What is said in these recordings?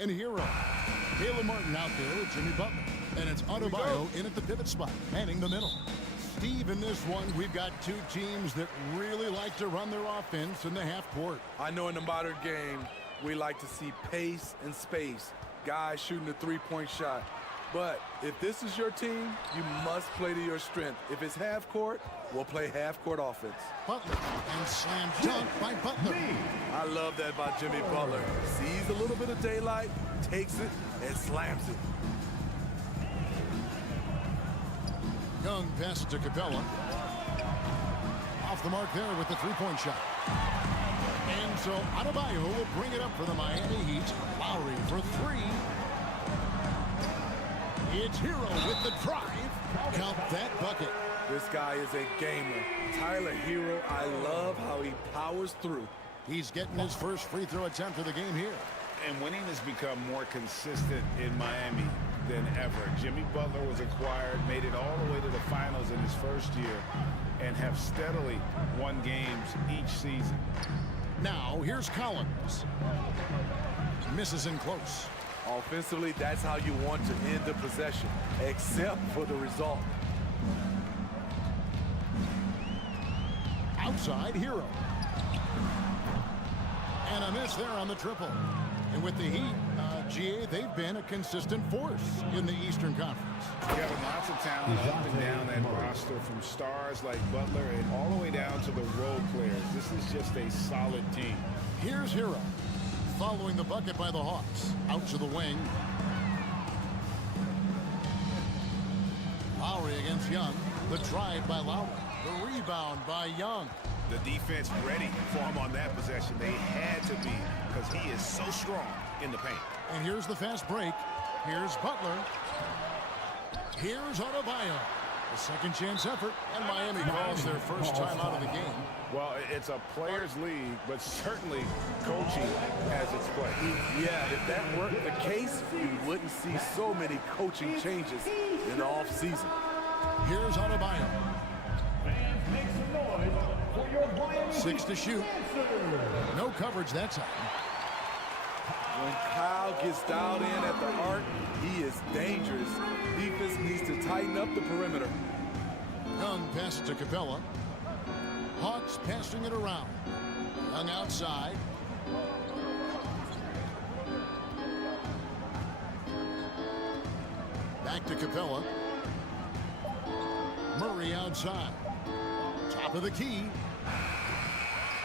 and Hero. Caleb Martin out there with Jimmy Butler. And it's Adebayo in at the pivot spot, manning the middle. Steve, in this one, we've got two teams that really like to run their offense in the half court. I know in the modern game, we like to see pace and space, guys shooting the three-point shot. But if this is your team, you must play to your strength. If it's half court, we'll play half court offense. Butler, and slam dunk by Butler. I love that by Jimmy Butler. Sees a little bit of daylight, takes it, and slams it. Young passes to Capella. Off the mark there with the three-point shot. And so Adebayo will bring it up for the Miami Heat. Lowry for three. It's Hero with the drive. Count that bucket. This guy is a gamer. Tyler Hero, I love how he powers through. He's getting his first free throw attempt of the game here. And winning has become more consistent in Miami than ever. Jimmy Butler was acquired, made it all the way to the finals in his first year, and have steadily won games each season. Now, here's Collins. Misses in close. Offensively, that's how you want to end the possession, except for the result. Outside, Hero. And a miss there on the triple. And with the Heat, GA, they've been a consistent force in the Eastern Conference. Kevin, lots of talent up and down that roster, from stars like Butler and all the way down to the role players. This is just a solid team. Here's Hero, following the bucket by the Hawks. Out to the wing. Lowry against Young. The drive by Lowry. The rebound by Young. The defense ready for him on that possession. They had to be, because he is so strong in the paint. And here's the fast break. Here's Butler. Here's Adebayo. A second chance effort, and Miami calls their first time out of the game. Well, it's a players' league, but certainly coaching has its place. Yeah, if that weren't the case, you wouldn't see so many coaching changes in the offseason. Here's Adebayo. 6 to shoot. No coverage that time. When Kyle gets dialed in at the arc, he is dangerous. Defense needs to tighten up the perimeter. Young passes to Capella. Hawks passing it around. Young outside. Back to Capella. Murray outside. Top of the key.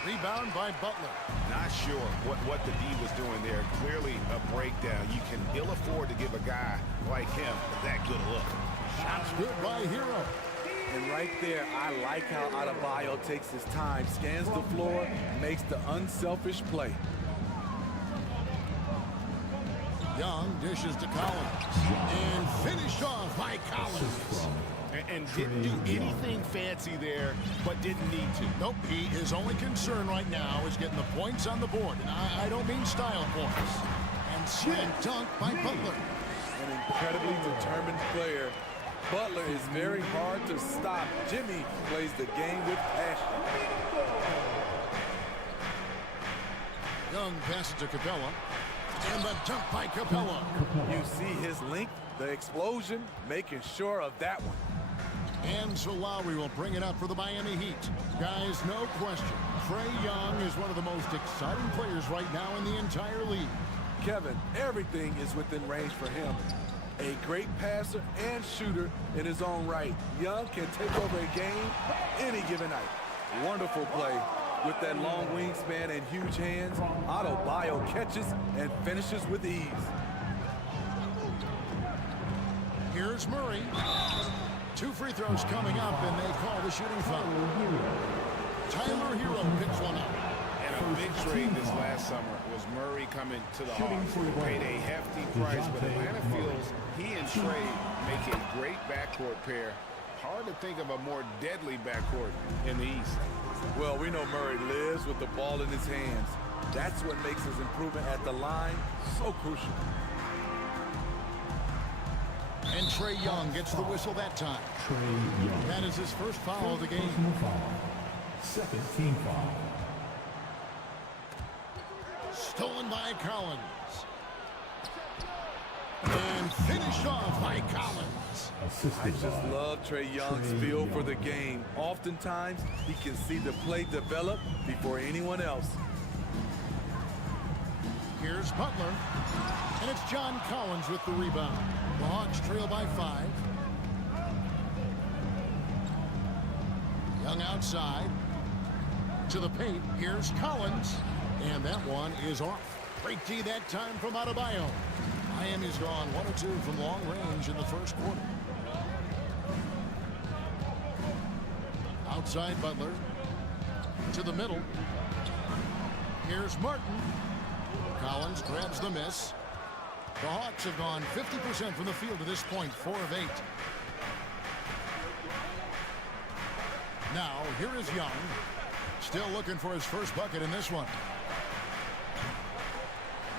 Rebound by Butler. Not sure what the D was doing there. Clearly a breakdown. You can ill afford to give a guy like him that good a look. Shots good by Hero. And right there, I like how Adebayo takes his time, scans the floor, makes the unselfish play. Young dishes to Collins. And finished off by Collins. And didn't do anything fancy there, but didn't need to. Nope, his only concern right now is getting the points on the board. And I don't mean style points. And slam dunk by Butler. An incredibly determined player. Butler is very hard to stop. Jimmy plays the game with passion. Young passes to Capella. And the dunk by Capella. You see his length, the explosion, making sure of that one. And so Lowry will bring it up for the Miami Heat. Guys, no question, Trae Young is one of the most exciting players right now in the entire league. Kevin, everything is within range for him. A great passer and shooter in his own right. Young can take over a game any given night. Wonderful play. With that long wingspan and huge hands, Adebayo catches and finishes with ease. Here's Murray. 2 free throws coming up, and they call the shooting foul. Tyler Hero picks one up. And a big trade this last summer was Murray coming to the Hawks. Paid a hefty price, but Atlanta feels he and Trae make a great backcourt pair. Hard to think of a more deadly backcourt in the East. Well, we know Murray lives with the ball in his hands. That's what makes his improvement at the line so crucial. And Trae Young gets the whistle that time. That is his first foul of the game. Second team foul. Stolen by Collins. And finished off by Collins. I just love Trey Young's feel for the game. Oftentimes, he can see the play develop before anyone else. Here's Butler. And it's John Collins with the rebound. The Hawks trail by 5. Young outside. To the paint. Here's Collins. And that one is off. Great D that time from Adebayo. Miami's gone 1 or 2 from long range in the first quarter. Outside Butler. To the middle. Here's Martin. Collins grabs the miss. The Hawks have gone 50% from the field to this point, 4 of 8. Now, here is Young. Still looking for his first bucket in this one.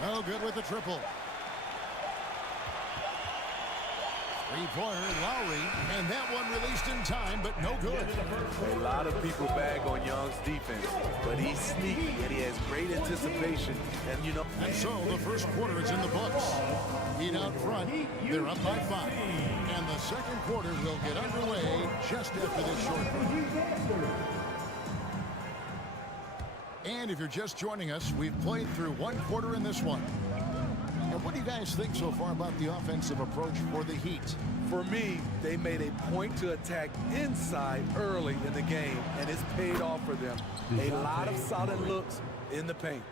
Oh, good with the triple. Three-pointer, Lowry, and that one released in time, but no good. A lot of people bag on Young's defense, but he's sneaky and he has great anticipation. And you know, And so the first quarter is in the books. Heat out front, they're up by 5. And the second quarter will get underway just after this short break. And if you're just joining us, we've played through 1 quarter in this one. And what do you guys think so far about the offensive approach for the Heat? for me, they made a point to attack inside early in the game, and it's paid off for them. A lot of solid looks in the paint.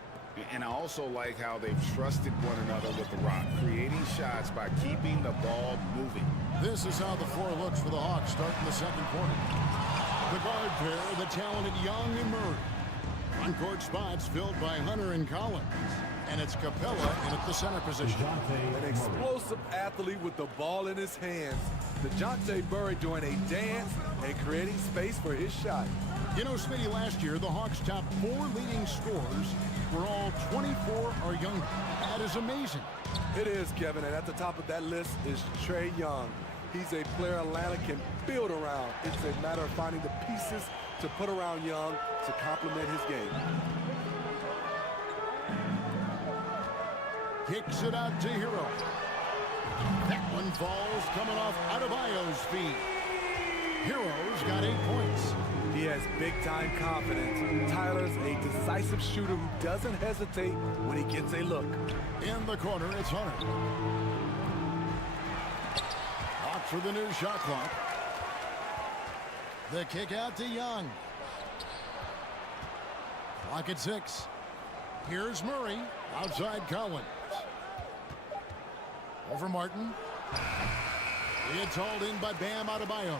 And I also like how they've trusted one another with the rock, creating shots by keeping the ball moving. This is how the floor looks for the Hawks starting the second quarter. The guard pair, the talented Young and Murray. Front-court spots filled by Hunter and Collins. And it's Capella in at the center position. An explosive athlete with the ball in his hands. DeJounte Murray doing a dance and creating space for his shot. You know, Smitty, last year, the Hawks' top 4 leading scorers were all 24 or younger. That is amazing. It is, Kevin, and at the top of that list is Trey Young. He's a player Atlanta can build around. It's a matter of finding the pieces to put around Young to complement his game. Kicks it out to Hero. That one falls coming off Adebayo's feet. Hero's got 8 points. He has big-time confidence. Tyler's a decisive shooter who doesn't hesitate when he gets a look. In the corner, it's Hunter. Off for the new shot clock. The kick out to Young. Clock at 6. Here's Murray. Outside Collins. Over Martin. It's hauled in by Bam Adebayo.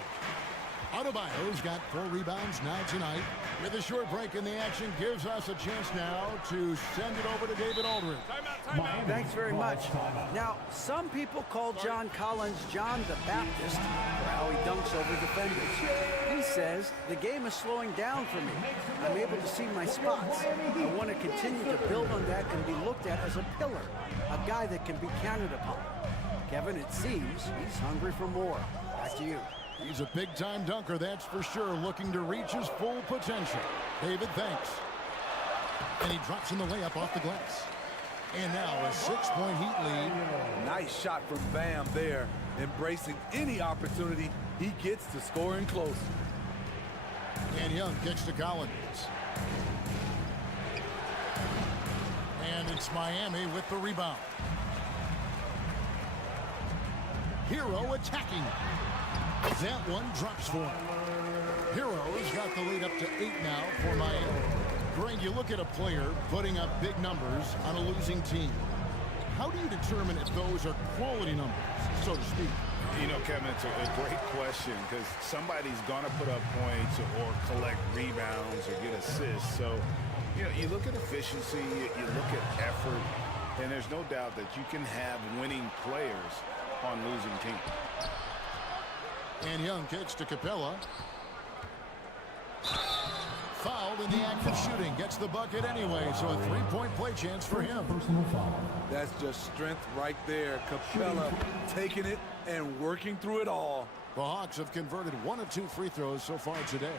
Adebayo's got 4 rebounds now tonight. With a short break in the action, gives us a chance now to send it over to David Aldridge. Thanks very much. Now, some people call John Collins John the Baptist for how he dunks over defenders. He says, the game is slowing down for me. I'm able to see my spots. I want to continue to build on that and be looked at as a pillar, a guy that can be counted upon. Kevin, it seems he's hungry for more. Back to you. He's a big-time dunker, that's for sure, looking to reach his full potential. David, thanks. And he drops in the layup off the glass. And now a 6-point Heat lead. Nice shot from Bam there, embracing any opportunity he gets to scoring close. And Young kicks to Collins. And it's Miami with the rebound. Hero attacking. That one drops for him. Hero's got the lead up to 8 now for Miami. Greg, you look at a player putting up big numbers on a losing team. How do you determine if those are quality numbers, so to speak? You know, Kevin, it's a great question because somebody's going to put up points or collect rebounds or get assists. So, you know, you look at efficiency, you look at effort, and there's no doubt that you can have winning players on losing teams. And Young kicks to Capella. Fouled in the act of shooting. Gets the bucket anyway, so a 3-point play chance for him. That's just strength right there. Capella taking it and working through it all. The Hawks have converted 1 of 2 free throws so far today.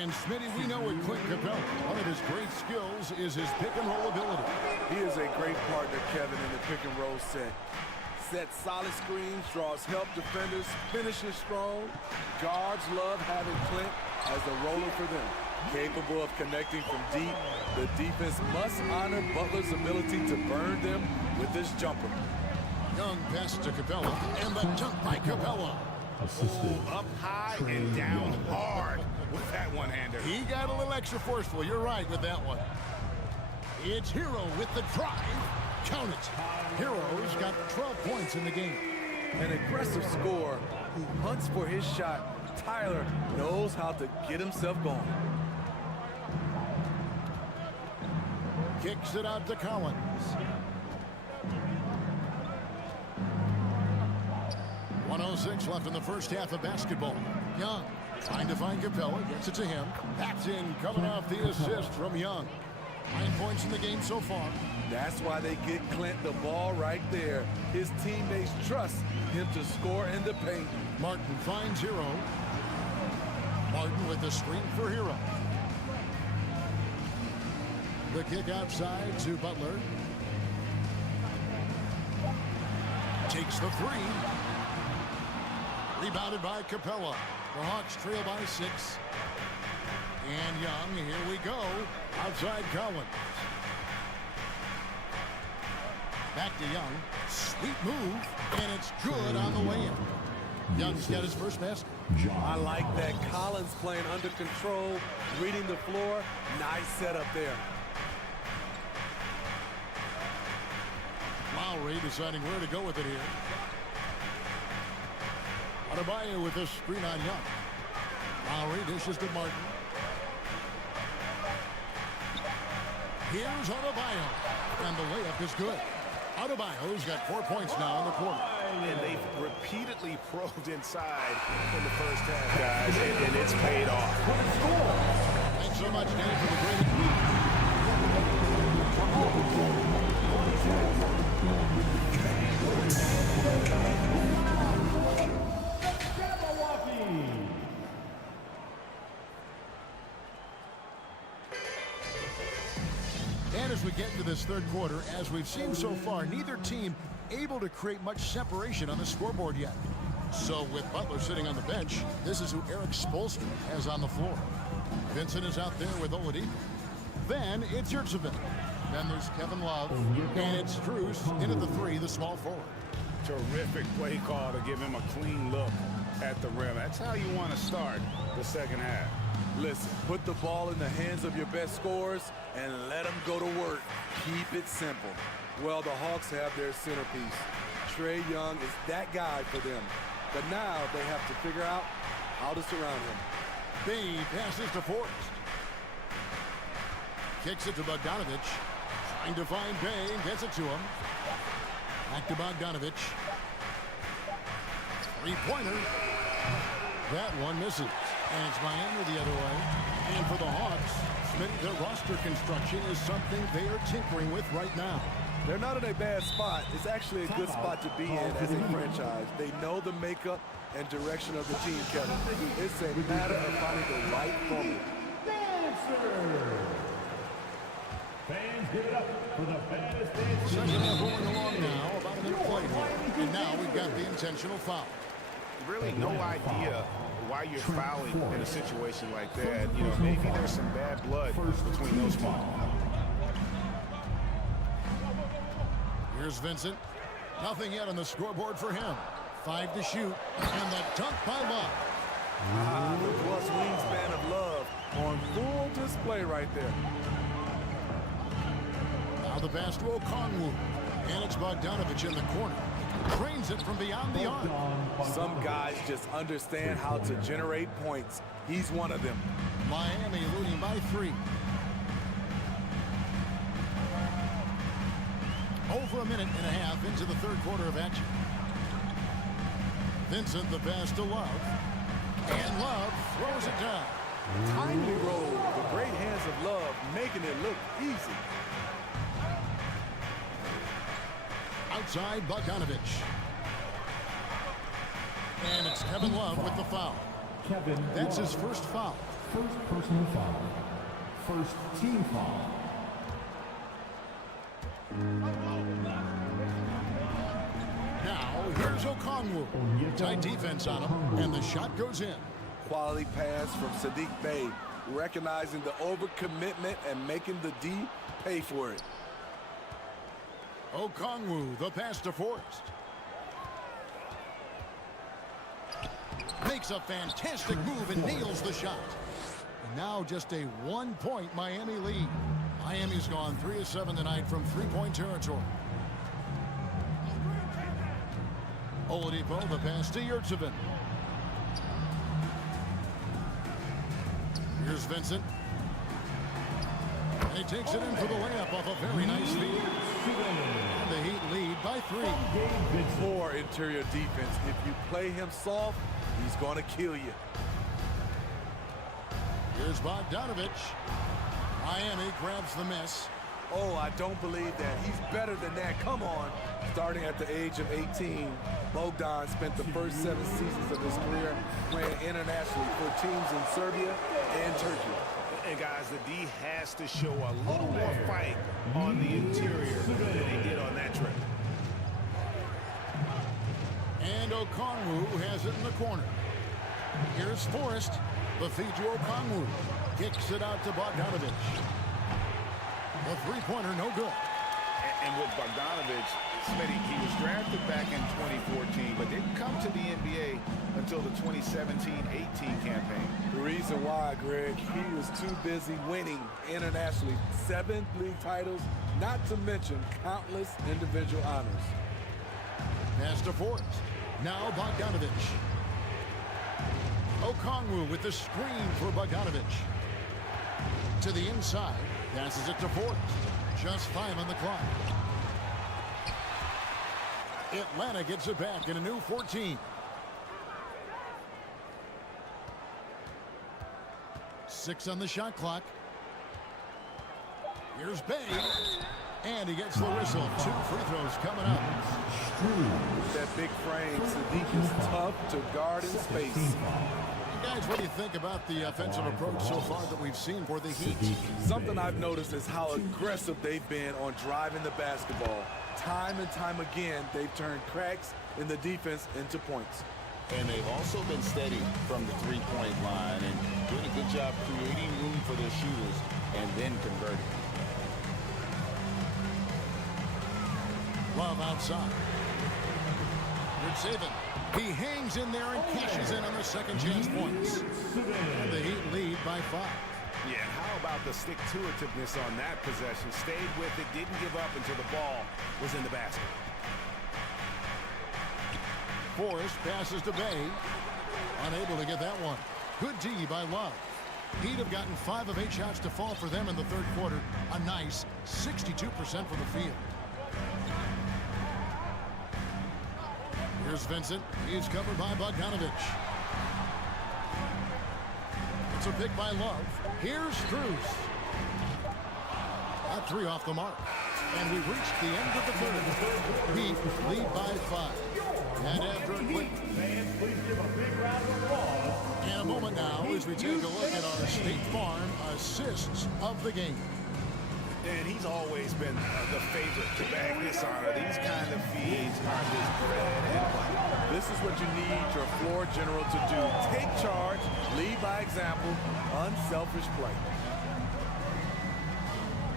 And Smitty, we know with Clint Capella, one of his great skills is his pick-and-roll ability. He is a great partner, Kevin, in the pick-and-roll set. Sets solid screens, draws help defenders, finishes strong. Guards love having Clint as the roller for them. Capable of connecting from deep, the defense must honor Butler's ability to burn them with this jumper. Young passes to Capella, and the dunk by Capella. Assisted. Up high and down hard with that one-hander. He got a little extra forceful. You're right with that one. It's Hero with the drive. Count it. Hero's got 12 points in the game. An aggressive scorer who hunts for his shot. Tyler knows how to get himself going. Kicks it out to Collins. .106 left in the first half of basketball. Young trying to find Capella. Gets it to him. That's in, coming off the assist from Young. 9 points in the game so far. That's why they get Clint the ball right there. His teammates trust him to score in the paint. Martin finds Hero. Martin with the screen for Hero. The kick outside to Butler. Takes the three. Rebounded by Capella. The Hawks trail by 6. And Young, here we go. Outside Collins. Back to Young. Sweet move. And it's good on the way in. Young's got his first basket. I like that. Collins playing under control, reading the floor. Nice setup there. Lowry deciding where to go with it here. Adebayo with this screen on Young. Lowry dishes to Martin. Here's Adebayo. And the layup is good. Adebayo's got 4 points now in the quarter. And they've repeatedly probed inside in the first half, guys, and it's paid off. Thanks so much, Danny, for the great. And as we get into this third quarter, as we've seen so far, neither team able to create much separation on the scoreboard yet. So with Butler sitting on the bench, this is who Eric Spoelstra has on the floor. Vincent is out there with Oladipo. Then it's Yurtseven. Then there's Kevin Love. And it's Cruz in at the 3, the small forward. Terrific play call to give him a clean look at the rim. That's how you want to start the second half. Listen, put the ball in the hands of your best scorers and let them go to work. Keep it simple. Well, the Hawks have their centerpiece. Trae Young is that guy for them. But now they have to figure out how to surround him. B passes to Forrest. Kicks it to Bogdanovich. Trying to find Bay and gets it to him. Back to Bogdanovich. Three-pointer. That one misses. And it's Miami the other way. And for the Hawks, their roster construction is something they are tinkering with right now. They're not in a bad spot. It's actually a good spot to be in as a franchise. They know the makeup and direction of the team, Kevin. It's a matter of finding the right formula. Fans, give it up for the baddest dancer. Second half rolling along now, about a minute played here. And now we've got the intentional foul. Really no idea why you're fouling in a situation like that. You know, maybe there's some bad blood between those two. Here's Vincent. Nothing yet on the scoreboard for him. 5 to shoot. And the dunk by Love. The plus wingspan of Love on full display right there. Now the pass to Okongwu. And it's Bogdanovich in the corner. Trains it from beyond the arc. Some guys just understand how to generate points. He's one of them. Miami leading by 3. Over a minute and a half into the third quarter of action. Vincent the pass to Love. And Love throws it down. Timely roll. The great hands of Love making it look easy. Outside Bogdanovich. And it's Kevin Love with the foul. That's his first foul. First personal foul. First team foul. Now Here's Okongwu. Tight defense on him, and the shot goes in. Quality pass from Sadiq Bey, recognizing the overcommitment and making the D pay for it. Okongwu, the pass to Forrest. Makes a fantastic move and nails the shot. And now just a 1-point Miami lead. Miami's gone 3 of 7 tonight from three-point territory. Oladipo, the pass to Yurtsevin. Here's Vincent. And he takes it in for the layup off a very nice feed. And the Heat lead by 3. Poor interior defense. If you play him soft, he's going to kill you. Here's Bogdanovich. Miami grabs the miss. Oh, I don't believe that. He's better than that. Come on. Starting at the age of 18, Bogdan spent the first 7 seasons of his career playing internationally for teams in Serbia and Turkey. And guys, the D has to show a little more fight on the interior than they did on that trip. And Okongwu has it in the corner. Here's Forrest. The feed to Okongwu. Kicks it out to Bogdanovich. The three-pointer, no good. And with Bogdanovich, Smitty, he was drafted back in 2014, but didn't come to the NBA until the 2017-18 campaign. The reason why, Greg, he was too busy winning internationally. 7 league titles, not to mention countless individual honors. Pass to Forrest. Now Bogdanovich. Okongwu with the screen for Bogdanovich. To the inside. Passes it to Forrest. Just 5 on the clock. Atlanta gets it back in a new 14. 6 on the shot clock. Here's Bey. And he gets the whistle. 2 free throws coming up. With that big frame, Sadiq is tough to guard in space. Guys, what do you think about the offensive approach so far that we've seen for the Heat? Something I've noticed is how aggressive they've been on driving the basketball. Time and time again, they've turned cracks in the defense into points. And they've also been steady from the three-point line and doing a good job creating room for their shooters and then converting. Love outside. Good saving. He hangs in there and cashes in on the second chance points. And the Heat lead by 5. Yeah, how about the stick-to-itiveness on that possession? Stayed with it, didn't give up until the ball was in the basket. Forrest passes to Bey. Unable to get that one. Good D by Love. Heat have gotten 5 of 8 shots to fall for them in the third quarter. A nice 62% from the field. Here's Vincent. He's covered by Bogdanovich. It's a pick by Love. Here's Strus. At 3 off the mark. And we've reached the end of the third. Heat lead by 5. And after a quick... And a moment now as we take a look at our State Farm assists of the game. And he's always been the favorite to bag this honor. These kind of feeds are his bread and butter. This is what you need your floor general to do. Take charge, lead by example, unselfish play.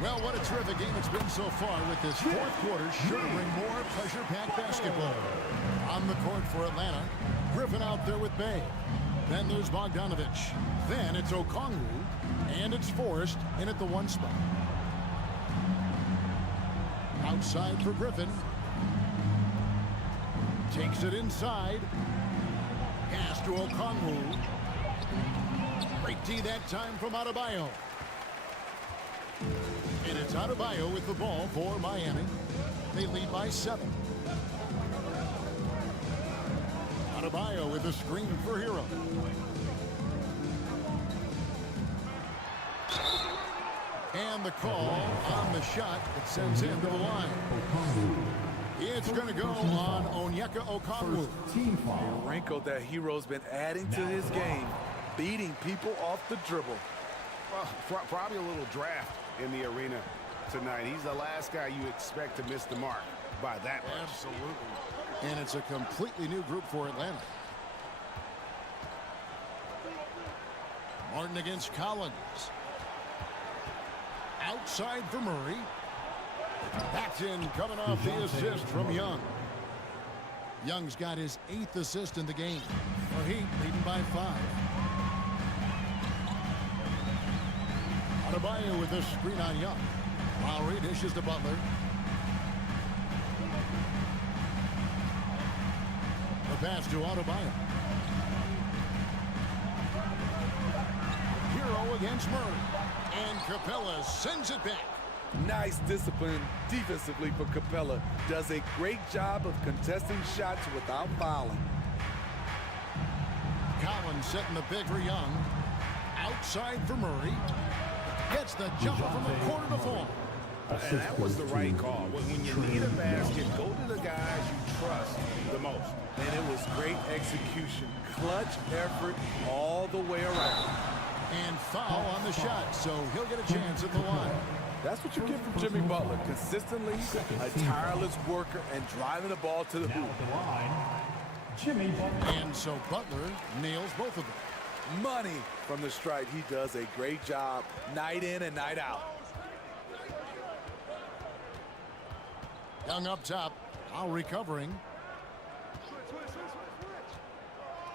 Well, what a terrific game it's been so far with this fourth quarter. Sure to bring more pleasure-packed basketball. On the court for Atlanta, Griffin out there with Bey. Then there's Bogdanovich. Then it's Okongwu, and it's Forrest in at the 1 spot. Outside for Griffin. Takes it inside. Pass to Okongwu. Great D that time from Adebayo. And it's Adebayo with the ball for Miami. They lead by 7. Adebayo with a screen for Hero. And the call on the shot that sends him to the line. It's going to go on Onyeka Okongwu. The wrinkle that Hero's been adding to his game, beating people off the dribble. Well, probably a little draft in the arena tonight. He's the last guy you expect to miss the mark by that much. Absolutely. And it's a completely new group for Atlanta. Martin against Collins. Outside for Murray. That's in, coming off the assist from Young. Young's got his 8th assist in the game. For Heat leading by 5. Adebayo with a screen on Young. Lowry dishes to Butler. The pass to Adebayo. Hero against Murray. And Capella sends it back. Nice discipline defensively for Capella. Does a great job of contesting shots without fouling. Collins setting the pick for Young. Outside for Murray. Gets the jumper from the corner to fall. And that was the right call. When you need a basket, go to the guys you trust the most. And it was great execution. Clutch effort all the way around. And foul on the shot, so he'll get a chance at the line. That's what you get from Jimmy Butler. Consistently, a tireless worker and driving the ball to the hoop. And so Butler nails both of them. Money from the stripe. He does a great job night in and night out. Young up top, now recovering.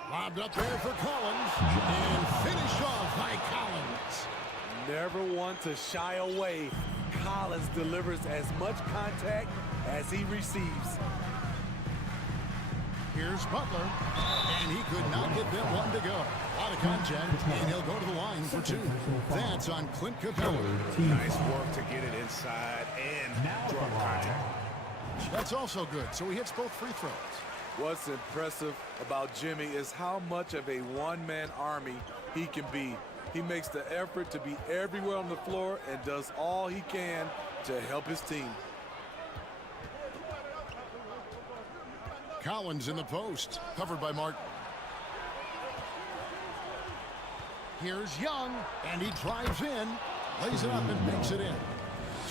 Lobbed up there for Collins. And finished off by Collins. Never one to shy away. Collins delivers as much contact as he receives. Here's Butler. And he could not get that one to go. A lot of contact, and he'll go to the line for 2. That's on Clint Capella. Nice work to get it inside and draw contact. That's also good, so he hits both free throws. What's impressive about Jimmy is how much of a one-man army he can be. He makes the effort to be everywhere on the floor and does all he can to help his team. Collins in the post, covered by Martin. Here's Young, and he drives in, lays it up and makes it in.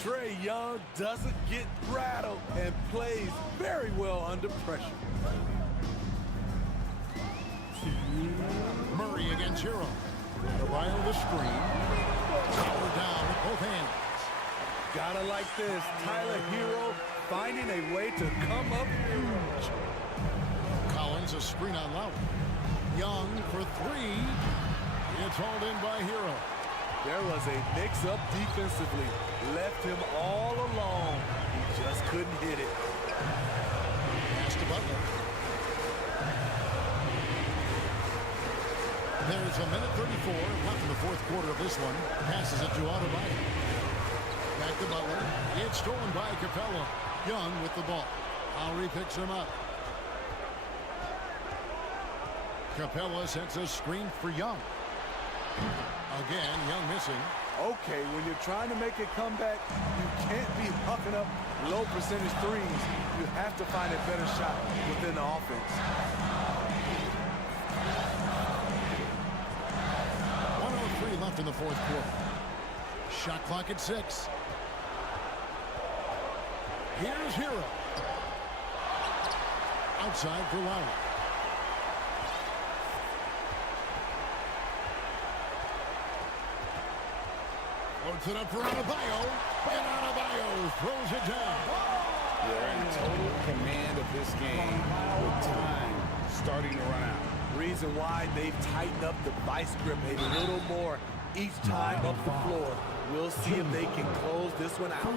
Trae Young doesn't get rattled and plays very well under pressure. Murray against Hero. Adebayo the screen. Power down with both hands. Gotta like this. Tyler Hero finding a way to come up huge. Collins a screen on Lowry. Young for 3. It's hauled in by Hero. There was a mix-up defensively. Left him all alone. He just couldn't hit it. Pass to Butler. There's a minute 34 left in the 4th quarter of this one. Passes it to Adebayo. Back to Butler. It's stolen by Capella. Young with the ball. Lowry picks him up. Capella sets a screen for Young. Again, Young missing. Okay, when you're trying to make a comeback, you can't be hucking up low percentage threes. You have to find a better shot within the offense. 1:03 left in the 4th quarter. Shot clock at 6. Here's Hero. Outside for Lowry. Puts it up for Adebayo, and Adebayo throws it down. They're in total command of this game with time starting to run out. Reason why they've tightened up the vice grip a little more each time up the floor. We'll see if they can close this one out.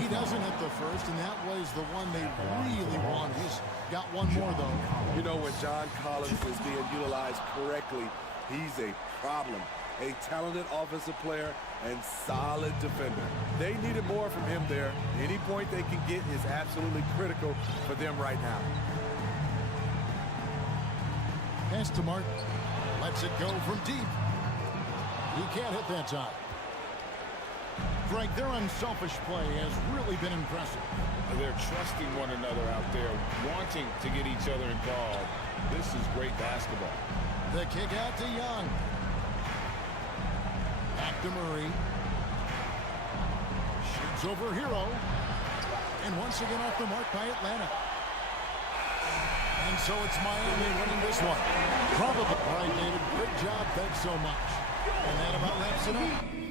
He doesn't hit the first, and that was the one they really want. He's got one more, though. You know, when John Collins is being utilized correctly, he's a problem. A talented offensive player and solid defender. They needed more from him there. Any point they can get is absolutely critical for them right now. Pass to Martin. Lets it go from deep. He can't hit that time. Greg, their unselfish play has really been impressive. They're trusting one another out there, wanting to get each other involved. This is great basketball. The kick out to Young. Back to Murray. Shoots over Hero. And once again off the mark by Atlanta. And so it's Miami winning this one. Probably. All right, David, great job. Thanks so much. And that about wraps it up.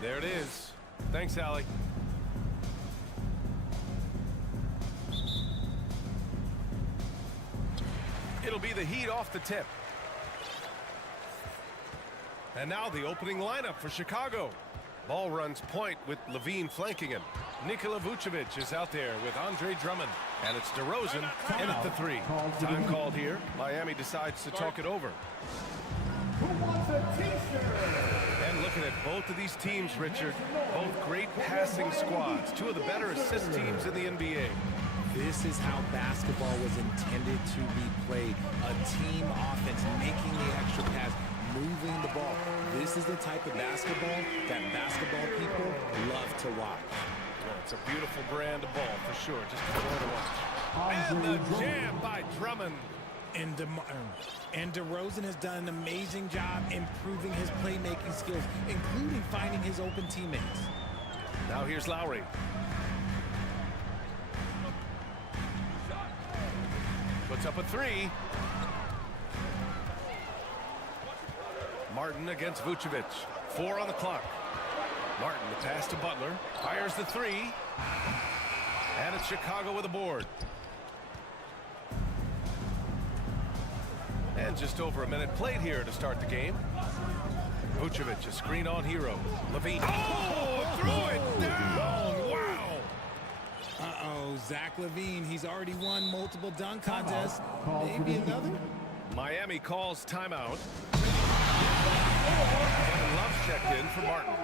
There it is. Thanks, Allie. It'll be the Heat off the tip. And now the opening lineup for Chicago. Ball runs point with Levine flanking him. Nikola Vucevic is out there with Andre Drummond. And it's DeRozan in at the three. Time called here. Miami decides to talk it over. And looking at both of these teams, Richard, both great passing squads. Two of the better assist teams in the NBA. This is how basketball was intended to be played. A team offense, making the extra pass, moving the ball. This is the type of basketball that basketball people love to watch. It's a beautiful brand of ball for sure. Just a joy to watch. And the jam by Drummond. And DeRozan has done an amazing job improving his playmaking skills, including finding his open teammates. Now here's Lowry. Puts up a three. Martin against Vucevic. 4 on the clock. Martin, the pass to Butler. Fires the three. And it's Chicago with a board. And just over a minute played here to start the game. Vucevic, a screen on Hero. Levine. Oh, threw it down. Wow. Uh-oh, Zach LaVine. He's already won multiple dunk contests. Maybe another? Miami calls timeout. And Love's checked in for Martin.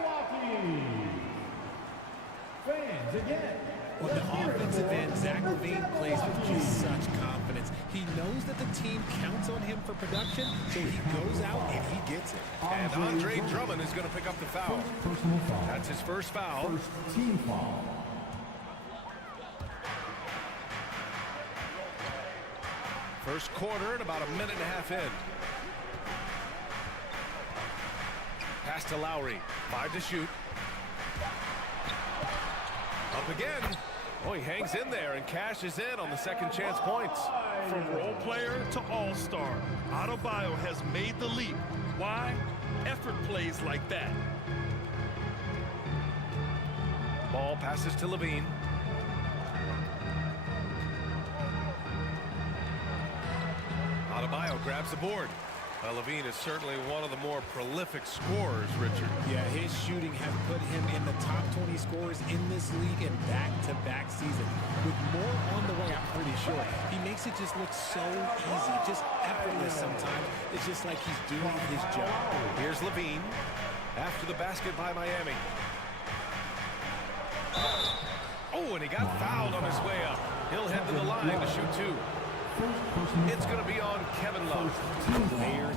Fans again. On the offensive end, Zach LaVine plays with just such confidence. He knows that the team counts on him for production, so he goes out and he gets it. And Andre Drummond is going to pick up the foul. Personal foul. That's his first foul. First team foul. First quarter and about a minute and a half in. Pass to Lowry. 5 to shoot. Up again. Oh, he hangs in there and cashes in on the second chance points. From role player to all-star, Adebayo has made the leap. Why? Effort plays like that. Ball passes to Levine. Adebayo grabs the board. Levine is certainly one of the more prolific scorers, Richard. Yeah, his shooting has put him in the top 20 scorers in this league in back-to-back season. With more on the way, I'm pretty sure. He makes it just look so easy, just effortless sometimes. It's just like he's doing his job. Here's Levine after the basket by Miami. Oh, and he got fouled on his way up. He'll head to the line to shoot 2. It's going to be on Kevin Love. Players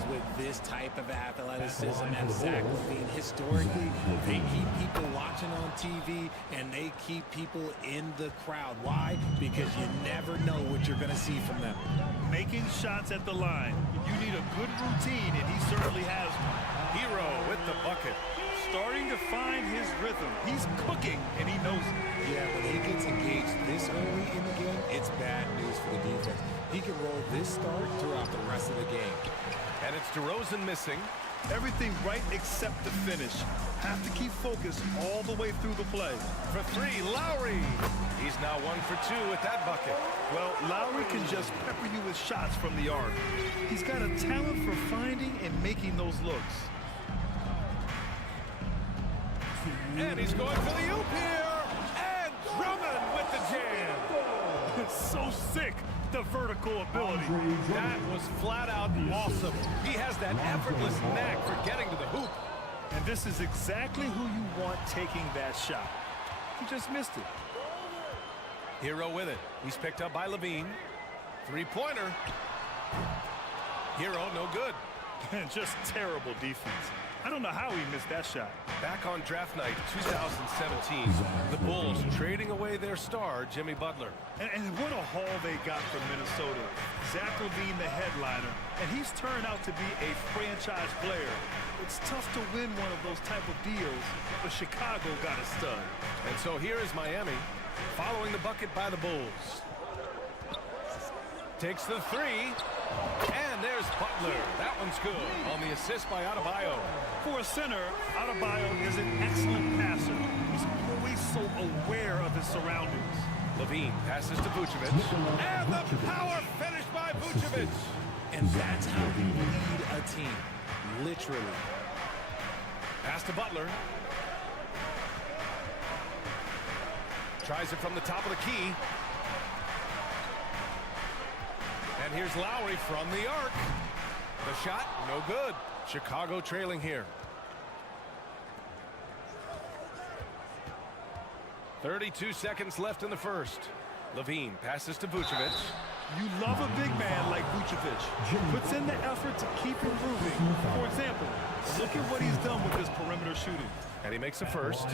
this type of athleticism and Zach LaVine. Historically, they keep people watching on TV and they keep people in the crowd. Why? Because you never know what you're going to see from them. Making shots at the line. You need a good routine, and he certainly has one. Hero with the bucket. Starting to find his rhythm. He's cooking, and he knows it. Yeah, when he gets engaged this early in the game, it's bad news for the defense. He can roll this start throughout the rest of the game. And it's DeRozan missing. Everything right except the finish. Have to keep focused all the way through the play. For three, Lowry. He's now 1 for 2 with that bucket. Well, Lowry can just pepper you with shots from the arc. He's got a talent for finding and making those looks. And he's going for the oop here. And Drummond with the jam. It's so sick, the vertical ability. That was flat out awesome. He has that effortless knack for getting to the hoop. And this is exactly who you want taking that shot. He just missed it. Hero with it. He's picked up by LaVine. Three-pointer. Hero, no good. And just terrible defense. I don't know how he missed that shot. Back on draft night 2017, the Bulls trading away their star, Jimmy Butler. And what a haul they got from Minnesota. Zach LaVine, the headliner, and he's turned out to be a franchise player. It's tough to win one of those type of deals, but Chicago got a stud. And so here is Miami, following the bucket by the Bulls. Takes the three, and there's Butler. That one's good on the assist by Adebayo. For a center, Adebayo is an excellent passer. He's always so aware of his surroundings. LaVine passes to Vucevic, and the power finish by Vucevic. And that's how you lead a team, literally. Pass to Butler. Tries it from the top of the key. And here's Lowry from the arc. The shot, no good. Chicago trailing here. 32 seconds left in the first. LaVine passes to Vucevic. You love a big man like Vucevic. Puts in the effort to keep improving. For example, look at what he's done with his perimeter shooting. And he makes a first.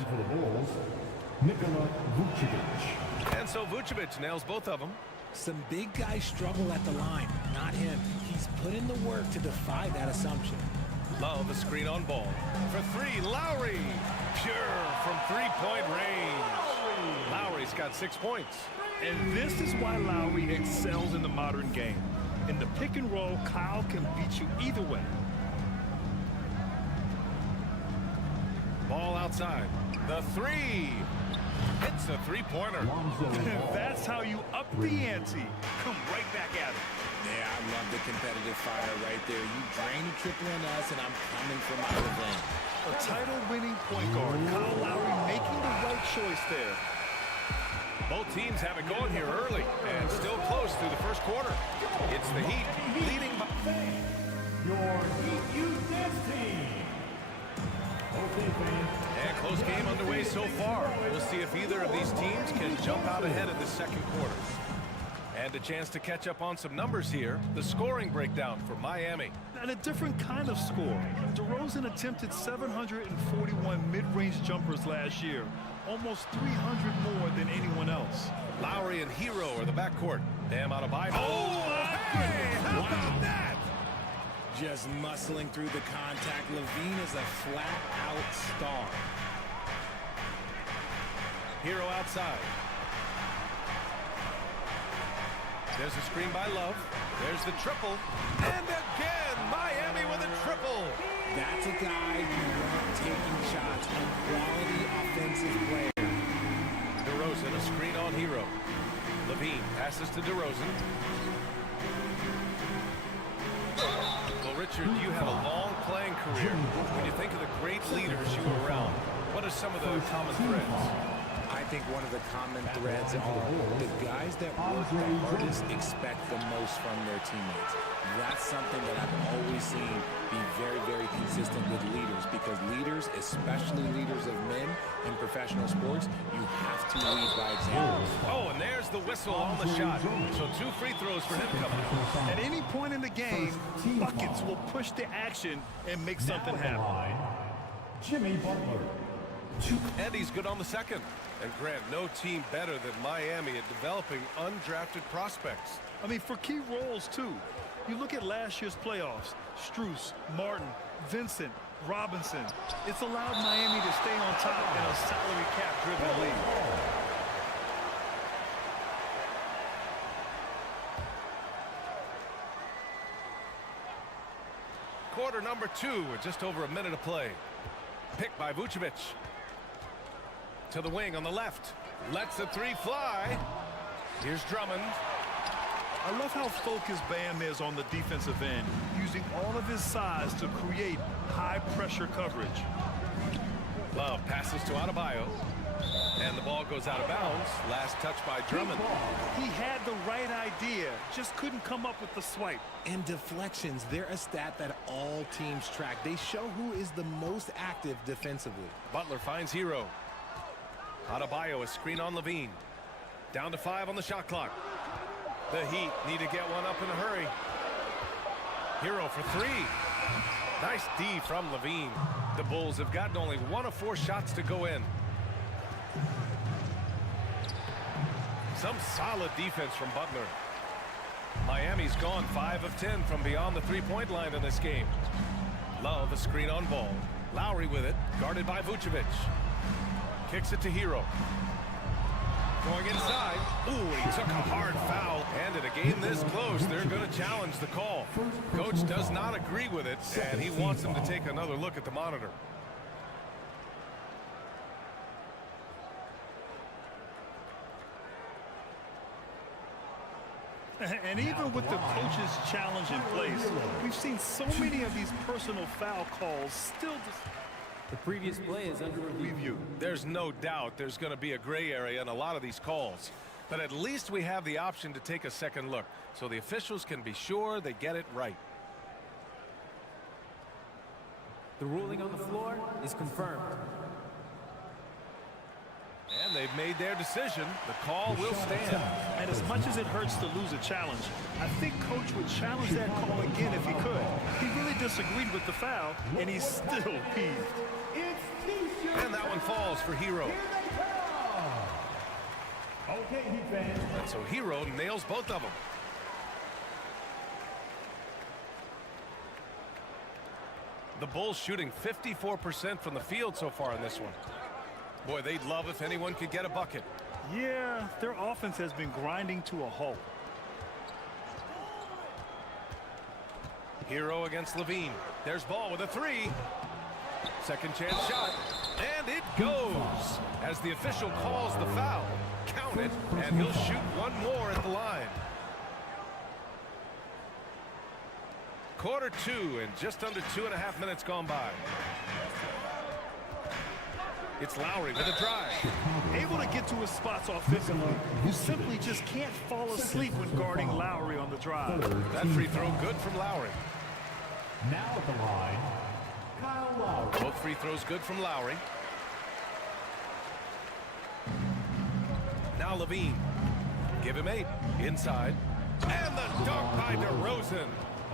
And so Vucevic nails both of them. Some big guys struggle at the line, not him. He's put in the work to defy that assumption. Love a screen on ball. For three, Lowry. Pure from three-point range. Lowry's got 6 points. And this is why Lowry excels in the modern game. In the pick and roll, Kyle can beat you either way. Ball outside. The three. It's a three-pointer. That's how you up the ante. Come right back at it. Yeah, I love the competitive fire right there. You drain a triple on us, and I'm coming for my revenge. A title-winning point guard, Kyle Lowry making the right choice there. Both teams have it going here early and still close through the first quarter. It's the Heat leading by... Your Heat Youth Dance Team. Okay, fans. And close game underway so far. We'll see if either of these teams can jump out ahead in the second quarter. And a chance to catch up on some numbers here. The scoring breakdown for Miami. And a different kind of score. DeRozan attempted 741 mid-range jumpers last year. Almost 300 more than anyone else. Lowry and Hero are the backcourt. Bam Adebayo. Oh, hey, how about that? Just muscling through the contact. LaVine is a flat-out star. Hero outside. There's a screen by Love. There's the triple. And again, Miami with a triple. That's a guy you want taking shots, a quality offensive player. DeRozan, a screen on Hero. LaVine passes to DeRozan. Well, Richard, you had a long playing career. When you think of the great leaders you were around, what are some of the common threads? I think one of the common threads are the guys that work the hardest expect the most from their teammates. That's something that I've always seen be very, very consistent with leaders. others, because leaders, especially leaders of men in professional sports, you have to lead by example. Oh, and there's the whistle on the shot. So 2 free throws for him coming up. At any point in the game, buckets will push the action and make something happen. Jimmy Butler. And he's good on the second. And Grant, no team better than Miami at developing undrafted prospects. I mean, for key roles, too. You look at last year's playoffs, Strus, Martin, Vincent, Robinson. It's allowed Miami to stay on top in a salary cap-driven league. Quarter number 2 with just over a minute of play. Picked by Vucevic. To the wing on the left. Lets the 3 fly. Here's Drummond. I love how focused Bam is on the defensive end, using all of his size to create high-pressure coverage. Love passes to Adebayo. And the ball goes out of bounds. Last touch by Drummond. He had the right idea, just couldn't come up with the swipe. And deflections, they're a stat that all teams track. They show who is the most active defensively. Butler finds Hero. Adebayo, a screen on Levine. Down to 5 on the shot clock. The Heat need to get one up in a hurry. Hero for 3. Nice D from Levine. The Bulls have gotten only 1 of 4 shots to go in. Some solid defense from Butler. Miami's gone 5 of 10 from beyond the 3-point line in this game. Love, a screen on ball. Lowry with it, guarded by Vucevic. Kicks it to Hero. Going inside. Ooh, he took a hard foul. And in a game this close, they're going to challenge the call. Coach does not agree with it, and he wants him to take another look at the monitor. And even with the coach's challenge in place, we've seen so many of these personal foul calls still. The previous play is under review. There's no doubt there's going to be a gray area in a lot of these calls. But at least we have the option to take a second look, so the officials can be sure they get it right. The ruling on the floor is confirmed. And they've made their decision. The call will stand. And as much as it hurts to lose a challenge, I think Coach would challenge that call again if he could. He really disagreed with the foul, and he's still peeved. And that one falls for Hero. Okay, Heat fans. And so Hero nails both of them. The Bulls shooting 54% from the field so far in this one. Boy, they'd love if anyone could get a bucket. Yeah, their offense has been grinding to a halt. Hero against Levine. There's ball with a 3. Second chance shot. And it goes. As the official calls the foul, count it, and he'll shoot one more at the line. Quarter 2 and just under 2.5 minutes gone by. It's Lowry with a drive. Able to get to his spots offensively. You simply just can't fall asleep when guarding Lowry on the drive. That free throw good from Lowry. Now at the line, Kyle Lowry. Both free throws good from Lowry. Now Levine. Give him 8. Inside. And the dunk by DeRozan.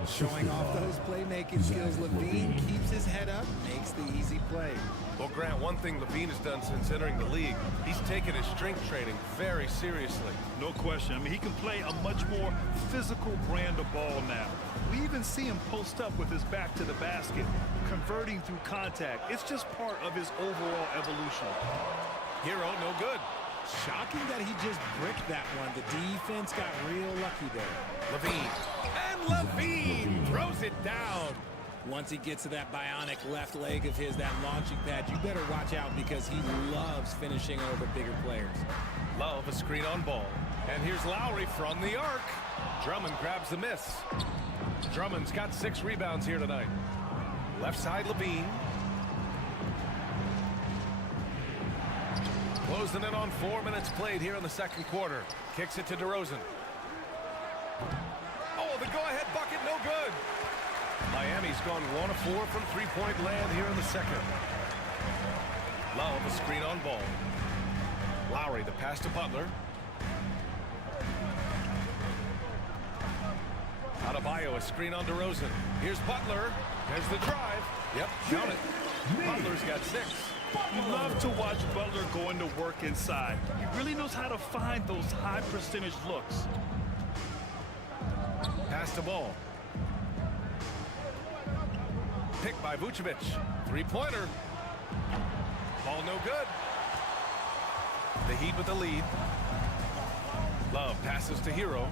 Showing off those playmaking skills, Levine keeps his head up, makes the easy play. Well, Grant, one thing Levine has done since entering the league, he's taken his strength training very seriously. No question. I mean, he can play a much more physical brand of ball now. We even see him post up with his back to the basket, converting through contact. It's just part of his overall evolution. Hero, no good. Shocking that he just bricked that one. The defense got real lucky there. Levine. And Levine throws it down. Once he gets to that bionic left leg of his, that launching pad, you better watch out because he loves finishing over bigger players. Love a screen on ball. And here's Lowry from the arc. Drummond grabs the miss. Drummond's got 6 rebounds here tonight. Left side, Levine. Closing in on 4 minutes played here in the second quarter. Kicks it to DeRozan. Oh, the go-ahead bucket, no good. Miami's gone 1 of 4 from three-point land here in the second. Love a screen on ball. Lowry, the pass to Butler. Adebayo, a screen on DeRozan. Here's Butler. There's the drive. Yep, count it. Butler's got 6. You love to watch Butler go into work inside. He really knows how to find those high percentage looks. Pass to ball. Picked by Vucevic. Three-pointer. Ball no good. The Heat with the lead. Love passes to Hero.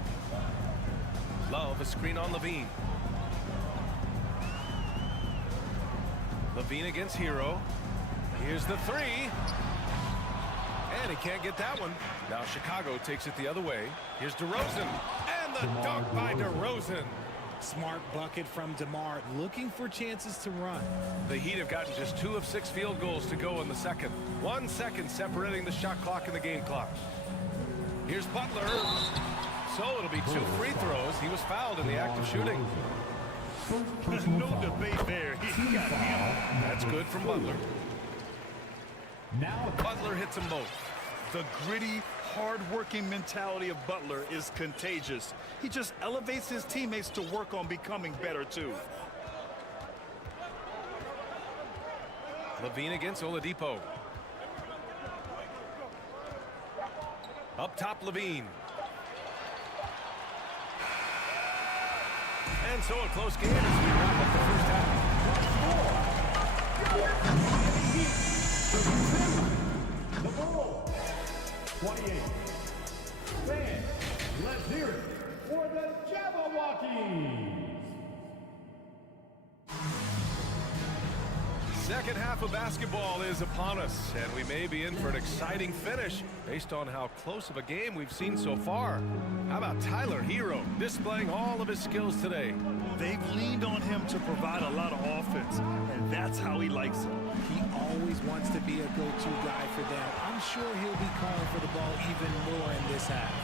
Love a screen on Levine. Levine against Hero. Here's the 3. And he can't get that one. Now Chicago takes it the other way. Here's DeRozan. And the dunk by DeRozan. Smart bucket from DeMar, looking for chances to run. The Heat have gotten just 2 of 6 field goals to go in the second. 1 second separating the shot clock and the game clock. Here's Butler. So it'll be 2 free throws. He was fouled in the act of shooting. No debate there. He got him. That's good from Butler. Now Butler hits them both. The gritty, hard-working mentality of Butler is contagious. He just elevates his teammates to work on becoming better, too. Levine against Oladipo. Up top, Levine. And so a close game as we wrap up the first half. the ball. 28. Fans, let's hear it for the Jabberwockies. Second half of basketball is upon us, and we may be in for an exciting finish based on how close of a game we've seen so far. How about Tyler Hero displaying all of his skills today? They've leaned on him to provide a lot of offense, and that's how he likes it. He always wants to be a go-to guy for them. I'm sure he'll be calling for the ball even more in this half.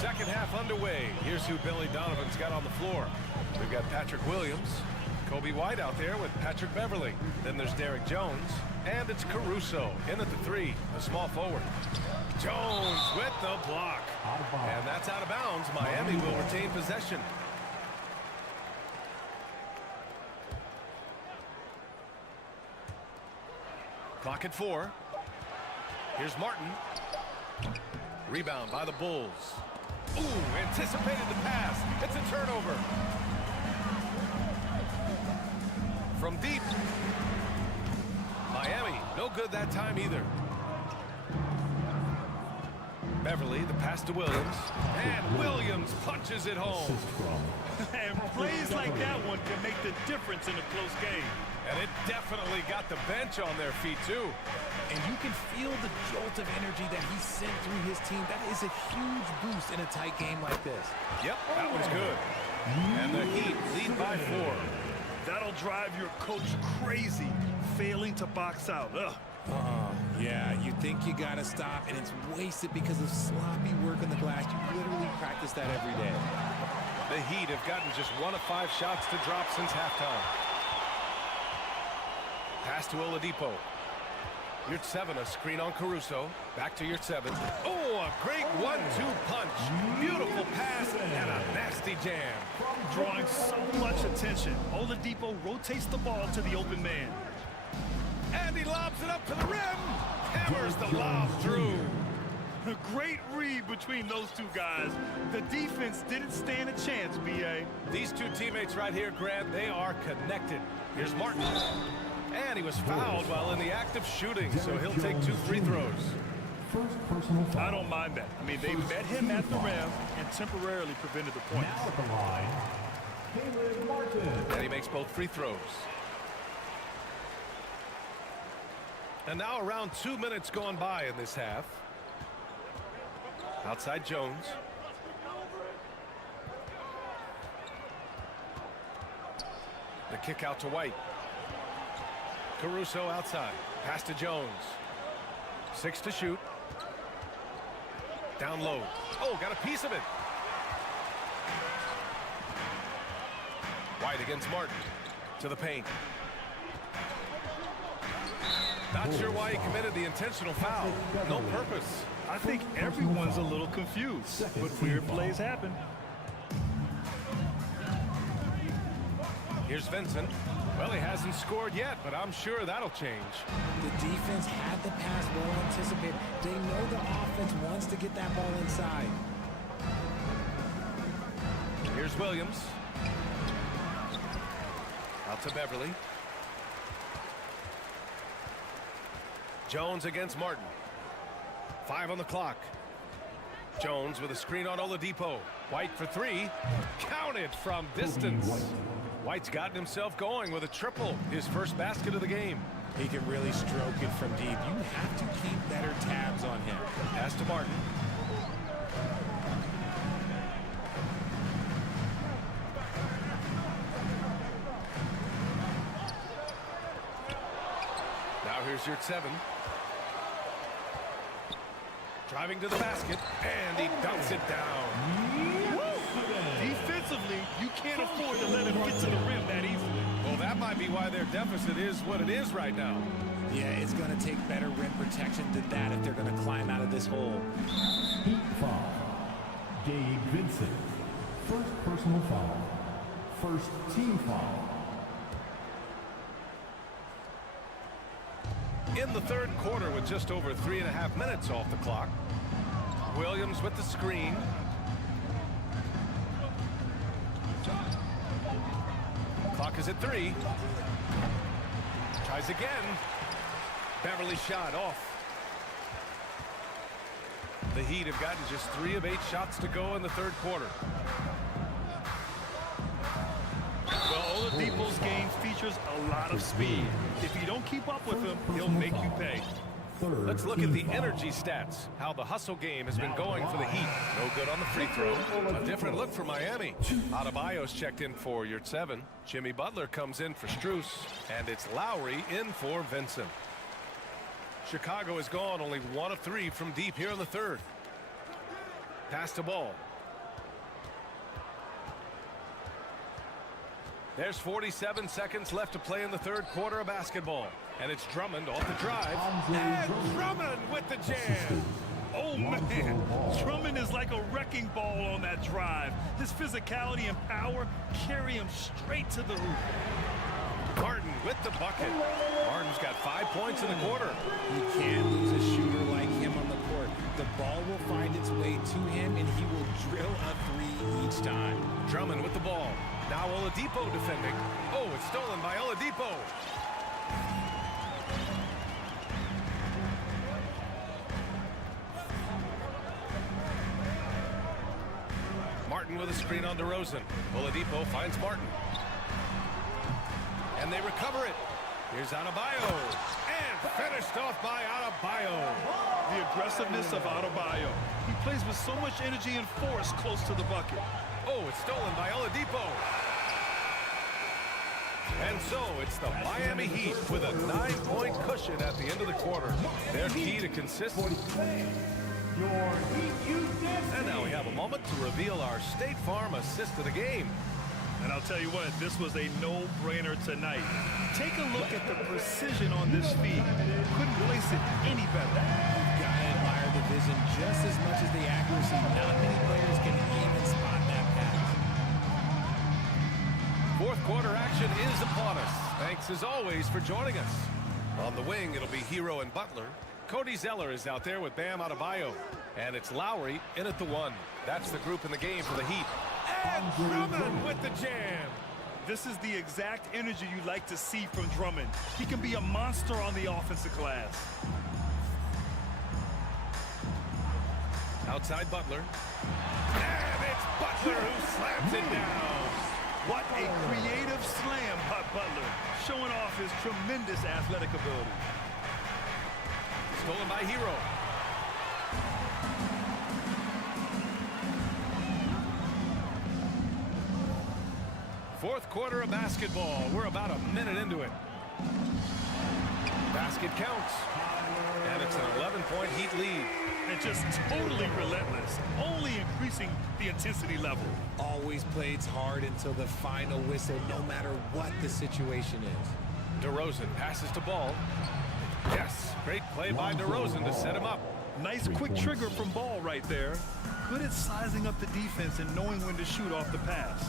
Second half underway. Here's who Billy Donovan's got on the floor. We've got Patrick Williams, Kobe White out there with Patrick Beverly. Then there's Derrick Jones, and it's Caruso in at the 3, the small forward. Jones with the block. And that's out of bounds. Miami will retain possession. Clock at 4. Here's Martin. Rebound by the Bulls. Ooh, anticipated the pass. It's a turnover. From deep. Miami, no good that time either. Beverly, the pass to Williams. And Williams punches it home. And plays like that one can make the difference in a close game. And it definitely got the bench on their feet, too. And you can feel the jolt of energy that he sent through his team. That is a huge boost in a tight game like this. Yep, that one's good. And the Heat lead by 4. That'll drive your coach crazy, failing to box out. Ugh. Yeah, you think you gotta stop, and it's wasted because of sloppy work on the glass. You literally practice that every day. The Heat have gotten just 1 of 5 shots to drop since halftime. Pass to Oladipo. Yurt 7, a screen on Caruso. Back to Yurt 7. Oh, a great 1-2 punch. Beautiful pass and a nasty jam. Drawing so much attention. Oladipo rotates the ball to the open man. And he lobs it up to the rim. Hammers the lob through. A great read between those two guys. The defense didn't stand a chance, B.A. These two teammates right here, Grant, they are connected. Here's Martin. And he was fouled while in the act of shooting, so he'll take 2 free throws. I don't mind that. I mean, they met him at the rim and temporarily prevented the points. Now at the line, Caleb Martin. And he makes both free throws. And now around 2 minutes gone by in this half. Outside Jones. The kick out to White. Caruso outside. Pass to Jones. 6 to shoot. Down low. Oh, got a piece of it. White against Martin. To the paint. Not sure why he committed the intentional foul. No purpose. I think everyone's a little confused, but weird plays happen. Here's Vincent. Well, he hasn't scored yet, but I'm sure that'll change. The defense had the pass well anticipated. They know the offense wants to get that ball inside. Here's Williams. Out to Beverly. Jones against Martin. 5 on the clock. Jones with a screen on Oladipo. White for 3. Counted from distance. White's gotten himself going with a triple. His first basket of the game. He can really stroke it from deep. You have to keep better tabs on him. Pass to Martin. Now here's your 7. Driving to the basket, and he dumps it down. Defensively, you can't afford to let him get to the rim that easily. Well, that might be why their deficit is what it is right now. Yeah, it's going to take better rim protection than that if they're going to climb out of this hole. Heat foul. Gabe Vincent. First personal foul. First team foul. In the third quarter with just over 3.5 minutes off the clock. Williams with the screen. Clock is at 3. Tries again. Beverly shot off. The Heat have gotten just 3 of 8 shots to go in the third quarter. Well, Oladipo's game features a lot of speed. If you don't keep up with him, he'll make you pay. Let's look at the energy stats. How the hustle game has been going for the Heat. No good on the free throw. A different look for Miami. Adebayo's checked in for your 7. Jimmy Butler comes in for Strus. And it's Lowry in for Vincent. Chicago has gone only 1 of 3 from deep here in the third. Pass the ball. There's 47 seconds left to play in the third quarter of basketball. And it's Drummond off the drive. And Drummond with the jam. Oh, man. Drummond is like a wrecking ball on that drive. His physicality and power carry him straight to the hoop. Martin with the bucket. Martin's got 5 points in the quarter. You can't lose a shooter like him on the court. The ball will find its way to him, and he will drill a 3 each time. Drummond with the ball. Now Oladipo defending. Oh, it's stolen by Oladipo. Martin with a screen on DeRozan. Oladipo finds Martin. And they recover it. Here's Adebayo. And finished off by Adebayo. The aggressiveness of Adebayo. He plays with so much energy and force close to the bucket. Oh, it's stolen by Oladipo. And so it's the Miami Heat with a 9-point cushion at the end of the quarter. Their key to consistency. And now we have a moment to reveal our State Farm assist of the game. And I'll tell you what, this was a no-brainer tonight. Take a look at the precision on this feed. Couldn't place it any better. You've got to admire the vision just as much as the accuracy. Not many players can even spot that pass. Fourth quarter action is upon us. Thanks as always for joining us. On the wing, it'll be Hero and Butler. Cody Zeller is out there with Bam Adebayo. And it's Lowry in at the 1. That's the group in the game for the Heat. And Drummond with the jam. This is the exact energy you like to see from Drummond. He can be a monster on the offensive glass. Outside Butler. And it's Butler who slams it down. What a creative slam by Butler, showing off his tremendous athletic ability. Stolen by Hero. Fourth quarter of basketball. We're about a minute into it. Basket counts. And it's an 11-point Heat lead. and just totally relentless, only increasing the intensity level. Always plays hard until the final whistle, no matter what the situation is. DeRozan passes to Ball. Yes, great play by DeRozan to set him up. Nice quick trigger from Ball right there. Good at sizing up the defense and knowing when to shoot off the pass.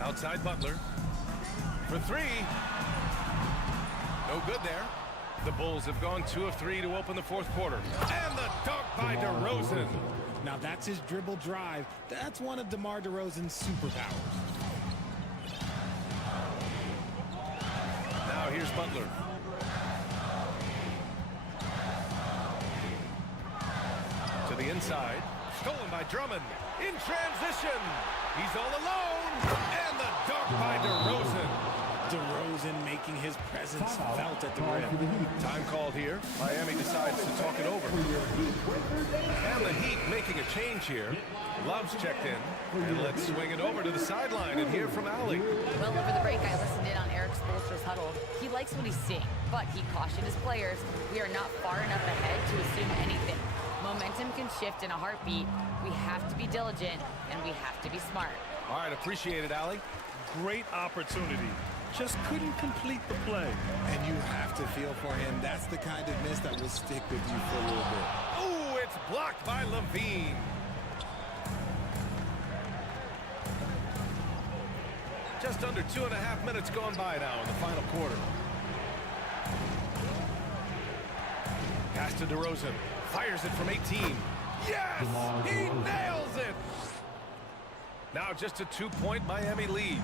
Outside Butler. For three. No good there. The Bulls have gone 2 of 3 to open the fourth quarter. And the dunk by DeRozan. Now that's his dribble drive. That's one of DeMar DeRozan's superpowers. Now here's Butler. To the inside. Stolen by Drummond. In transition. He's all alone. And the dunk by DeRozan. DeRozan making his presence felt at the rim. Time called here. Miami decides to talk it over. And the Heat making a change here. Love's checked in. And let's swing it over to the sideline and hear from Allie. Well, over the break, I listened in on Eric Spoelstra's huddle. He likes what he's seeing, but he cautioned his players, we are not far enough ahead to assume anything. Momentum can shift in a heartbeat. We have to be diligent, and we have to be smart. All right, appreciate it, Allie. Great opportunity. Just couldn't complete the play. And you have to feel for him. That's the kind of miss that will stick with you for a little bit. Oh, it's blocked by Levine. Just under 2.5 minutes gone by now in the final quarter. Pass to DeRozan. Fires it from 18. Yes! He nails it! Now just a 2-point Miami lead.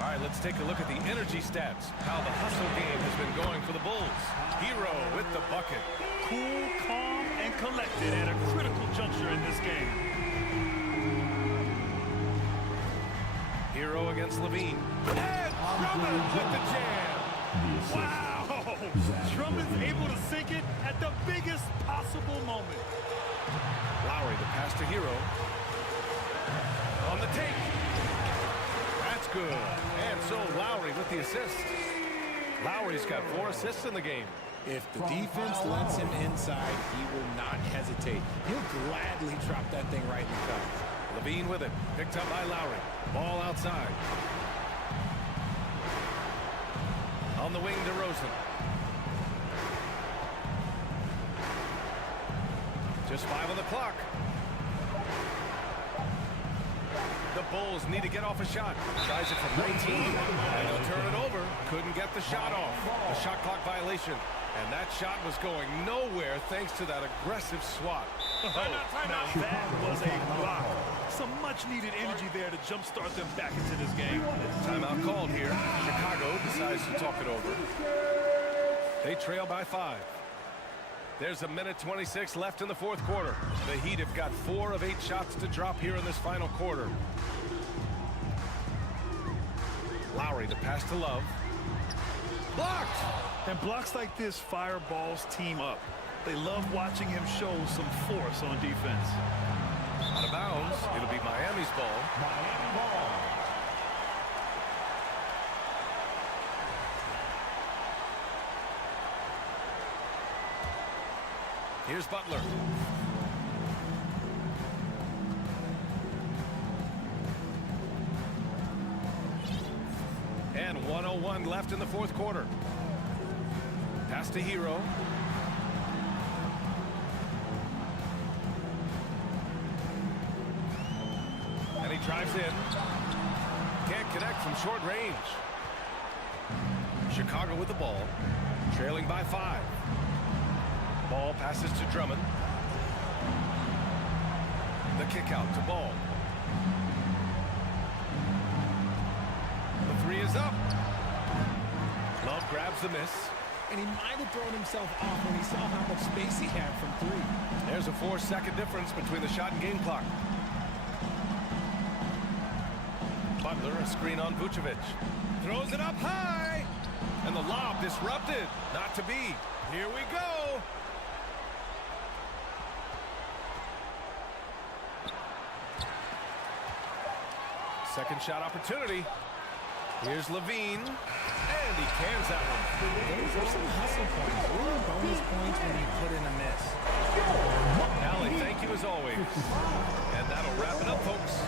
All right, let's take a look at the energy stats. How the hustle game has been going for the Bulls. Hero with the bucket. Cool, calm, and collected at a critical juncture in this game. Hero against Levine. And Drummond with the jam. Wow! Drummond's able to sink it at the biggest possible moment. Lowry, the pass to Hero. On the take. That's good. And so Lowry with the assist. Lowry's got 4 assists in the game. If the defense lets him inside, he will not hesitate. He'll gladly drop that thing right in the cup. Levine with it. Picked up by Lowry. Ball outside. On the wing, DeRozan. Just 5 on the clock. The Bulls need to get off a shot. Tries it from 19. And he'll turn it over. Couldn't get the shot off. A shot clock violation. And that shot was going nowhere thanks to that aggressive swat. Now that was a block. Some much-needed energy there to jumpstart them back into this game. Timeout called here. Chicago decides to talk it over. They trail by 5. There's 1:26 left in the fourth quarter. The Heat have got 4 of 8 shots to drop here in this final quarter. Lowry, the pass to Love. Blocked! And blocks like this fire Ball's team up. They love watching him show some force on defense. Out of bounds. It'll be Miami's ball. Miami ball. Here's Butler. And 1:01 left in the fourth quarter. Pass to Hero. And he drives in. Can't connect from short range. Chicago with the ball. Trailing by 5. Ball passes to Drummond. The kick out to Ball. The 3 is up. Love grabs the miss. And he might have thrown himself off when he saw how much space he had from 3. There's a 4-second difference between the shot and game clock. Butler, a screen on Vucevic. Throws it up high. And the lob disrupted. Not to be. Here we go. Second shot opportunity. Here's Levine, and he cans that one. Those are some hustle points, really bonus points when you put in a miss. Allie, thank you as always. And that'll wrap it up, folks.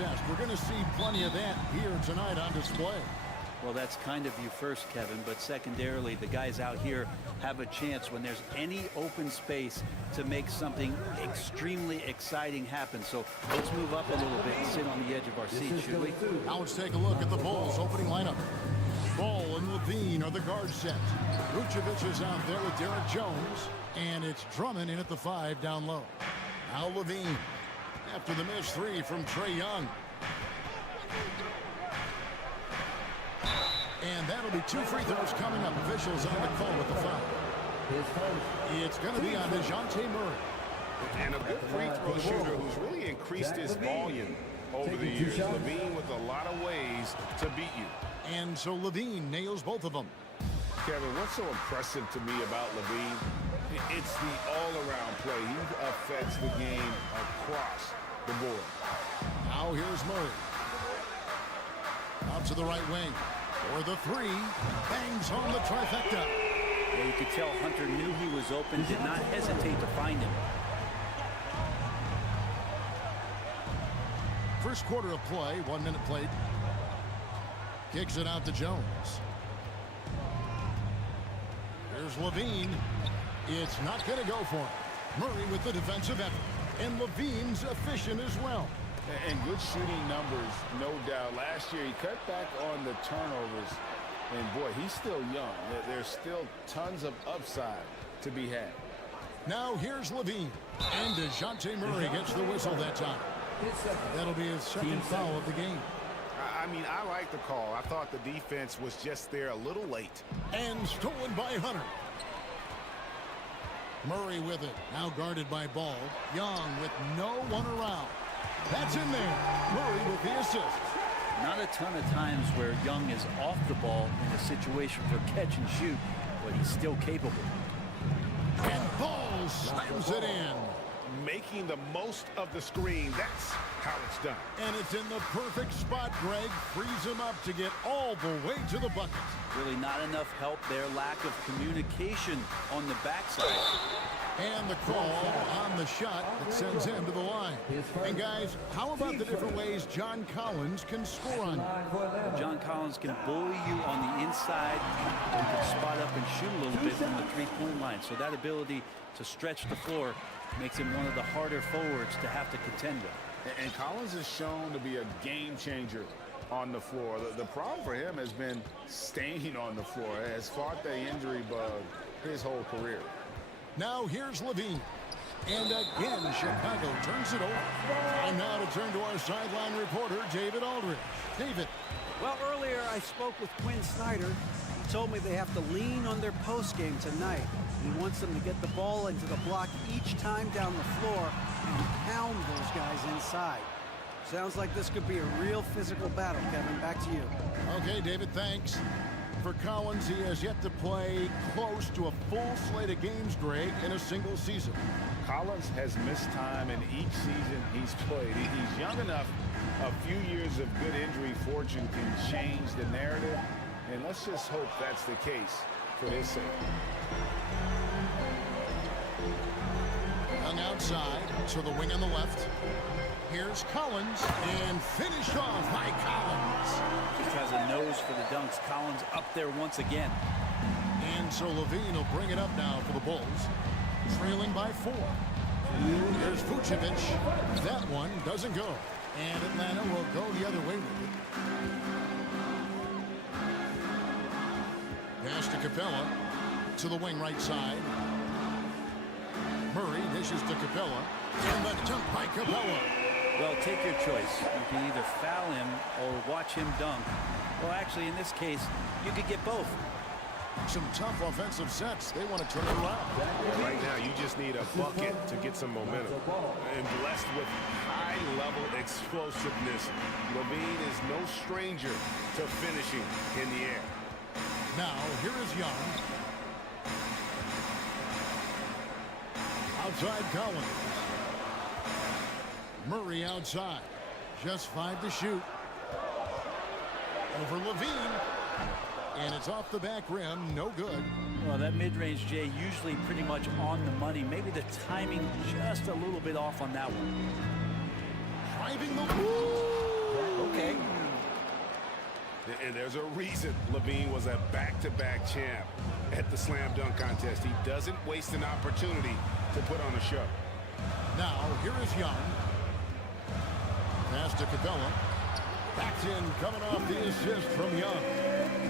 contest. We're going to see plenty of that here tonight on display. Well, that's kind of you first, Kevin, but secondarily, the guys out here have a chance when there's any open space to make something extremely exciting happen. So let's move up a little bit and sit on the edge of our seat, should we? Now let's take a look at the Bulls opening lineup. Ball and Levine are the guard set. Vucevic is out there with Derek Jones, and it's Drummond in at the 5 down low. Now Levine after the missed 3 from Trae Young. And that'll be 2 free throws coming up. Officials on the call with the foul. It's going to be on DeJounte Murray. And a good free throw shooter who's really increased his volume over the years. Levine with a lot of ways to beat you. And so Levine nails both of them. Kevin, what's so impressive to me about Levine? It's the all-around play. He affects the game across the board. Now here's Murray. Out to the right wing. For the 3, bangs on the trifecta. Yeah, you could tell Hunter knew he was open, did not hesitate to find him. First quarter of play, 1 minute played. Kicks it out to Jones. Here's Levine. It's not going to go for him. Murray with the defensive effort. And Levine's efficient as well. And good shooting numbers, no doubt. Last year, he cut back on the turnovers. And, boy, he's still young. There's still tons of upside to be had. Now here's Levine. And DeJounte Murray gets the whistle that time. That'll be his second foul of the game. I mean, I like the call. I thought the defense was just there a little late. And stolen by Hunter. Murray with it. Now guarded by Ball. Young with no one around. That's in there. Murray with the assist. Not a ton of times where Young is off the ball in a situation for catch and shoot, but he's still capable. And Ball slams it in. Making the most of the screen. That's how it's done. And it's in the perfect spot. Greg frees him up to get all the way to the bucket. Really not enough help there. Lack of communication on the backside. And the call on the shot that sends him to the line. And guys, how about the different ways John Collins can score on you? John Collins can bully you on the inside. He can spot up and shoot a little bit from the three-point line. So that ability to stretch the floor makes him one of the harder forwards to have to contend with. And Collins is shown to be a game changer on the floor. The problem for him has been staying on the floor. Has fought the injury bug his whole career. Now here's Levine. And again, Chicago turns it over. Time now to turn to our sideline reporter, David Aldridge. David. Well, earlier I spoke with Quinn Snyder. He told me they have to lean on their post game tonight. He wants them to get the ball into the block each time down the floor and pound those guys inside. Sounds like this could be a real physical battle, Kevin. Back to you. Okay, David, thanks. For Collins, he has yet to play close to a full slate of games, Greg, in a single season. Collins has missed time in each season he's played. He's young enough. A few years of good injury fortune can change the narrative. And let's just hope that's the case for his sake. Young outside, so the wing on the left. Here's Collins, and finished off by Collins. Just has a nose for the dunks. Collins up there once again. And so Levine will bring it up now for the Bulls. Trailing by 4. Here's Vucevic. That one doesn't go. And Atlanta will go the other way with it. Pass to Capella. To the wing right side. Murray dishes to Capella. And the dunk by Capella. Well, take your choice. You can either foul him or watch him dunk. Well, actually, in this case, you could get both. Some tough offensive sets. They want to turn it around. Right now, you just need a bucket to get some momentum. And blessed with high-level explosiveness, Levine is no stranger to finishing in the air. Now, here is Young. Outside Collins. Murray outside. Just 5 to shoot. Over Levine. And it's off the back rim. No good. Well, that mid-range, Jay, usually pretty much on the money. Maybe the timing just a little bit off on that one. Driving the... Okay. And there's a reason Levine was a back-to-back champ at the slam dunk contest. He doesn't waste an opportunity to put on a show. Now, here is Young. Pass to Capella. Backed in, coming off the assist from Young.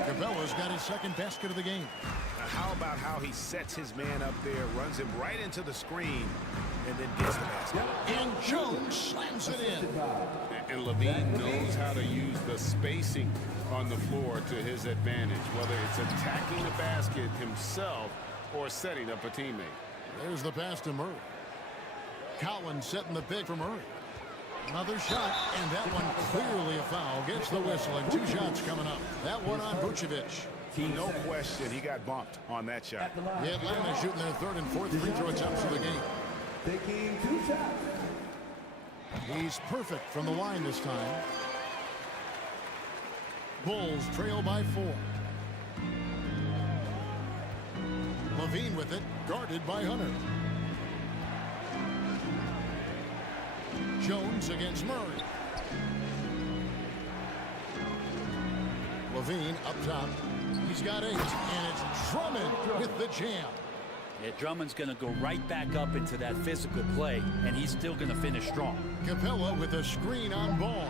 Capella's got his second basket of the game. Now, how about how he sets his man up there, runs him right into the screen, and then gets the basket. And Jones slams it in. And Levine knows how to use the spacing on the floor to his advantage, whether it's attacking the basket himself or setting up a teammate. There's the pass to Murray. Collins setting the pick for Murray. Another shot, and that one clearly a foul. Gets the whistle, and 2 shots coming up. That one on Vucevic. No question, he got bumped on that shot. The Atlanta shooting their 3rd and 4th free throw attempts of the game. Taking 2 shots. He's perfect from the line this time. Bulls trail by 4. Levine with it, guarded by Hunter. Jones against Murray. Levine up top. He's got 8, and it's Drummond with the jam. Yeah, Drummond's going to go right back up into that physical play, and he's still going to finish strong. Capella with a screen on ball.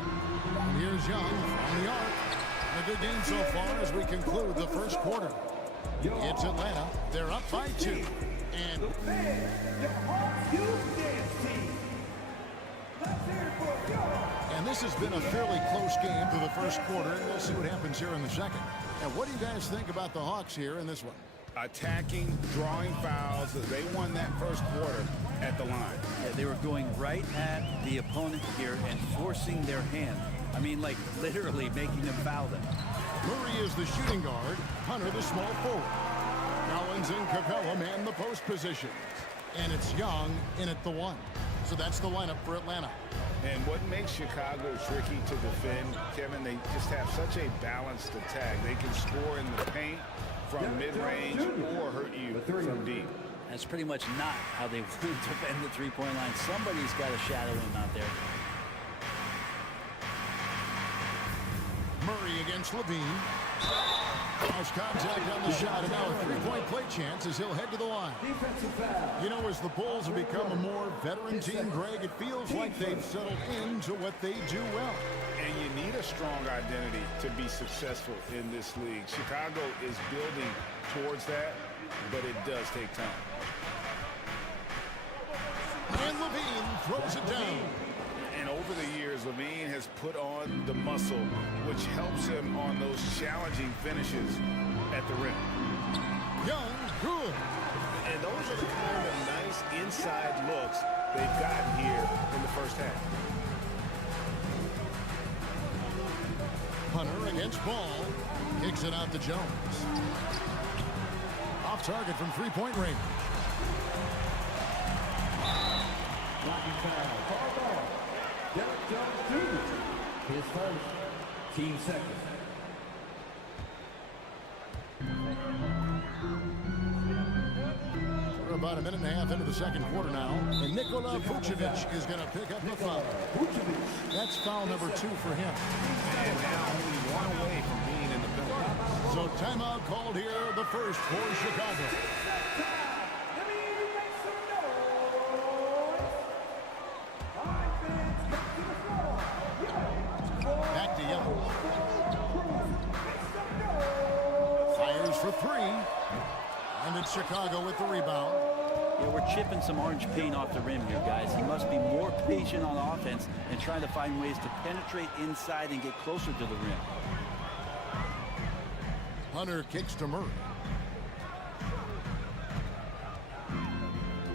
Here's Young from the arc. A good game so far as we conclude the first quarter. It's Atlanta. They're up by 2. And this has been a fairly close game through the first quarter, and we'll see what happens here in the second. And what do you guys think about the Hawks here in this one? Attacking, drawing fouls. They won that first quarter at the line. Yeah, they were going right at the opponent here and forcing their hand. I mean, like, literally making them foul them. Murray is the shooting guard. Hunter the small forward. Collins and Capella man the post position. And it's Young in at the 1. So that's the lineup for Atlanta. And what makes Chicago tricky to defend, Kevin, they just have such a balanced attack. They can score in the paint from mid-range or hurt you from deep. That's pretty much not how they would defend the three-point line. Somebody's got to shadow him out there. Murray against Levine. House contact on the shot, and now a 3-point play chance as he'll head to the line. You know, as the Bulls have become a more veteran team, Greg, it feels like they've settled into what they do well. And you need a strong identity to be successful in this league. Chicago is building towards that, but it does take time. And Levine throws it down. And over the years, Levine has put on the muscle, which helps him on those challenging finishes at the rim. Young, good. And those are the kind of nice inside looks they've gotten here in the first half. Hunter against Ball. Kicks it out to Jones. Off target from 3-point range. Blocking foul. Foul ball. Derek Jones Jr. His first. Team second. We're about a minute and a half into the second quarter now. And Nikola Vucevic is going to pick up the foul. That's foul number 2 for him. And now only 1 away from being in the penalty. So timeout called here, the first for Chicago. Back to Young. Fires for 3. And it's Chicago with the rebound. Yeah, we're chipping some orange paint off the rim here, guys. He must be more patient on offense and trying to find ways to penetrate inside and get closer to the rim. Hunter kicks to Murray.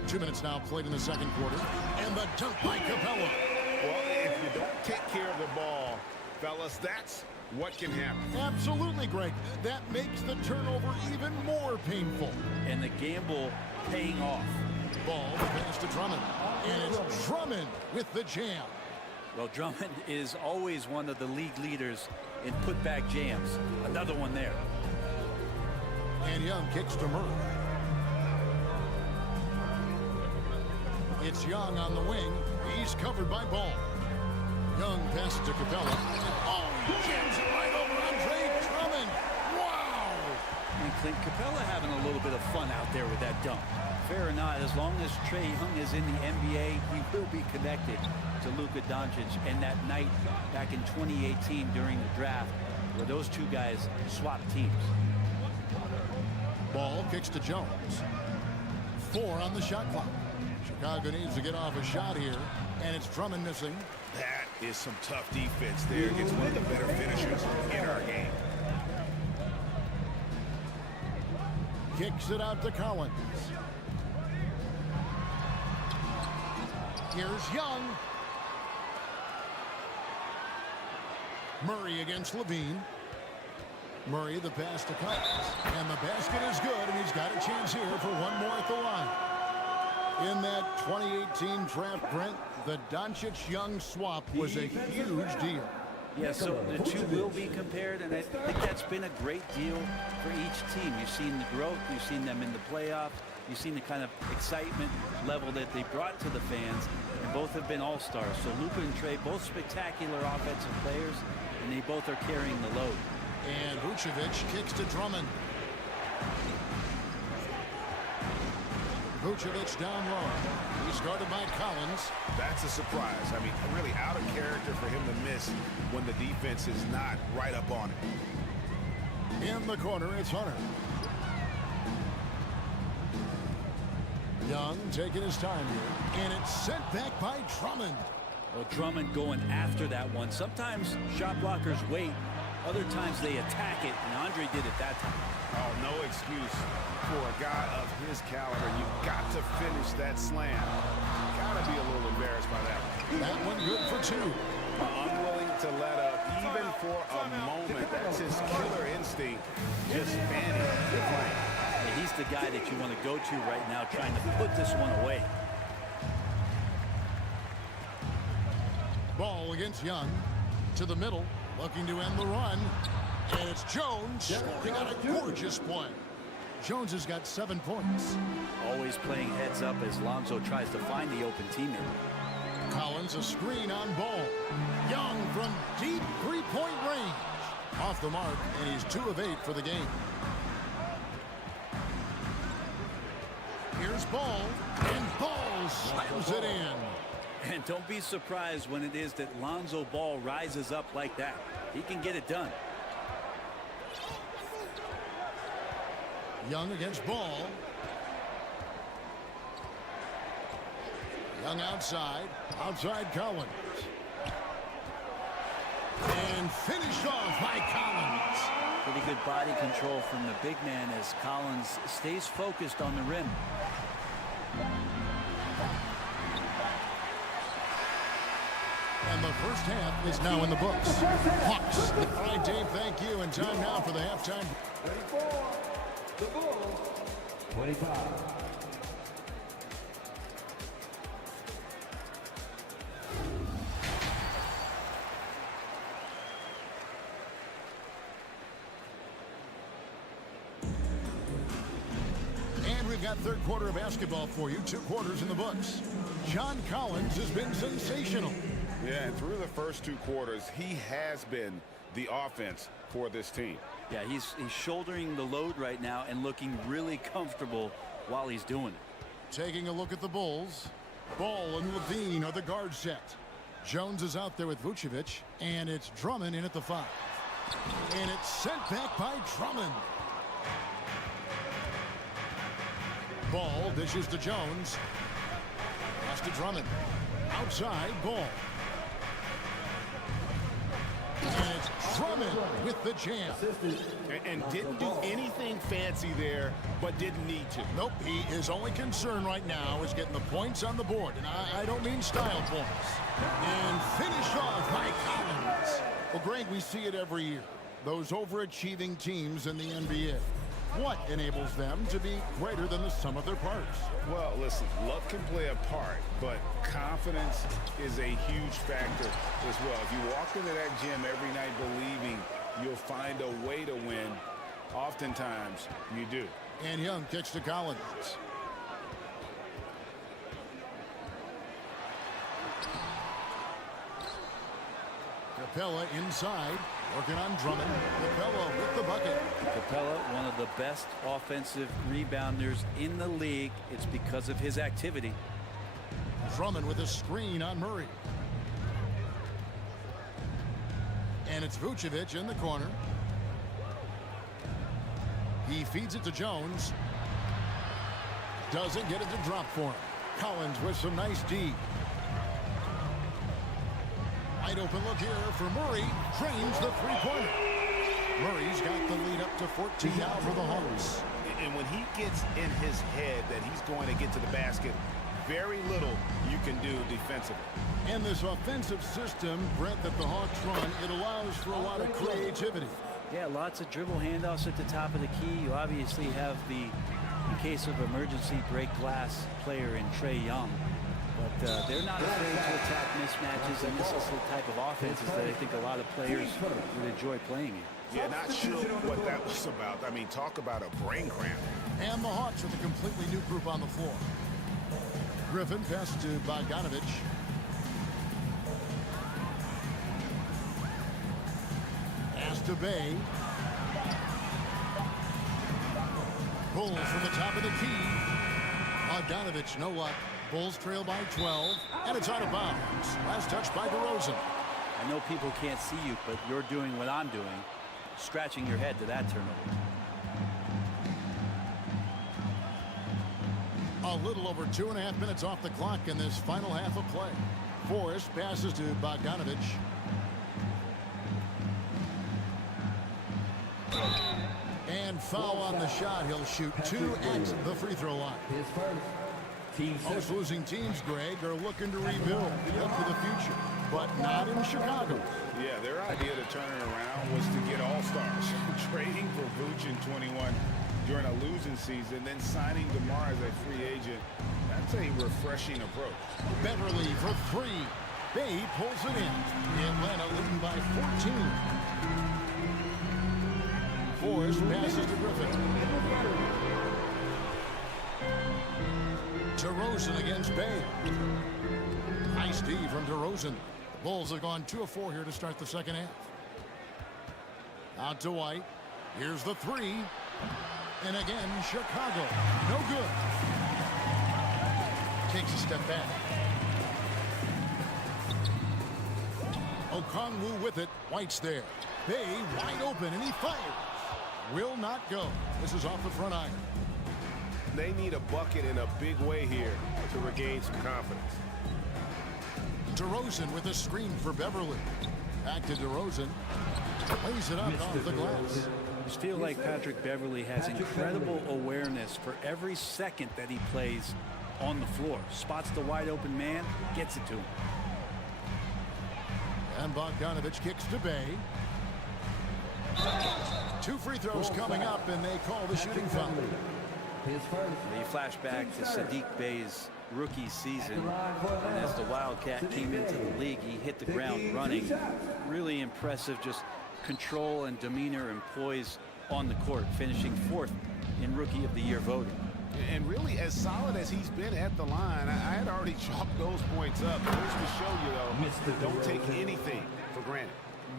2 minutes now played in the second quarter. And the dunk by Capella. Well, if you don't take care of the ball, fellas, that's what can happen. Absolutely, Greg. That makes the turnover even more painful. And the gamble paying off. Ball, the pass to Drummond. And it's Drummond with the jam. Well, Drummond is always one of the league leaders in putback jams. Another one there. And Young kicks to Murray. It's Young on the wing. He's covered by Ball. Young passes to Capella. Jams it right over Andre Drummond. Wow! And Clint Capella having a little bit of fun out there with that dunk. Fair or not, as long as Trae Young is in the NBA, he will be connected to Luka Doncic. And that night back in 2018 during the draft, where those two guys swapped teams. Ball kicks to Jones. 4 on the shot clock. Chicago needs to get off a shot here, and it's Drummond missing. That is some tough defense there against one of the better finishers in our game. Kicks it out to Collins. Here's Young. Murray against Levine. Murray the pass to Collins. And the basket is good, and he's got a chance here for one more at the line. In that 2018 draft, Brent, the Doncic-Young swap was a huge deal. Yeah, so the two will be compared, and I think that's been a great deal for each team. You've seen the growth, you've seen them in the playoffs, you've seen the kind of excitement level that they brought to the fans, and both have been all-stars. So Luka and Trae, both spectacular offensive players, and they both are carrying the load. And Vucevic kicks to Drummond. Vucevic down low. He's guarded by Collins. That's a surprise. I mean, really out of character for him to miss when the defense is not right up on it. In the corner, it's Hunter. Young taking his time here, and it's sent back by Drummond. Well, Drummond going after that one. Sometimes shot blockers wait. Other times they attack it, and Andre did it that time. Oh, no excuse for a guy of his caliber. You've got to finish that slam. Got to be a little embarrassed by that one. That one good for 2. Unwilling to let up even for a moment. That's his killer instinct. Just fanning the play. Yeah, he's the guy that you want to go to right now, trying to put this one away. Ball against Young. To the middle. Looking to end the run. And it's Jones scoring on a gorgeous play. Jones has got 7 points. Always playing heads up as Lonzo tries to find the open teammate. Collins a screen on Ball. Young from deep three-point range. Off the mark, and he's 2 of 8 for the game. Here's Ball, and Ball slams it in. And don't be surprised when it is that Lonzo Ball rises up like that. He can get it done. Young against Ball. Young outside. Outside Collins. And finished off by Collins. Pretty good body control from the big man as Collins stays focused on the rim. And the first half is now in the books. Hawks. All right, Dave, thank you. And time now for the halftime. 24, the Bulls. 25. And we've got third quarter of basketball for you. 2 quarters in the books. John Collins has been sensational. Yeah, and through the first 2 quarters, he has been the offense for this team. Yeah, he's shouldering the load right now and looking really comfortable while he's doing it. Taking a look at the Bulls. Ball and Levine are the guard set. Jones is out there with Vucevic, and it's Drummond in at the 5. And it's sent back by Drummond. Ball dishes to Jones. Pass to Drummond. Outside, Ball. And it's Drummond with the jam. And didn't do anything fancy there, but didn't need to. Nope, his only concern right now is getting the points on the board. And I don't mean style points. And finish off by Collins. Well, Greg, we see it every year. Those overachieving teams in the NBA. What enables them to be greater than the sum of their parts? Well, listen, luck can play a part, but confidence is a huge factor as well. If you walk into that gym every night believing you'll find a way to win, oftentimes you do. And Young kicks to Collins. Capella inside. Working on Drummond. Capella with the bucket. Capella, one of the best offensive rebounders in the league. It's because of his activity. Drummond with a screen on Murray. And it's Vucevic in the corner. He feeds it to Jones. Doesn't get it to drop for him. Collins with some nice D. Wide open look here for Murray. Drains the three-pointer. Murray's got the lead up to 14 now for the Hawks. And when he gets in his head that he's going to get to the basket, very little you can do defensively. And this offensive system, Brent, that the Hawks run, it allows for a lot of creativity. Yeah, lots of dribble handoffs at the top of the key. You obviously have the, in case of emergency, break glass player in Trae Young. But they're not afraid to attack mismatches, and this is the type of offenses that I think a lot of players would enjoy playing in. Yeah, not sure what that was about. I mean, talk about a brain cramp. And the Hawks with a completely new group on the floor. Griffin passes to Bogdanovic. Pass to Bay. Bulls from the top of the key. Bogdanovic, no luck. Bulls trail by 12, and it's out of bounds. Last touch by DeRozan. I know people can't see you, but you're doing what I'm doing, scratching your head to that turnover. A little over 2.5 minutes off the clock in this final half of play. Forrest passes to Bogdanovic. And foul on the shot. He'll shoot 2 at the free throw line. His first. Most losing teams, Greg, are looking to rebuild, look to the future, but not in Chicago. Yeah, their idea to turn it around was to get all-stars. Trading for Vooch in 21 during a losing season, then signing DeMar as a free agent. That's a refreshing approach. Beverly for 3. Bay pulls it in. Atlanta leading by 14. Forrest passes to Griffin. DeRozan against Bay. Nice D from DeRozan. The Bulls have gone 2 of 4 here to start the second half. Out to White. Here's the 3. And again, Chicago. No good. Takes a step back. Okongwu with it. White's there. Bay wide open, and he fires. Will not go. This is off the front iron. They need a bucket in a big way here to regain some confidence. DeRozan with a screen for Beverly. Back to DeRozan. Plays it up off the glass. I just feel like Patrick Beverly has incredible awareness for every second that he plays on the floor. Spots the wide open man, gets it to him. And Bogdanovic kicks to Bay. 2 free throws coming up, and they call the shooting foul. You flash back to Sadiq Bey's rookie season, and as the Wildcat came into the league, he hit the ground running. Really impressive, just control and demeanor and poise on the court, finishing 4th in Rookie of the Year voting. And really, as solid as he's been at the line, I had already chalked those points up. Here's to show you, though, don't take anything for granted.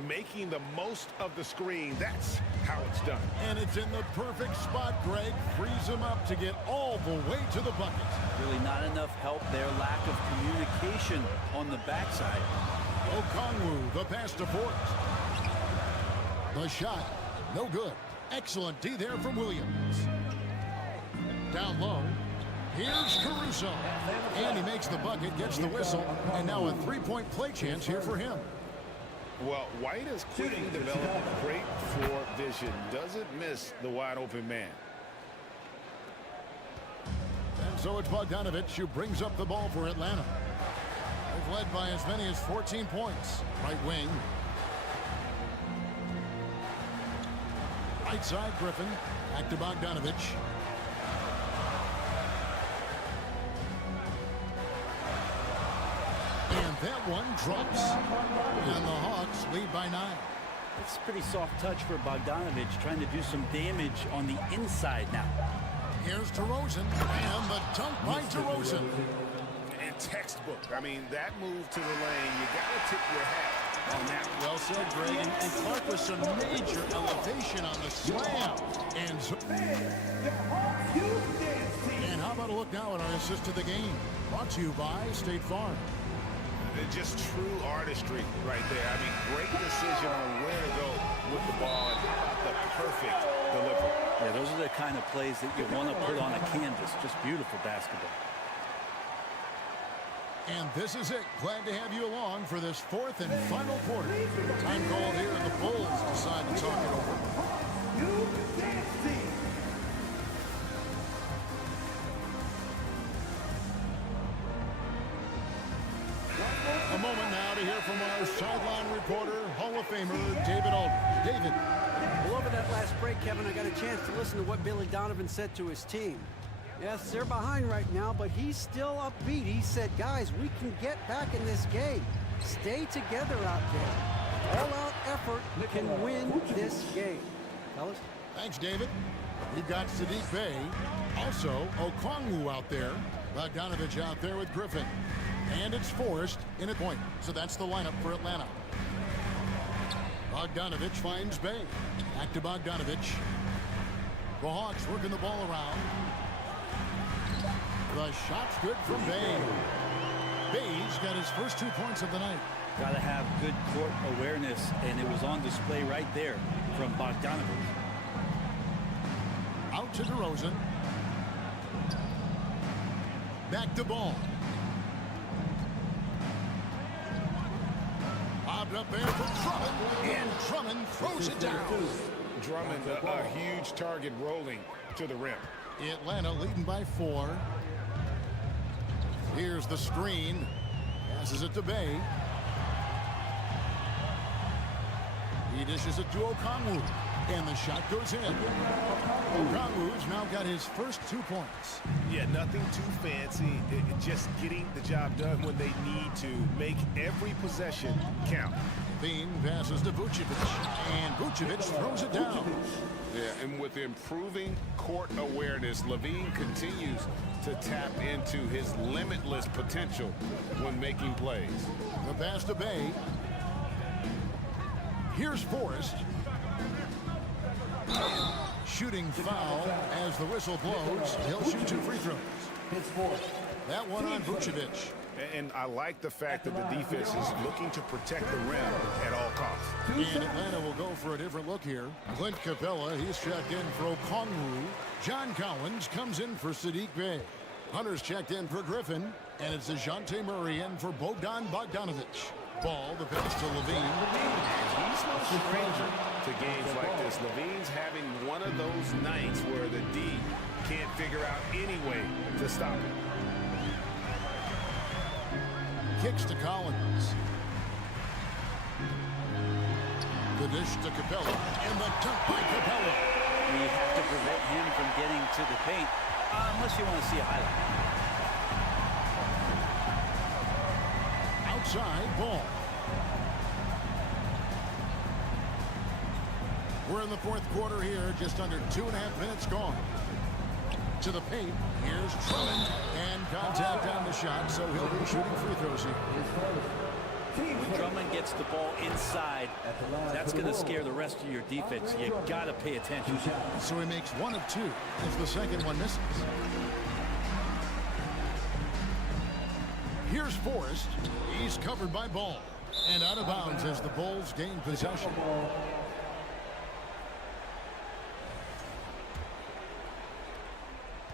Making the most of the screen, that's how it's done. And it's in the perfect spot, Greg. Frees him up to get all the way to the bucket. Really not enough help there. Lack of communication on the backside. Okongwu, the pass to Forrest. The shot, no good. Excellent D there from Williams. Down low. Here's Caruso. And he makes the bucket, gets the whistle, and now a 3-point play chance here for him. Well, White has quickly developed great floor vision. Doesn't miss the wide open man. And so it's Bogdanovic who brings up the ball for Atlanta. They've led by as many as 14 points. Right wing. Right side, Griffin. Back to Bogdanovic. And that one drops. And the Hawks lead by 9. It's a pretty soft touch for Bogdanovic, trying to do some damage on the inside now. Here's DeRozan, and the dunk by DeRozan. And textbook. I mean, that move to the lane, you got to tip your hat on that. Well said, Greg. And Clark with some major elevation on the slam. And how about a look now at our assist to the game? Brought to you by State Farm. Just true artistry right there. I mean, great decision on where to go with the ball, and how about the perfect delivery. Yeah, those are the kind of plays that you want to put on a canvas. Just beautiful basketball. And this is it. Glad to have you along for this fourth and final quarter. Time called here, and the Bulls decide to talk it over. A moment now to hear from our sideline reporter, Hall of Famer David Aldridge. David. Well, over that last break, Kevin, I got a chance to listen to what Billy Donovan said to his team. Yes, they're behind right now, but he's still upbeat. He said, guys, we can get back in this game. Stay together out there. All-out effort can win this game. Fellas? Thanks, David. We've got Sadiq Bey. Also, Okongwu out there. Bogdanovich out there with Griffin. And it's Forrest in a point. So that's the lineup for Atlanta. Bogdanovich finds Bey. Back to Bogdanovich. The Hawks working the ball around. The shot's good from Bey. Bey's got his first 2 points of the night. Got to have good court awareness, and it was on display right there from Bogdanovich. Out to DeRozan. Back to Ball. Bobbed up there for Drummond, and Drummond throws it down. Drummond, a huge target rolling to the rim. Atlanta leading by 4. Here's the screen. Passes it to Bey. He dishes it to Okongwu. And the shot goes in. Okongwu's now got his first 2 points. Yeah, nothing too fancy. Just getting the job done when they need to. Make every possession count. Bean passes to Vucevic. And Vucevic throws it down. Yeah, and with improving court awareness, Levine continues to tap into his limitless potential when making plays. The pass to Bey. Here's Forrest. Shooting foul as the whistle blows. He'll shoot 2 free throws. That one on Vucevic. And I like the fact that the defense is looking to protect the rim at all costs. And Atlanta will go for a different look here. Clint Capella, he's checked in for Okongwu. John Collins comes in for Sadiq Bey. Hunter's checked in for Griffin. And it's DeJounte Murray in for Bogdanovich. Ball, the pass to Levine. He's no stranger to games like this. Levine's having one of those nights where the D can't figure out any way to stop him. Kicks to Collins. The dish to Capella. And the dunk by Capella. You have to prevent him from getting to the paint, unless you want to see a highlight. Outside Ball. We're in the fourth quarter here, just under 2.5 minutes gone. To the paint, here's Drummond, and contact on the shot, so he'll be shooting free throws here. When Drummond gets the ball inside, that's going to scare the rest of your defense. You got to pay attention. So he makes 1 of 2 as the second one misses. Here's Forrest. He's covered by Ball. And out of bounds as the Bulls gain possession.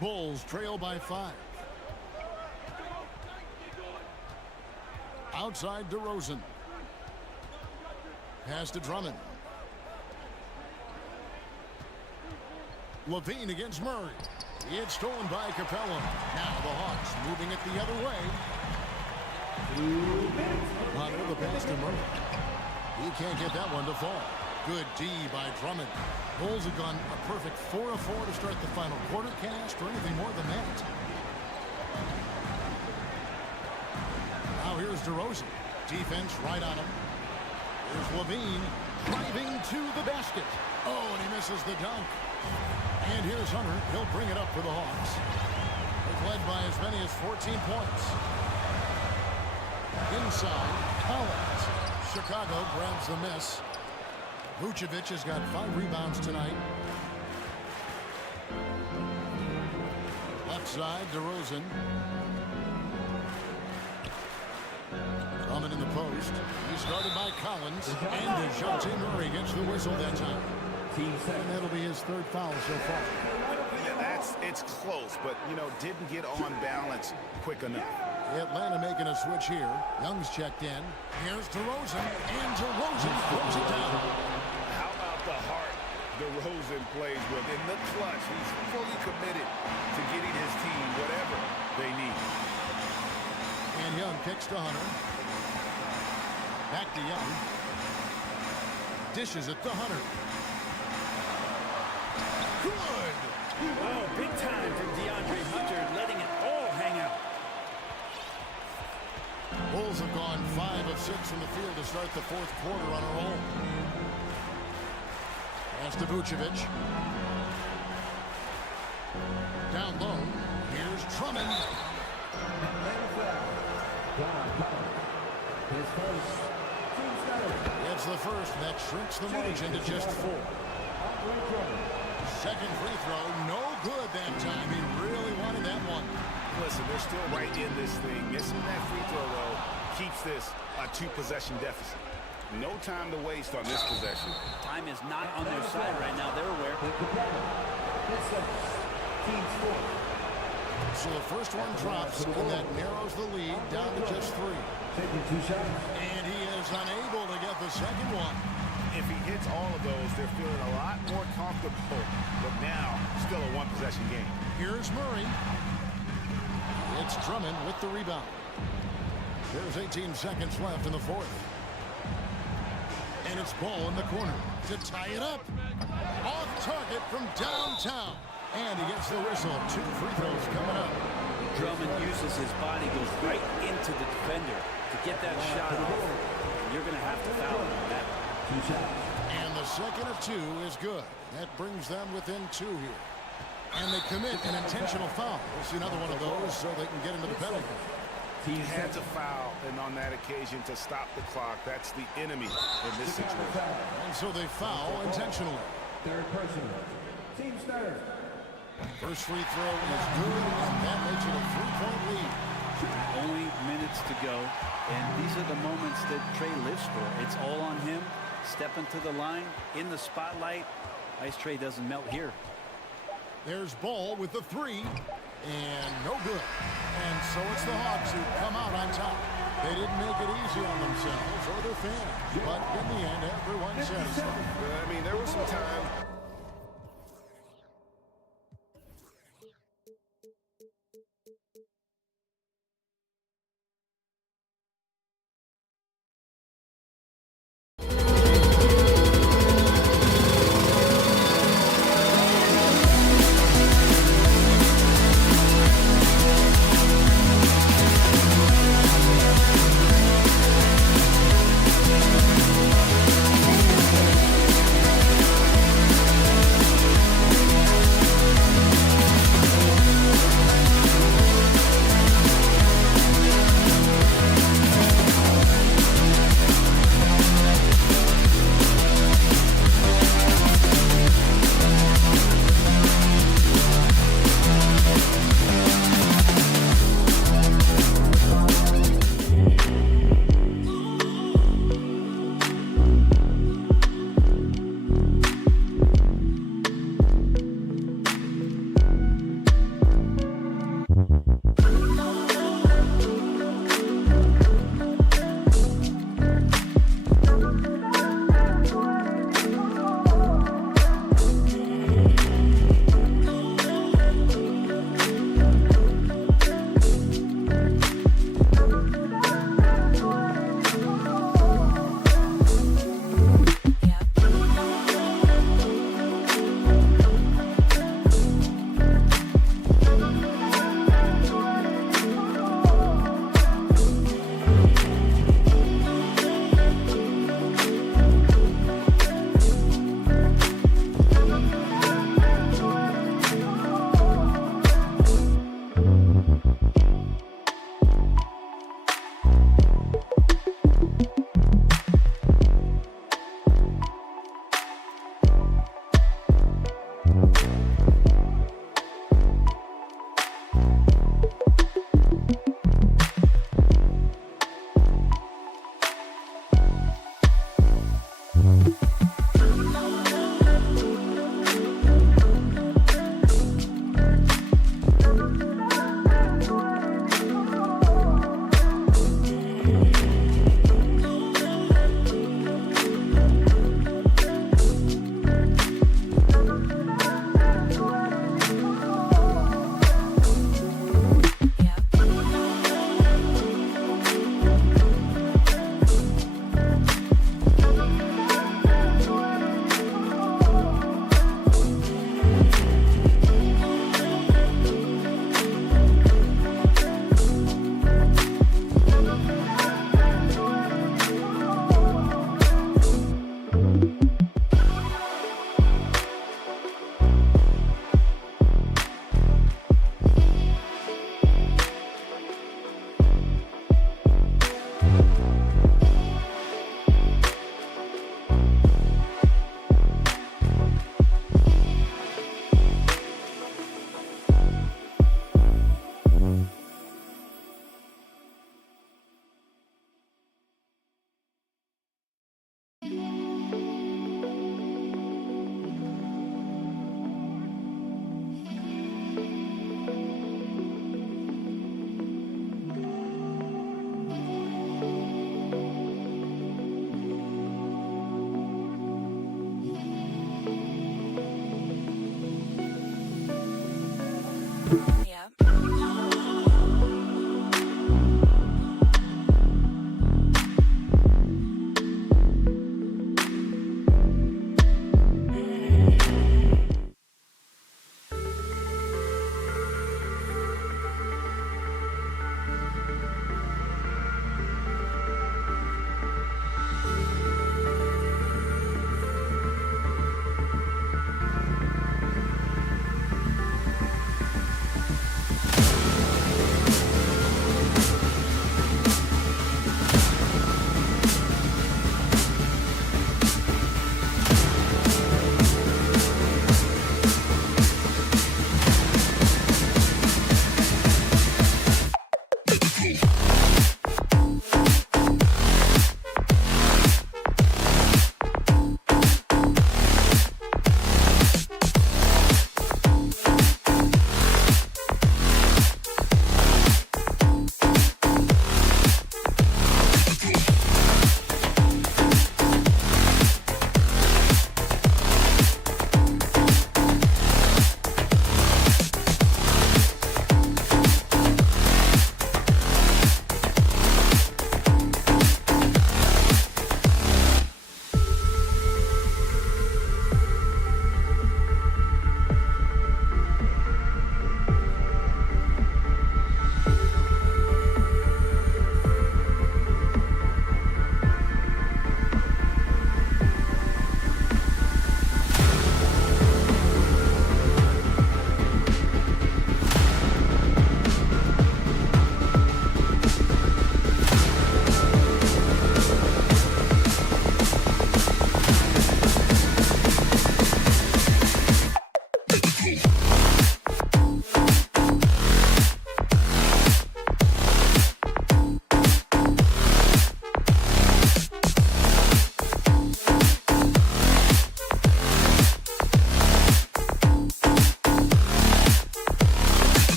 Bulls trail by 5. Outside DeRozan. Pass to Drummond. Levine against Murray. It's stolen by Capella. Now the Hawks moving it the other way. Hunter, the pass to Murray. He can't get that one to fall. Good D by Drummond. Bulls have gone a perfect 4 of 4 to start the final quarter. Can't ask for anything more than that. Now here's DeRozan. Defense right on him. Here's Levine driving to the basket. Oh, and he misses the dunk. And here's Hunter. He'll bring it up for the Hawks. They've led by as many as 14 points. Inside, Collins Chicago grabs the miss. Vucevic has got 5 rebounds tonight. Left side, DeRozan. Drummond in the post. He's guarded by Collins. And DeJounte Murray gets the whistle that time. And that'll be his 3rd foul so far. Yeah, it's close, but, didn't get on balance quick enough. Atlanta making a switch here. Young's checked in. Here's DeRozan. And DeRozan throws it down. How about the heart DeRozan plays with? In the clutch, he's fully committed to getting his team whatever they need. And Young kicks to Hunter. Back to Young. Dishes it to Hunter. Good! Oh, big time from DeAndre Hunter, letting it all hang out. Bulls have gone 5 of 6 from the field to start the 4th quarter on a roll. Pass to Vucevic. Down low. Here's Drummond. His first. It's the first that shrinks the margin to just 4. Second free throw, no good that time. He really wanted that one. Listen, they're still right in this thing. Missing that free throw, though, keeps this a 2-possession deficit. No time to waste on this possession. Time is not on their side right now. They're aware. So the first one drops, and that narrows the lead down to just 3. Taking 2 shots. And he is unable to get the second one. If he hits all of those, they're feeling a lot more comfortable. But now, still a 1-possession game. Here's Murray. It's Drummond with the rebound. There's 18 seconds left in the 4th. And it's Ball in the corner to tie it up. Off target from downtown. And he gets the whistle. 2 free throws coming up. Drummond uses his body, goes right into the defender to get that shot off. You're going to have to foul him on that. 2 shots. And the second of 2 is good. That brings them within 2 here. And they commit an intentional foul. We'll see another one of those so they can get into the penalty. He had to foul, and on that occasion, to stop the clock. That's the enemy in this situation. And so they foul intentionally. 3rd personal. Team's 3rd. First free throw is good, and that makes it a 3-point lead. Only minutes to go, and these are the moments that Trey lives for. It's all on him. Stepping to the line, in the spotlight. Ice Trey doesn't melt here. There's Ball with the 3, and no good. And so it's the Hawks who come out on top. They didn't make it easy on themselves or their fans, but in the end, everyone satisfied. I mean, there was some time.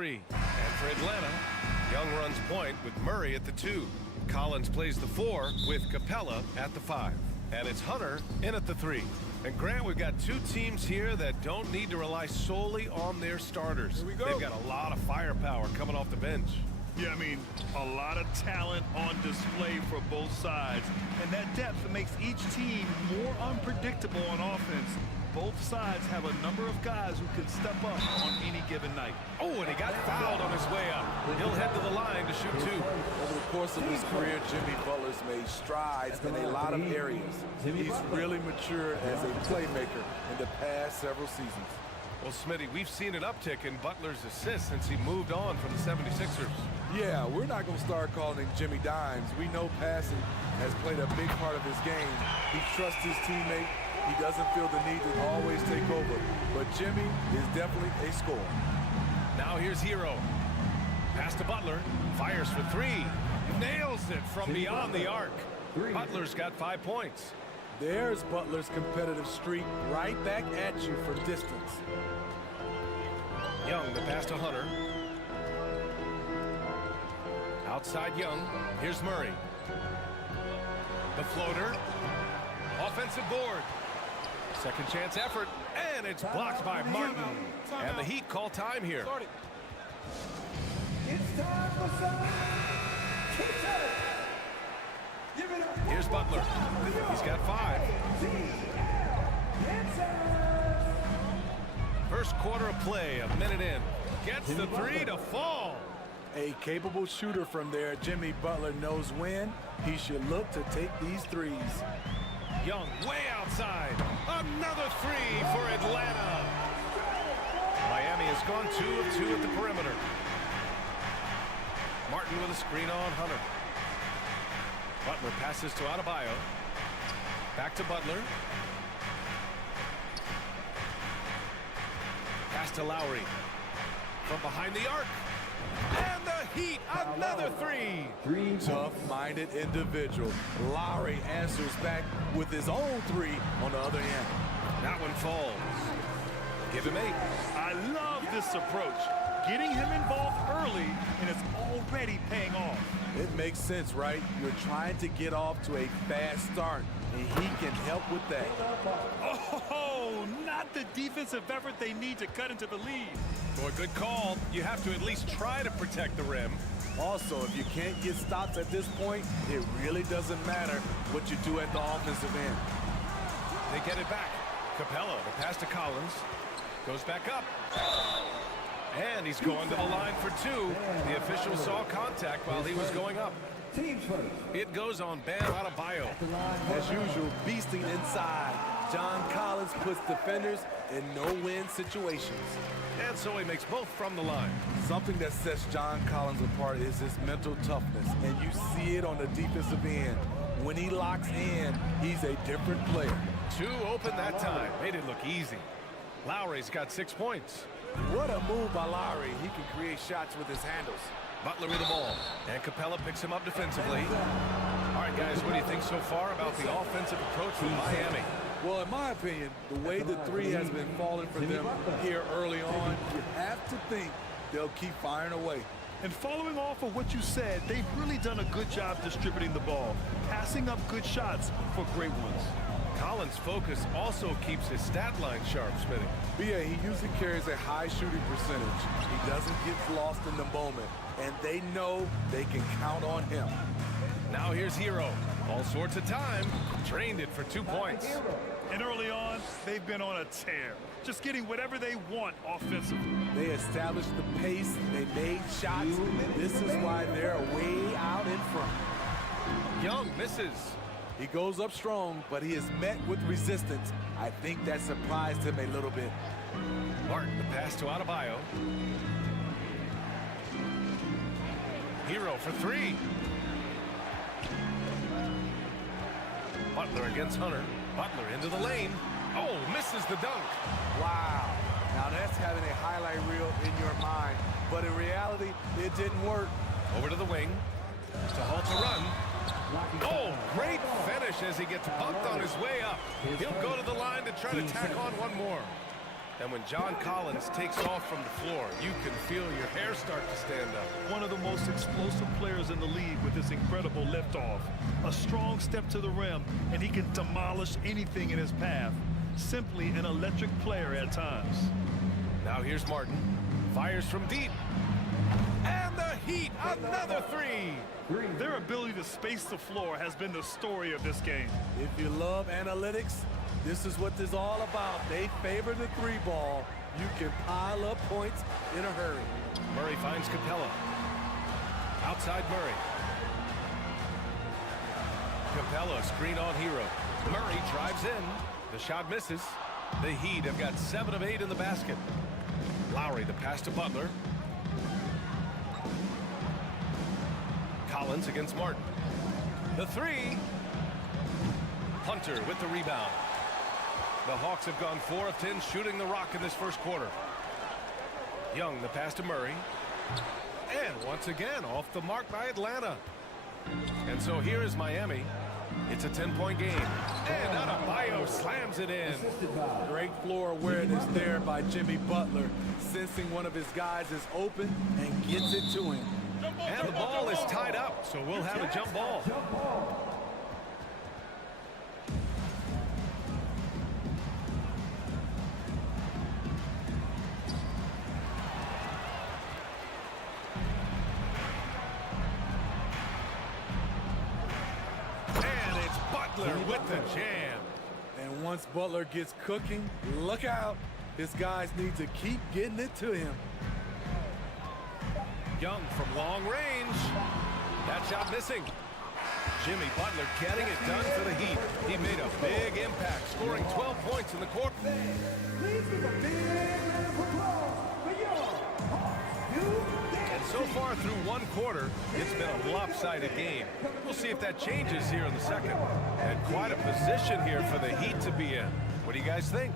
3. And for Atlanta, Young runs point with Murray at the 2. Collins plays the 4 with Capella at the 5. And it's Hunter in at the 3. And Grant, we've got two teams here that don't need to rely solely on their starters. Here we go. They've got a lot of firepower coming off the bench. Yeah, I mean, a lot of talent on display for both sides. And that depth makes each team more unpredictable on offense. Both sides have a number of guys who can step up on any given night. Oh, and he got fouled on his way up. He'll head to the line to shoot 2. Over the course of his career, Jimmy Butler's made strides in a lot of areas. He's really matured as a playmaker in the past several seasons. Well, Smitty, we've seen an uptick in Butler's assists since he moved on from the 76ers. Yeah, we're not going to start calling him Jimmy Dimes. We know passing has played a big part of his game. He trusts his teammate. He doesn't feel the need to always take over. But Jimmy is definitely a scorer. Now here's Hero. Pass to Butler. Fires for 3. Nails it from beyond the arc. Butler's got 5 points. There's Butler's competitive streak right back at you for distance. Young, the pass to Hunter. Outside Young. Here's Murray. The floater. Offensive board. Second chance effort. And it's blocked by Martin. And the Heat call time here. It's time for some. Here's Butler. He's got 5. First quarter of play, a minute in. Gets the 3 to fall. A capable shooter from there. Jimmy Butler knows when he should look to take these threes. Young way outside. Another 3 for Atlanta. Miami has gone 2 of 2 at the perimeter. Martin with a screen on Hunter. Butler passes to Adebayo. Back to Butler. Pass to Lowry. From behind the arc. And the Heat, another 3. Tough-minded individual. Lowry answers back with his own 3 on the other end. That one falls. Give him 8. I love this approach. Getting him involved early, and it's already paying off. It makes sense, right? You're trying to get off to a fast start, and he can help with that. Oh, not the defensive effort they need to cut into the lead. Boy, good call. You have to at least try to protect the rim. Also, if you can't get stops at this point, it really doesn't matter what you do at the offensive end. They get it back. Capella, the pass to Collins. Goes back up. And he's going to the line for 2. The official saw contact while he was going up. It goes on Bam Adebayo. As usual, beasting inside. John Collins puts defenders in no-win situations. And so he makes both from the line. Something that sets John Collins apart is his mental toughness, and you see it on the defensive end. When he locks in, he's a different player. 2 open that time. Made it look easy. Lowry's got 6 points. What a move by Lowry. He can create shots with his handles. Butler with the ball. And Capella picks him up defensively. All right, guys, what do you think so far about the offensive approach from Miami? Well, in my opinion, the way the 3 has been falling for them here early on, you have to think they'll keep firing away. And following off of what you said, they've really done a good job distributing the ball, passing up good shots for great ones. Collins' focus also keeps his stat line sharp, Smitty. Yeah, he usually carries a high shooting percentage. He doesn't get lost in the moment, and they know they can count on him. Now here's Hero. All sorts of time. Drained it for 2 points. And early on, they've been on a tear, just getting whatever they want offensively. They established the pace, they made shots. This is why they're way out in front. Young misses. He goes up strong, but he is met with resistance. I think that surprised him a little bit. Martin, the pass to Adebayo. Hero for 3. Butler against Hunter. Butler into the lane. Oh, misses the dunk. Wow. Now that's having a highlight reel in your mind. But in reality, it didn't work. Over to the wing. To halt the run. Oh, great finish as he gets bumped on his way up. He'll go to the line to try to tack on one more. And when John Collins takes off from the floor, you can feel your hair start to stand up. One of the most explosive players in the league with this incredible liftoff. A strong step to the rim, and he can demolish anything in his path. Simply an electric player at times. Now here's Martin. Fires from deep. And the Heat, another three. Their ability to space the floor has been the story of this game. If you love analytics, this is what this is all about. They favor the three ball. You can pile up points in a hurry. Murray finds Capella. Outside Murray. Capella screen on Hero. Murray drives in. The shot misses. The Heat have got 7 of 8 in the basket. Lowry, the pass to Butler. Collins against Martin. The three. Hunter with the rebound. The Hawks have gone 4 of 10 shooting the rock in this first quarter. Young, the pass to Murray. And once again, off the mark by Atlanta. And so here is Miami. It's a 10-point game. And Adebayo slams it in. Great floor awareness there by Jimmy Butler, sensing one of his guys is open and gets it to him. And the ball is tied up, so we'll have a jump ball. With the jam. And once Butler gets cooking, look out. His guys need to keep getting it to him. Young from long range. That shot missing. Jimmy Butler getting it done for the Heat. He made a big impact, scoring 12 points in the quarter. Please give a big round of applause for your And so far through one quarter, it's been a lopsided game. We'll see if that changes here in the second. And quite a position here for the Heat to be in. What do you guys think?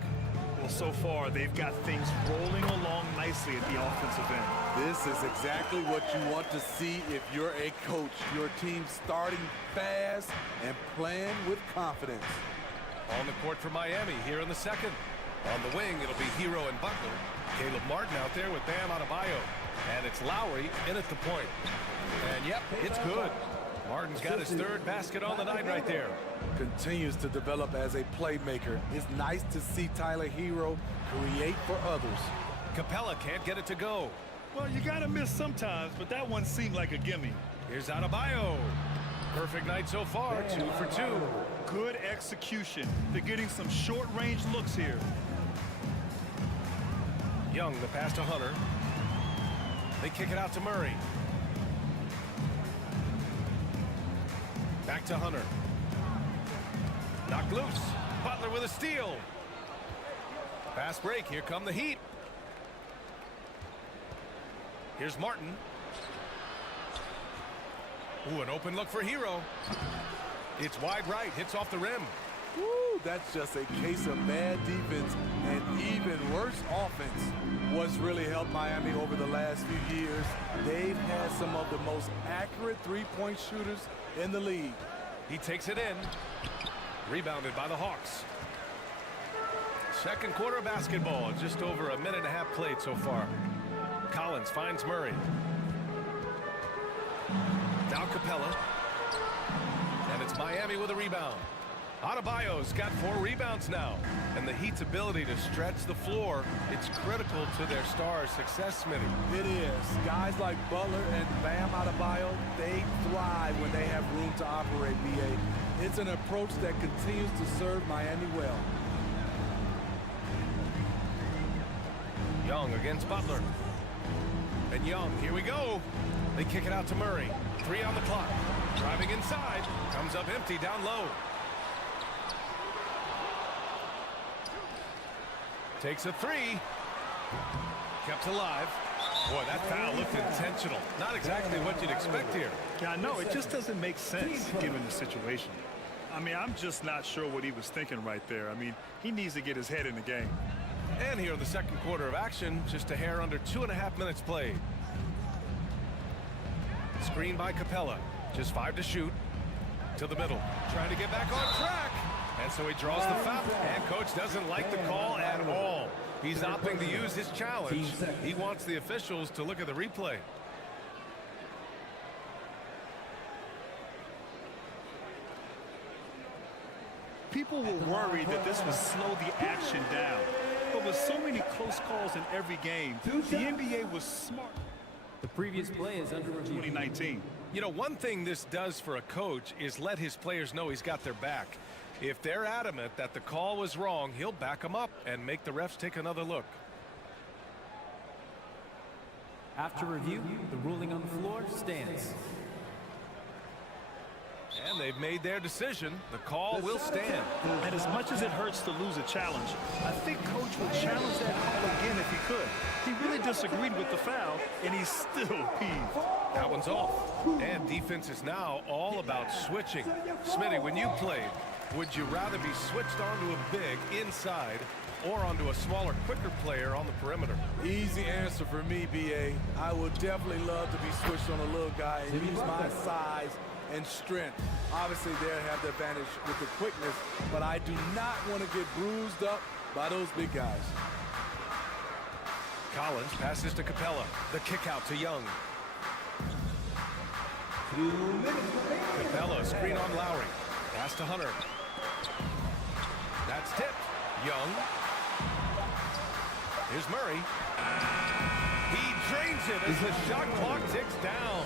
Well, so far, they've got things rolling along nicely at the offensive end. This is exactly what you want to see if you're a coach. Your team starting fast and playing with confidence. On the court for Miami here in the second. On the wing, it'll be Hero and Butler. Caleb Martin out there with Bam Adebayo. And it's Lowry in at the point. And yep, it's good. Martin's got his 3rd basket on the night right there. Continues to develop as a playmaker. It's nice to see Tyler Hero create for others. Capella can't get it to go. Well, you gotta miss sometimes, but that one seemed like a gimme. Here's Adebayo. Perfect night so far, 2 for 2. Good execution. They're getting some short-range looks here. Young, the pass to Hunter. They kick it out to Murray. Back to Hunter. Knocked loose. Butler with a steal. Fast break. Here come the Heat. Here's Martin. Ooh, an open look for Hero. It's wide right. Hits off the rim. Woo, that's just a case of bad defense and even worse offense. What's really helped Miami over the last few years, they've had some of the most accurate three-point shooters in the league. He takes it in. Rebounded by the Hawks. Second quarter of basketball. Just over a minute and a half played so far. Collins finds Murray. Now Capella. And it's Miami with a rebound. Adebayo's got 4 rebounds now. And the Heat's ability to stretch the floor, it's critical to their stars' success, Smitty. It is. Guys like Butler and Bam Adebayo, they thrive when they have room to operate, B.A. It's an approach that continues to serve Miami well. Young against Butler. And Young, here we go. They kick it out to Murray. 3 on the clock. Driving inside. Comes up empty down low. Takes a 3. Kept alive. Boy, that foul looked intentional. Not exactly what you'd expect here. Yeah, I know. It just doesn't make sense given the situation. I mean, I'm just not sure what he was thinking right there. I mean, he needs to get his head in the game. And here in the second quarter of action, just a hair under 2.5 minutes played. Screen by Capella. Just 5 to shoot. To the middle. Trying to get back on track. And so he draws the foul. And coach doesn't like the call at all. He's opting to use his challenge. He wants the officials to look at the replay. People were worried that this would slow the action down. But with so many close calls in every game, the NBA was smart. The previous play is under review. 2019. You know, one thing this does for a coach is let his players know he's got their back. If they're adamant that the call was wrong, he'll back them up and make the refs take another look. After review, the ruling on the floor stands. And they've made their decision. The call will stand. And as much as it hurts to lose a challenge, I think Coach would challenge that call again if he could. He really disagreed with the foul, and he's still peeved. That one's off. And defense is now all about switching. Smitty, when you played, would you rather be switched onto a big inside or onto a smaller, quicker player on the perimeter? Easy answer for me, B.A. I would definitely love to be switched on a little guy and use my size and strength. Obviously, they'll have the advantage with the quickness, but I do not want to get bruised up by those big guys. Collins passes to Capella. The kick out to Young. Capella, screen on Lowry. Pass to Hunter. That's tipped. Young. Here's Murray. He drains it as the shot clock ticks down.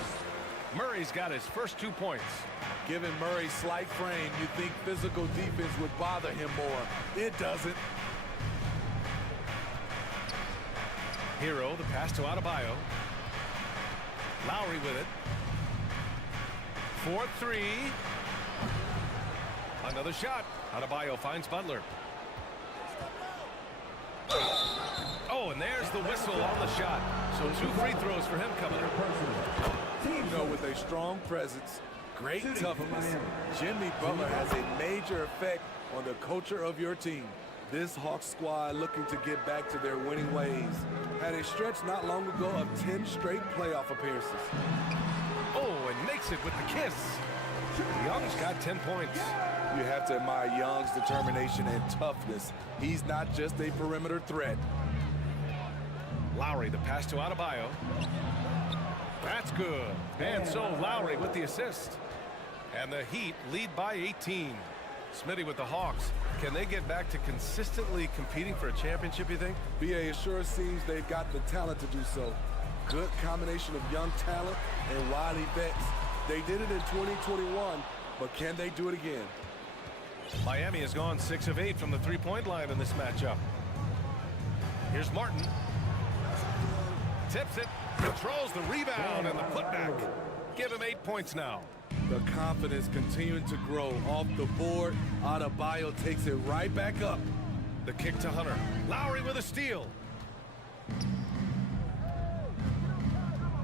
Murray's got his first 2 points. Given Murray's slight frame, you'd think physical defense would bother him more. It doesn't. Hero, the pass to Adebayo. Lowry with it. 4-3. Another shot. Adebayo finds Butler. Oh, and there's the whistle on the shot. So 2 free throws for him coming up. You know, with a strong presence, great toughness, Jimmy Butler has a major effect on the culture of your team. This Hawks squad looking to get back to their winning ways. Had a stretch not long ago of 10 straight playoff appearances. Oh, and makes it with the kiss. Young's got 10 points. You have to admire Young's determination and toughness. He's not just a perimeter threat. Lowry, the pass to Adebayo. That's good. And so Lowry with the assist. And the Heat lead by 18. Smitty with the Hawks. Can they get back to consistently competing for a championship, you think? B.A. it sure seems they've got the talent to do so. Good combination of young talent and wily vets. They did it in 2021, but can they do it again? Miami has gone 6 of 8 from the three-point line in this matchup. Here's Martin. Tips it, controls the rebound and the putback. Give him 8 points now. The confidence continuing to grow off the board. Adebayo takes it right back up. The kick to Hunter. Lowry with a steal.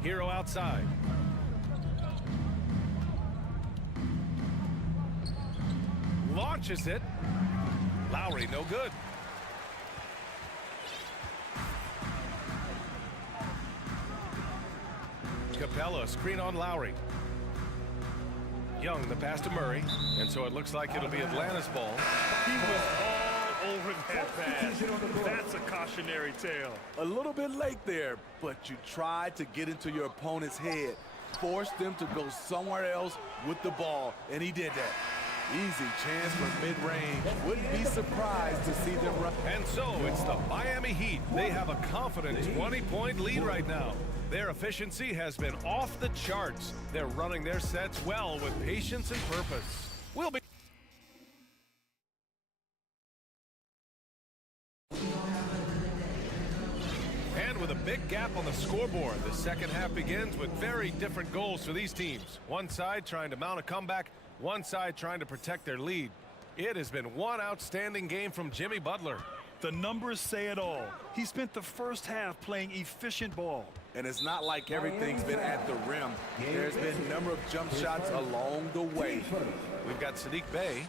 Hero outside. Launches it. Lowry no good. Capella, screen on Lowry. Young, the pass to Murray, and so it looks like it'll be Atlanta's ball. He was all over that pass. That's a cautionary tale. A little bit late there, but you tried to get into your opponent's head. Forced them to go somewhere else with the ball, and he did that. Easy chance for mid-range. Wouldn't be surprised to see them run. And so it's the Miami Heat. They have a confident 20-point lead right now. Their efficiency has been off the charts. They're running their sets well with patience and purpose. We'll be... And with a big gap on the scoreboard, the second half begins with very different goals for these teams. One side trying to mount a comeback, one side trying to protect their lead. It has been one outstanding game from Jimmy Butler. The numbers say it all. He spent the first half playing efficient ball. And it's not like everything's been at the rim. There's been a number of jump shots along the way. We've got Sadiq Bey.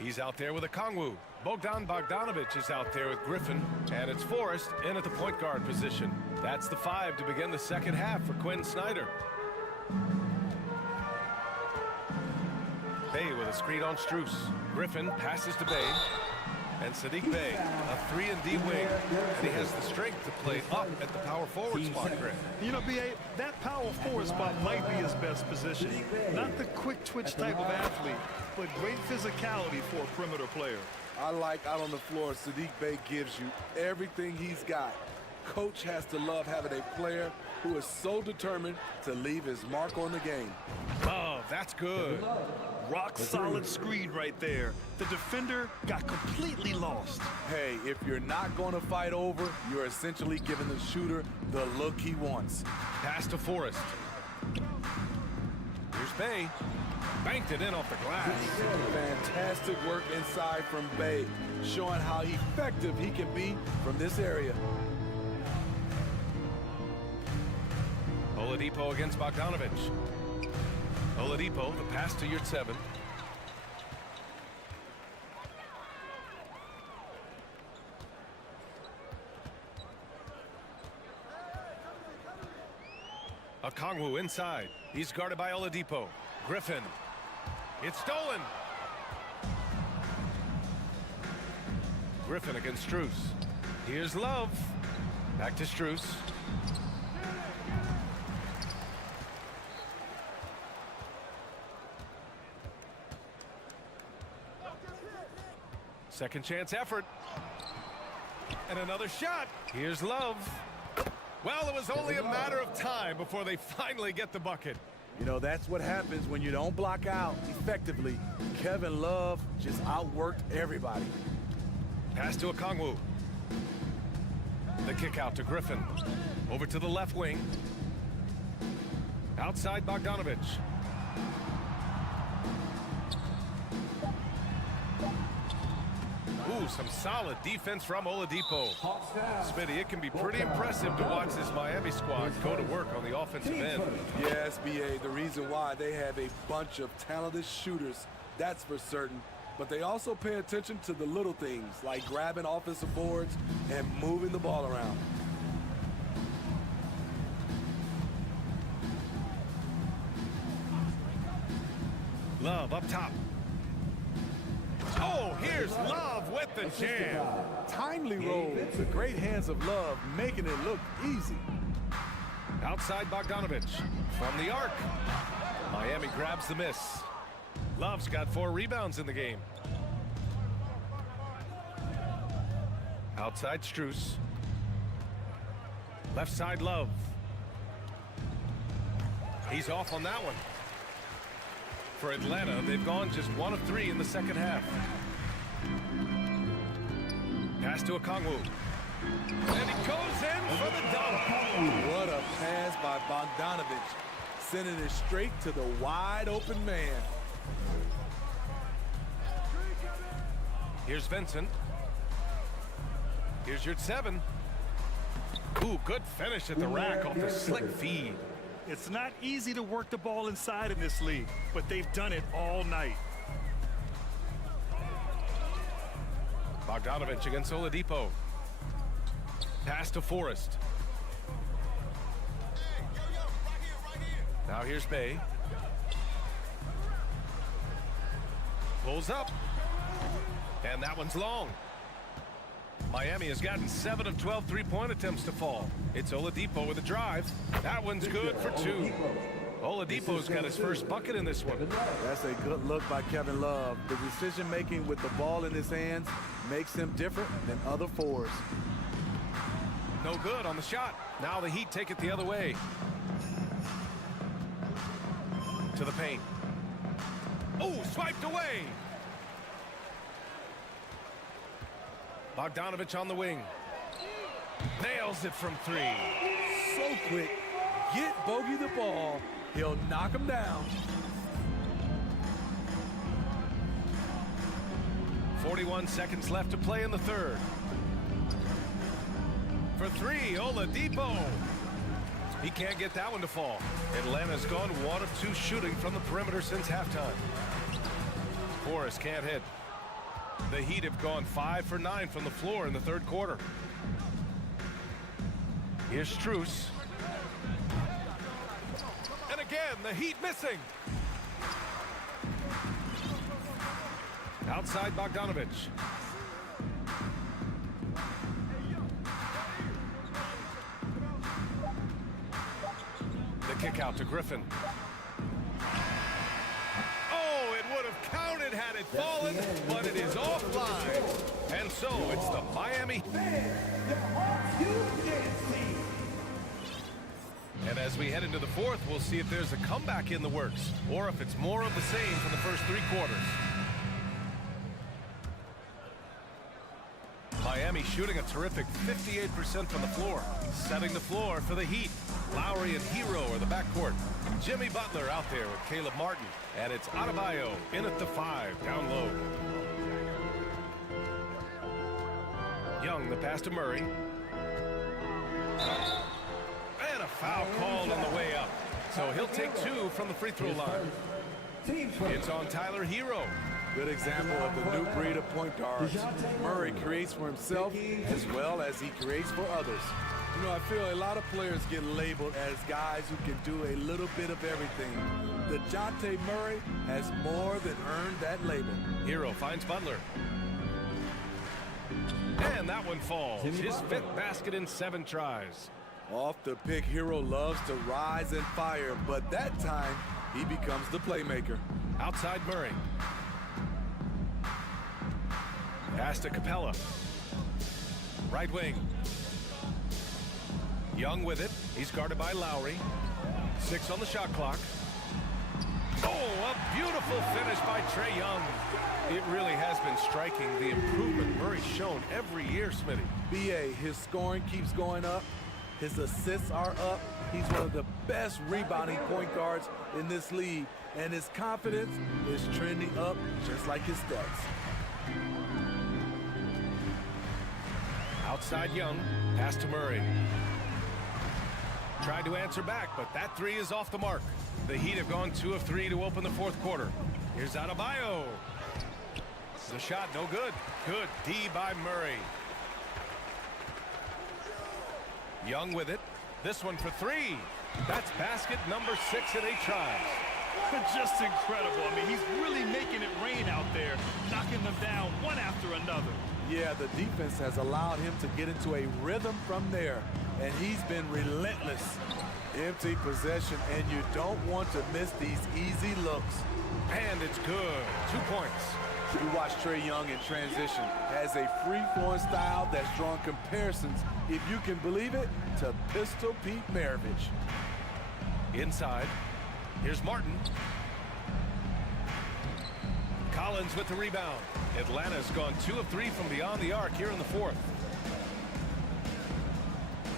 He's out there with a Kongwu. Bogdan Bogdanovic is out there with Griffin. And it's Forrest in at the point guard position. That's the 5 to begin the second half for Quinn Snyder. Bey with a screen on Strus. Griffin passes to Bey. And Saddiq Bey, a 3-and-D wing, and he has the strength to play up at the power forward spot, Greg. You know, B.A., that power forward spot might be his best position. Not the quick twitch type of athlete, but great physicality for a perimeter player. I like out on the floor, Saddiq Bey gives you everything he's got. Coach has to love having a player who is so determined to leave his mark on the game. Oh, that's good. Rock solid screen right there. The defender got completely lost. Hey, if you're not going to fight over, you're essentially giving the shooter the look he wants. Pass to Forrest. Here's Bey. Banked it in off the glass. Fantastic work inside from Bey, showing how effective he can be from this area. Oladipo against Bogdanovic. Oladipo, the pass to Yurtseven. Okongwu inside. He's guarded by Oladipo. Griffin. It's stolen. Griffin against Strus. Here's Love. Back to Strus. Second chance effort. And another shot. Here's Love. Well, it was only a matter of time before they finally get the bucket. You know, that's what happens when you don't block out effectively. Kevin Love just outworked everybody. Pass to Okongwu. The kick out to Griffin. Over to the left wing. Outside Bogdanovic. Ooh, some solid defense from Oladipo. Smitty, it can be pretty impressive to watch this Miami squad go to work on the offensive end. Yes, B.A., the reason why they have a bunch of talented shooters, that's for certain. But they also pay attention to the little things, like grabbing offensive boards and moving the ball around. Love up top. Oh, here's Love with the jam. Timely roll. The great hands of Love, making it look easy. Outside Bogdanovic. From the arc. Miami grabs the miss. Love's got 4 rebounds in the game. Outside Strus. Left side Love. He's off on that one. For Atlanta, they've gone just 1 of 3 in the second half. Pass to Okongwu. And he goes in for the dunk. What a pass by Bogdanovic. Sending it straight to the wide open man. Here's Vincent. Here's Yurtseven. Ooh, good finish at the rack off the slick feed. It's not easy to work the ball inside in this league, but they've done it all night. Bogdanovic against Oladipo. Pass to Forrest. Now here's Bey. Pulls up. And that one's long. Miami has gotten 7 of 12 three-point attempts to fall. It's Oladipo with a drive. That one's good for 2. Oladipo's got his first bucket in this one. That's a good look by Kevin Love. The decision-making with the ball in his hands makes him different than other fours. No good on the shot. Now the Heat take it the other way. To the paint. Oh, swiped away. Bogdanovic on the wing. Nails it from 3. So quick. Get Bogey the ball. He'll knock him down. 41 seconds left to play in the third. For 3, Oladipo. He can't get that one to fall. Atlanta's gone 1 of 2 shooting from the perimeter since halftime. Forrest can't hit. The Heat have gone 5 for 9 from the floor in the third quarter. Here's Strus. And again, the Heat missing. Outside Bogdanovic. kick out to Griffin. Oh, it would have counted had it fallen, but it is offline. And so it's the Miami. And as we head into the fourth, we'll see if there's a comeback in the works, or if it's more of the same for the first 3 quarters. Miami shooting a terrific 58% from the floor. Setting the floor for the Heat. Lowry and Hero are the backcourt. Jimmy Butler out there with Caleb Martin. And it's Adebayo in at the 5, down low. Young, the pass to Murray. And a foul called on the way up. So he'll take 2 from the free throw line. It's on Tyler Hero. Good example of the new breed of point guards. Murray creates for himself as well as he creates for others. You know, I feel a lot of players get labeled as guys who can do a little bit of everything. DeJounte Murray has more than earned that label. Hero finds Butler. And that one falls. His 5th basket in 7 tries. Off the pick, Hero loves to rise and fire, but that time he becomes the playmaker. Outside Murray. Pass to Capella. Right wing. Young with it. He's guarded by Lowry. 6 on the shot clock. Oh, a beautiful finish by Trae Young. It really has been striking, the improvement Murray's shown every year, Smitty. B.A., his scoring keeps going up. His assists are up. He's one of the best rebounding point guards in this league. And his confidence is trending up just like his stats. Outside Young, pass to Murray. Tried to answer back, but that 3 is off the mark. The Heat have gone 2 of 3 to open the 4th quarter. Here's Adebayo. The shot, no good. Good D by Murray. Young with it. This one for 3. That's basket number 6 in 8 tries. Just incredible. I mean, he's really making it rain out there, knocking them down one after another. Yeah, the defense has allowed him to get into a rhythm from there, and he's been relentless. Empty possession, and you don't want to miss these easy looks. And it's good. 2 points. You watch Trae Young in transition. Has a free-flowing style that's drawn comparisons, if you can believe it, to Pistol Pete Maravich. Inside. Here's Martin. Collins with the rebound. Atlanta's gone 2 of 3 from beyond the arc here in the 4th.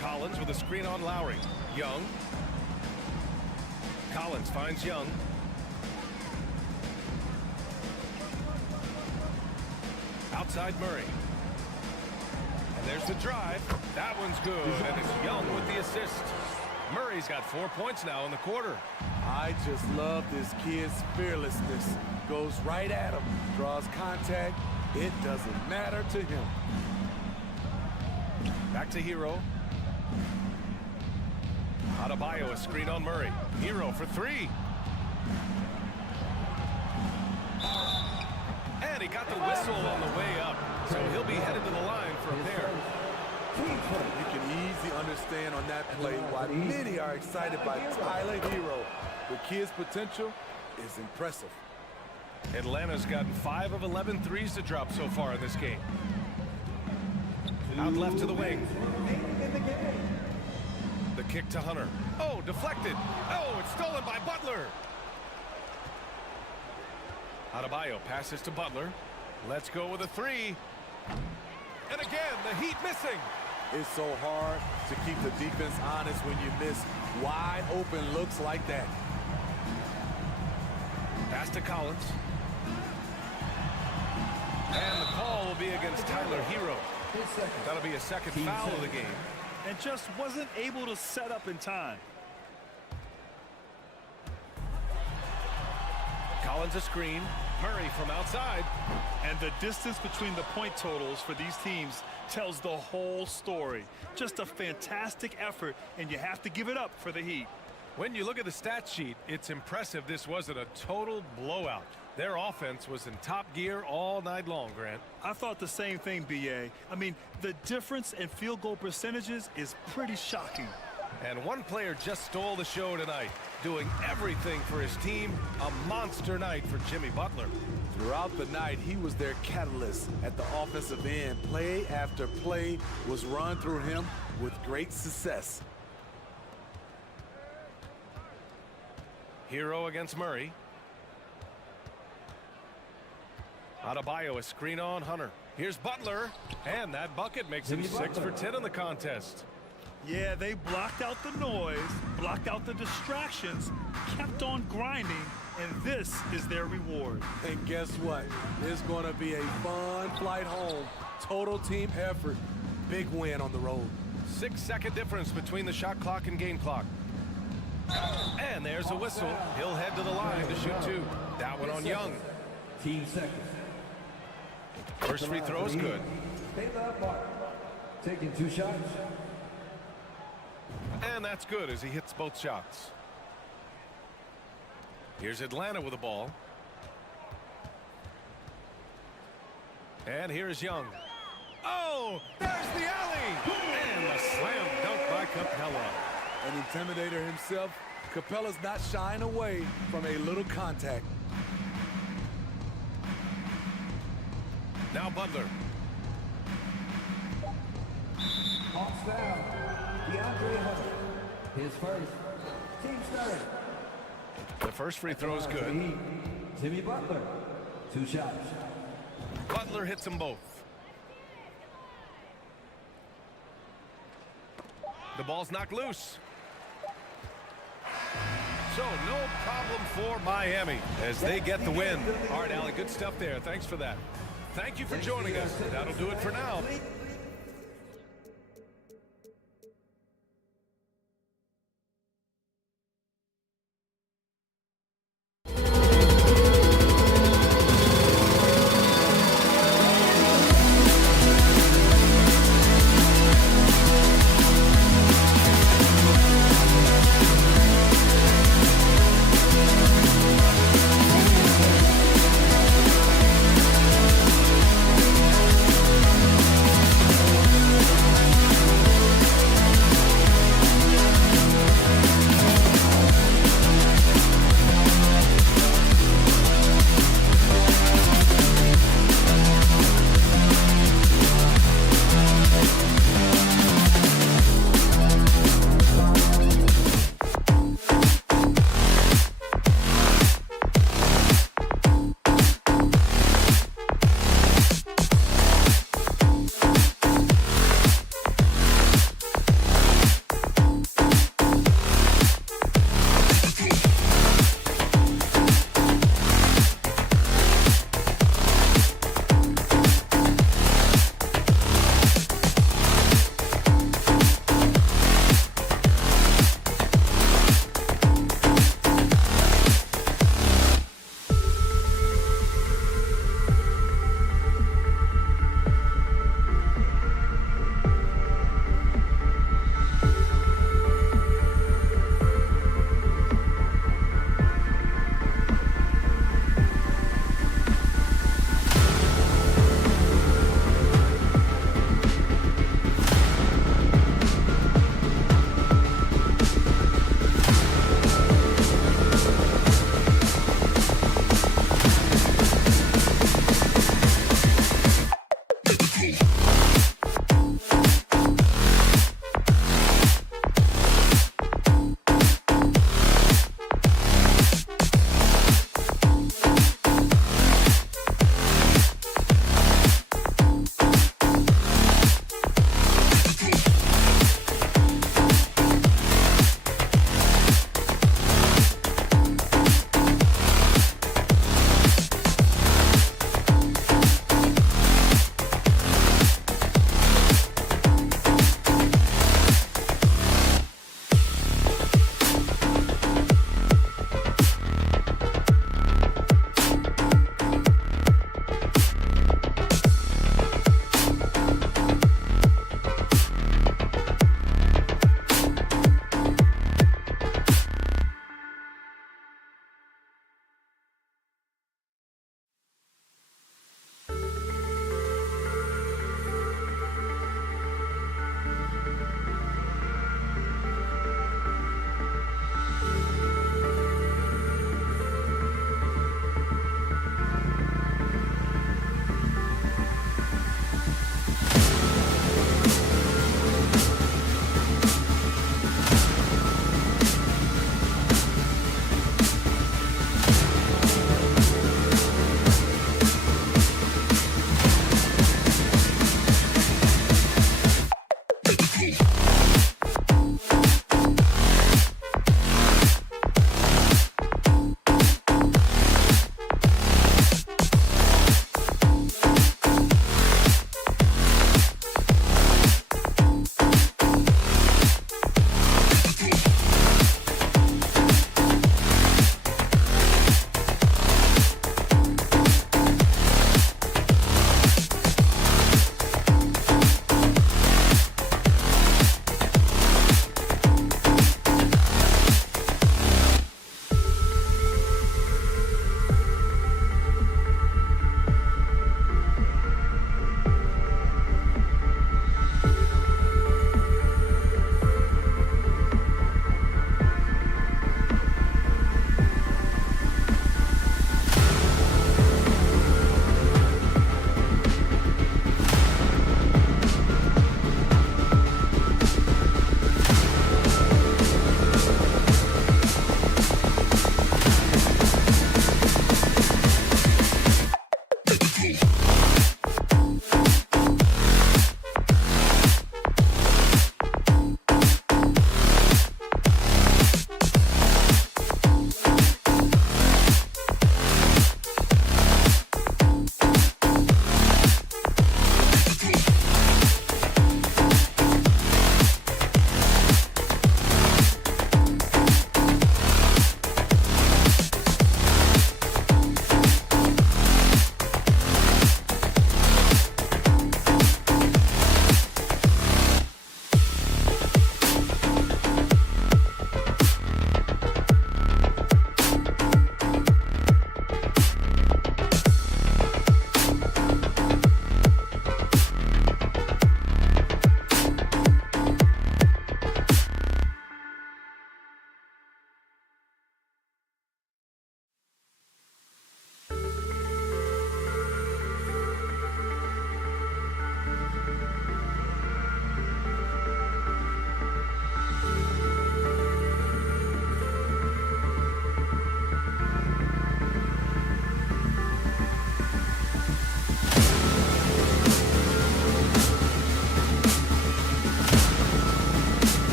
Collins with a screen on Lowry. Young. Collins finds Young. Outside Murray. And there's the drive. That one's good, and it's Young with the assist. Murray's got 4 points now in the quarter. I just love this kid's fearlessness. Goes right at him, draws contact. It doesn't matter to him. Back to Hero. Adebayo, a screen on Murray. Hero for 3. And he got the whistle on the way up, so he'll be headed to the line for a pair. You can easily understand on that play why many are excited by Tyler Hero. The kid's potential is impressive. Atlanta's gotten 5 of 11 threes to drop so far in this game. Out left to the wing. The kick to Hunter. Oh, deflected. Oh, it's stolen by Butler. Adebayo passes to Butler. Let's go with a 3. And again, the Heat missing. It's so hard to keep the defense honest when you miss wide open looks like that. Pass to Collins. And the call will be against Tyler Hero. That'll be a second foul of the game. And just wasn't able to set up in time. Collins a screen. Murray from outside. And the distance between the point totals for these teams tells the whole story. Just a fantastic effort, and you have to give it up for the Heat. When you look at the stat sheet, it's impressive this wasn't a total blowout. Their offense was in top gear all night long, Grant. I thought the same thing, B.A. I mean, the difference in field goal percentages is pretty shocking. And one player just stole the show tonight, doing everything for his team. A monster night for Jimmy Butler. Throughout the night, he was their catalyst at the offensive end. Play after play was run through him with great success. Hero against Murray. Adebayo, a screen on Hunter. Here's Butler, and that bucket makes him 6 for 10 in the contest. Yeah, they blocked out the noise, blocked out the distractions, kept on grinding, and this is their reward. And guess what? It's going to be a fun flight home. Total team effort. Big win on the road. 6-second difference between the shot clock and game clock. And there's a whistle. He'll head to the line to shoot 2. That one on Young. Team second. First free throw is good. Taking 2 shots. And that's good as he hits both shots. Here's Atlanta with the ball. And here's Young. Oh, there's the alley. And the slam dunk by Capella. An intimidator himself, Capella's not shying away from a little contact. Now Butler. Hawks down. DeAndre Hunter. His first. Team started. The first free throw is good. Jimmy Butler. 2 shots. Butler hits them both. The ball's knocked loose. So no problem for Miami as they get the win. All right, Allie, good stuff there. Thanks for that. Thank you for joining us. That'll do it for now.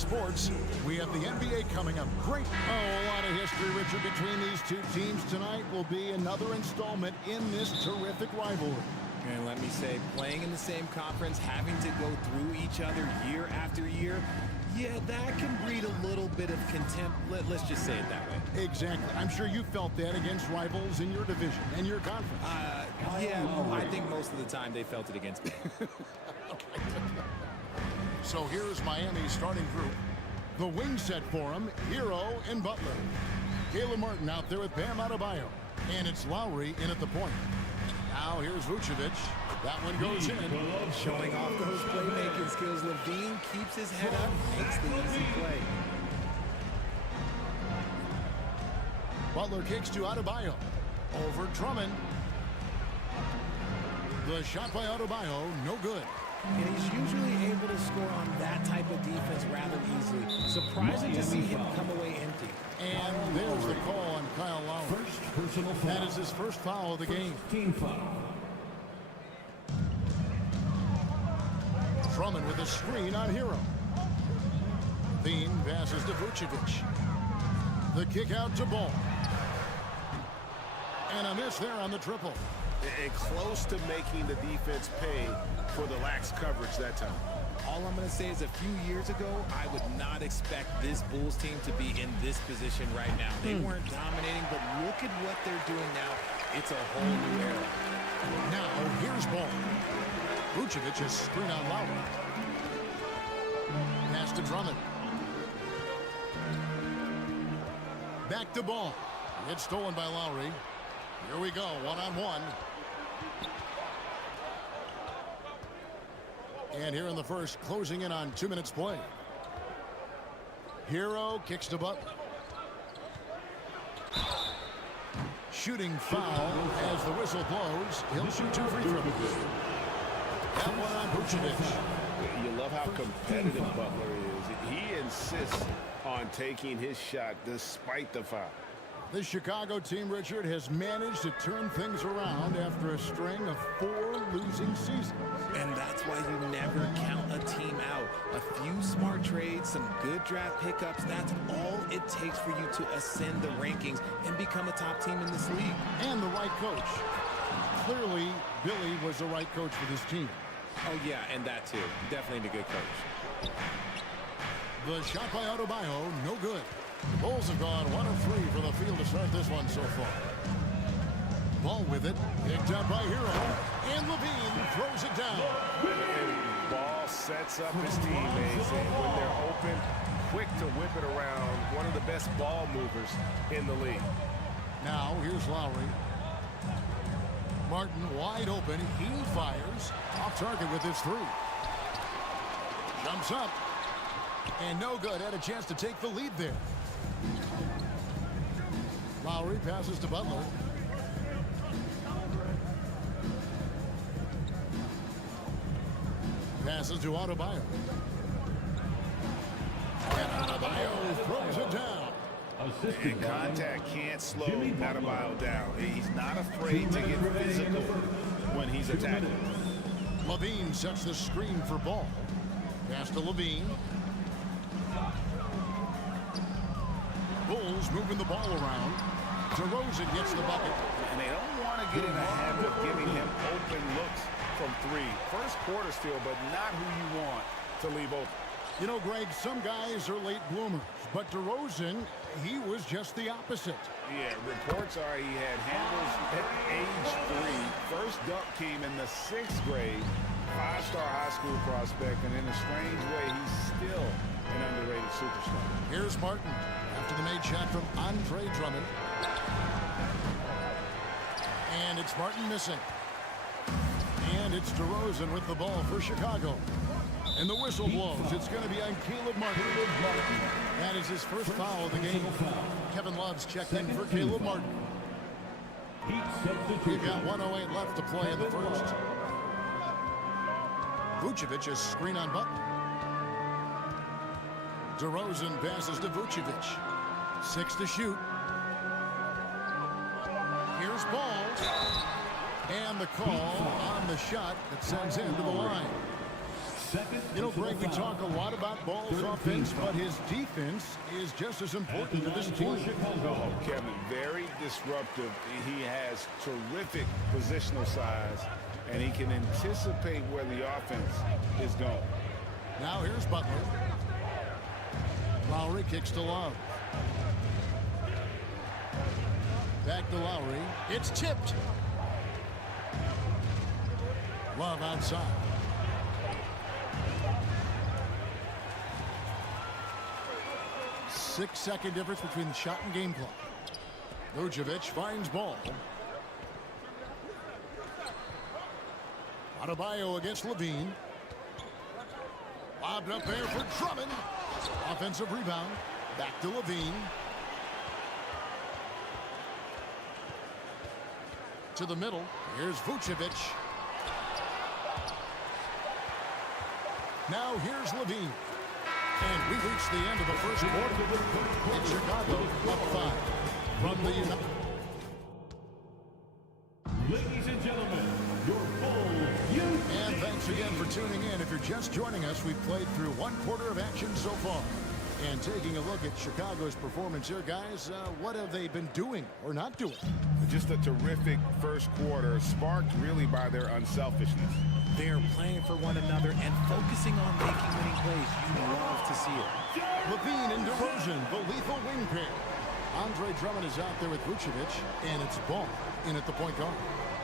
sports, we have the NBA coming up. Great. Oh, a lot of history, Richard, between these two teams tonight will be another installment in this terrific rivalry. And let me say, playing in the same conference, having to go through each other year after year, yeah, that can breed a little bit of contempt. Let's just say it that way. Exactly. I'm sure you felt that against rivals in your division and your conference. Yeah, I think most of the time they felt it against me. So here's Miami's starting group. The wing set for him, Hero and Butler. Caleb Martin out there with Bam Adebayo. And it's Lowry in at the point. Now here's Vucevic. That one goes in. Showing off those playmaking skills. Levine keeps his head up, makes the easy play. Butler kicks to Adebayo. Over Drummond. The shot by Adebayo, no good. And he's usually able to score on that type of defense rather easily. Surprising to see him come away empty. And there's the call on Kyle Lowry. That is his first foul of the game. Team foul. Drummond with a screen on Hero. Bean passes to Vucevic. The kick out to Ball. And a miss there on the triple. And close to making the defense pay for the lax coverage that time. All I'm going to say is a few years ago, I would not expect this Bulls team to be in this position right now. They weren't dominating, but look at what they're doing now. It's a whole new era. Now, here's Ball. Vucevic has screen on Lowry. Pass to Drummond. Back to Ball. It's stolen by Lowry. Here we go, one-on-one. And here in the first, closing in on 2 minutes play. Hero kicks to Butler. Shooting foul as the whistle blows. He'll shoot 2 free throws. That one on Vucevic. You love how competitive Butler is. He insists on taking his shot despite the foul. The Chicago team, Richard, has managed to turn things around after a string of 4 losing seasons. And that's why you never count a team out. A few smart trades, some good draft pickups, that's all it takes for you to ascend the rankings and become a top team in this league. And the right coach. Clearly, Billy was the right coach for this team. Oh, yeah, and that too. Definitely a good coach. The shot by Adebayo, no good. Bulls have gone 1 of 3 for the field to start this one so far. Ball with it, picked up by Hero, and Levine throws it down. And Ball sets up his teammates, and when they're open, quick to whip it around. One of the best ball movers in the league. Now, here's Lowry. Martin wide open, he fires, off target with his 3. Jumps up, and no good, had a chance to take the lead there. Lowry passes to Butler. Passes to Adebayo. And Adebayo throws it down. And contact can't slow Adebayo down. He's not afraid to get physical when he's attacking. Levine sets the screen for Ball. Pass to Levine. Bulls moving the ball around. DeRozan gets the bucket. And they don't want to get in the habit of giving him open looks from 3. First quarter still, but not who you want to leave open. You know, Greg, some guys are late bloomers, but DeRozan, he was just the opposite. Yeah, reports are he had handles at age 3. First dunk came in the 6th grade. 5-star high school prospect, and in a strange way, he's still an underrated superstar. Here's Martin after the made shot from Andre Drummond. And it's Martin missing. And it's DeRozan with the ball for Chicago. And the whistle blows. It's going to be on Caleb Martin. That is his first foul of the game. Kevin Love's checked in for Caleb Martin. We've got 1:08 left to play in the first. Vucevic is screen on Butler. DeRozan passes to Vucevic. 6 to shoot. Here's Ball. And the call on the shot that sends him to the line. You know, Greg, we talk a lot about Ball's offense, but his defense is just as important to this team. Oh, Kevin, very disruptive. He has terrific positional size, and he can anticipate where the offense is going. Now here's Butler. Lowry kicks to Love. Back to Lowry. It's tipped. Love outside. Six-second difference between the shot and game clock. Vucevic finds Ball. Adebayo against Levine. Lobbed up there for Drummond. Offensive rebound. Back to Levine. To the middle. Here's Vucevic. Now here's Levine. And we reach the end of the first quarter. And Chicago up 5 from the United. Ladies and gentlemen, your Bulls. And thanks again for tuning in. If you're just joining us, we've played through one quarter of action so far. And taking a look at Chicago's performance here, guys, what have they been doing or not doing? Just a terrific first quarter, sparked really by their unselfishness. They're playing for one another and focusing on making winning plays. You love to see it. Levine and DeRozan, the lethal wing pair. Andre Drummond is out there with Vucevic, and it's Ball in at the point guard.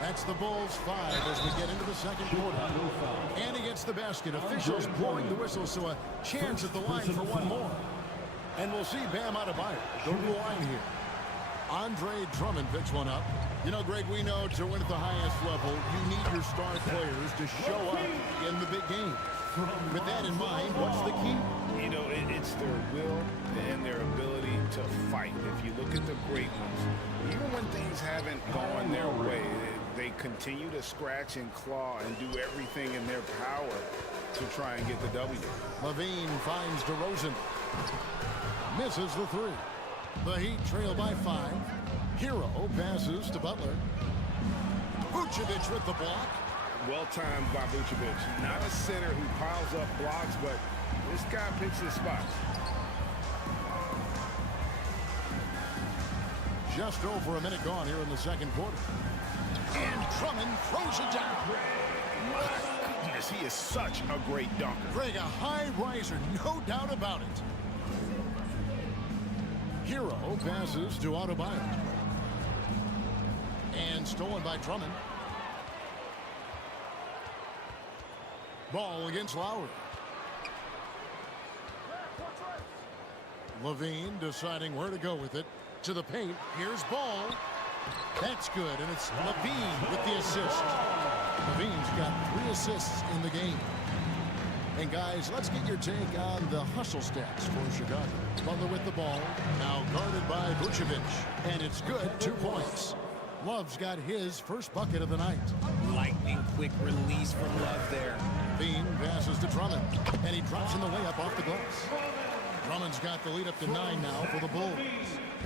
That's the Bulls 5 as we get into the second quarter. And he gets the basket. Officials blowing the whistle, so a chance at the line for one more. And we'll see Bam Adebayo go to the line here. Andre Drummond picks one up. You know, Greg, we know to win at the highest level, you need your star players to show up in the big game. With that in mind, what's the key? You know, it's their will and their ability to fight. If you look at the great ones, even when things haven't gone their way, they continue to scratch and claw and do everything in their power to try and get the W. Levine finds DeRozan. Misses the three. The Heat trail by 5. Hero passes to Butler. Vucevic with the block. Well-timed by Vucevic. Not a center who piles up blocks, but this guy picks his spots. Just over a minute gone here in the second quarter. And Drummond throws it down. My goodness, he is such a great dunker. Greg, a high riser, no doubt about it. Hero passes to Adebayo. And stolen by Drummond. Ball against Lowry. Levine deciding where to go with it. To the paint. Here's Ball. That's good, and it's Levine with the assist. Levine's got 3 assists in the game. And guys, let's get your take on the hustle stats for Chicago. Butler with the ball, now guarded by Vucevic, and it's good, 2 points. Love's got his first bucket of the night. Lightning quick release from Love there. Levine passes to Drummond, and he drops in the layup off the glass. Drummond's got the lead up to 9 now for the Bulls.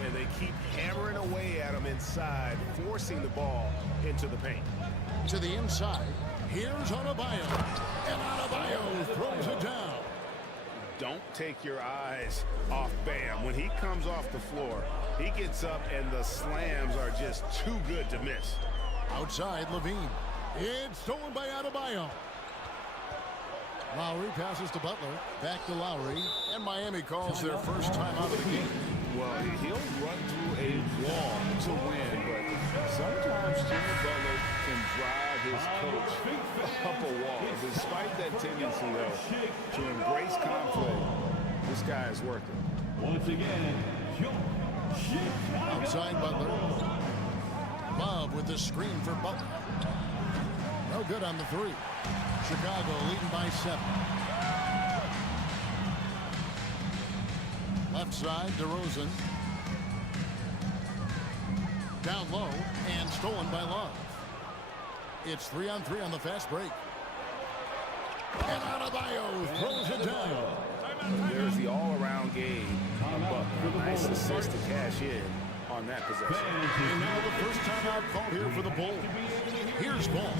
And they keep hammering away at him inside, forcing the ball into the paint. To the inside, here's Adebayo. And Adebayo throws it down. Don't take your eyes off Bam. When he comes off the floor, he gets up and the slams are just too good to miss. Outside, Levine. It's stolen by Adebayo. Lowry passes to Butler. Back to Lowry. And Miami calls their first time out of the game. Well, he'll run through a wall to win, but sometimes Jimmy Butler can drive his coach up a wall. Despite that tendency, though, to embrace conflict, this guy is working. Once again, outside Butler. Love with the screen for Butler. No good on the 3. Chicago leading by 7. Left side, DeRozan. Down low and stolen by Love. It's 3-on-3 on the fast break. And Adebayo throws it down. There's the all-around game on Butler. Nice assist to cash in on that possession. And now the first timeout called here for the Bulls. Here's Ball.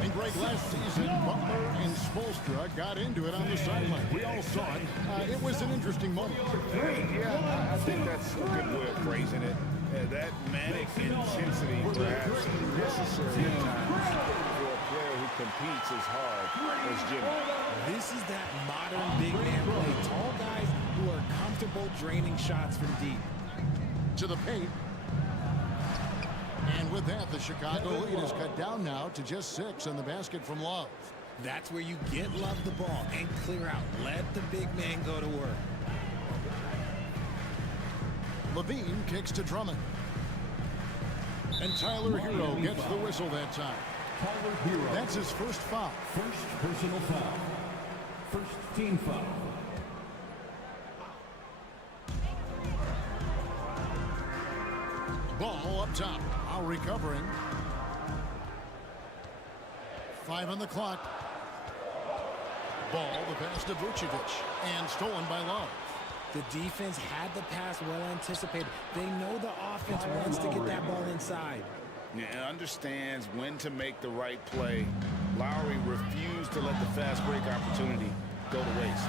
And Greg, last season, Butler and Spoelstra Spoelstra got into it on the sideline. We all saw it. It was an interesting moment. Yeah, I think that's a good way of phrasing it. That manic intensity perhaps necessary at times for a player who competes as hard as Jimmy. This is that modern big man play. Tall guys who are comfortable draining shots from deep. To the paint. And with that, the Chicago lead is cut down now to just 6 on the basket from Love. That's where you get Love the ball and clear out. Let the big man go to work. Levine kicks to Drummond. And Tyler Hero gets the whistle that time. Tyler Hero. That's his first foul. First personal foul. First team foul. Ball up top. Now recovering. 5 on the clock. Ball, the pass to Vucevic. And stolen by Love. The defense had the pass well anticipated. They know the offense wants to get that ball inside. Yeah, understands when to make the right play. Lowry refused to let the fast break opportunity go to waste.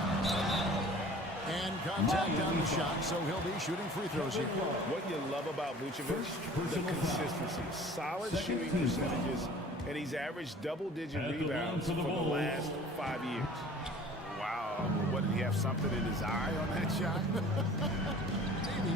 And contact on the shot, so he'll be shooting free throws here. What you love about Vucevic, the consistency. Solid shooting percentages, and he's averaged double-digit rebounds for the last 5 years. Wow, what, did he have something in his eye on that shot? Maybe.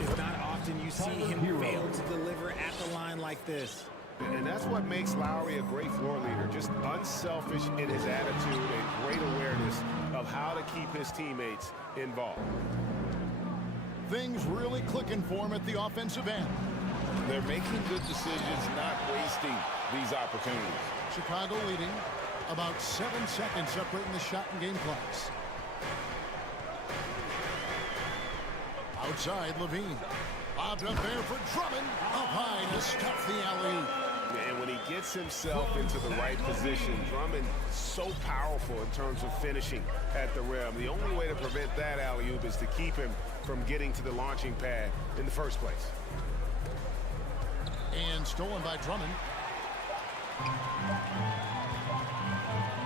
It's not often you see him fail to deliver at the line like this. And that's what makes Lowry a great floor leader. Just unselfish in his attitude and great awareness of how to keep his teammates involved. Things really clicking for him at the offensive end. They're making good decisions, not wasting these opportunities. Chicago leading. About 7 seconds separating the shot and game clocks. Outside, Levine. Lobbed up there for Drummond. Up high to stuff the alley-oop. And when he gets himself into the right position, Drummond so powerful in terms of finishing at the rim. The only way to prevent that alley-oop is to keep him from getting to the launching pad in the first place. And stolen by Drummond.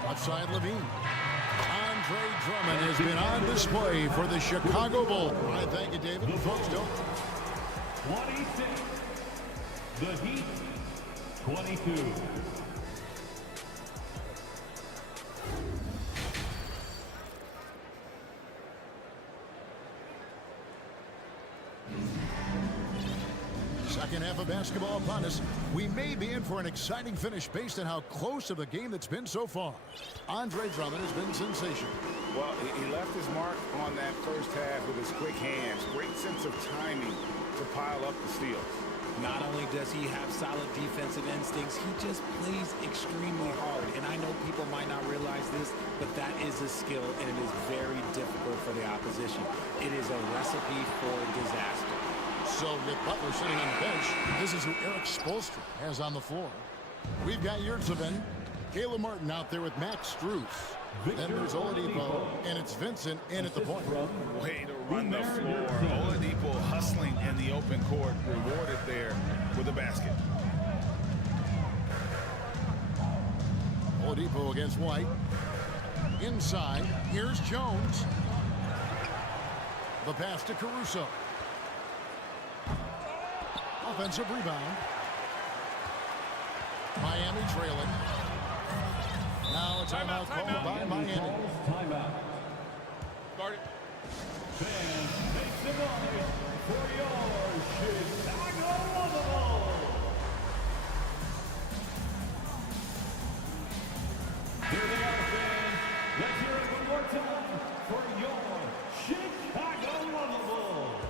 Outside Levine. Andre Drummond has been on display for the Chicago Bulls. All right, thank you, David. Folks, don't. 26. The Heat, 22. Second half of basketball upon us. We may be in for an exciting finish based on how close of a game that's been so far. Andre Drummond has been sensational. Well, he left his mark on that first half with his quick hands. Great sense of timing to pile up the steals. Not only does he have solid defensive instincts, he just plays extremely hard. And I know people might not realize this, but that is a skill, and it is very difficult for the opposition. It is a recipe for disaster. So with Butler sitting on the bench, this is who Erik Spoelstra has on the floor. We've got Yurtseven, Caleb Martin out there with Max Strus. Then there's Oladipo, and it's Vincent in at the point. Way to run the floor. Oladipo hustling in the open court, rewarded there with a basket. Oladipo against White. Inside, here's Jones. The pass to Caruso. Offensive rebound. Miami trailing. Now a timeout called by Miami. Timeout. Fans, make some noise for your Chicago Bulls. Here they are, fans. Let's hear it one more time for your Chicago Bulls.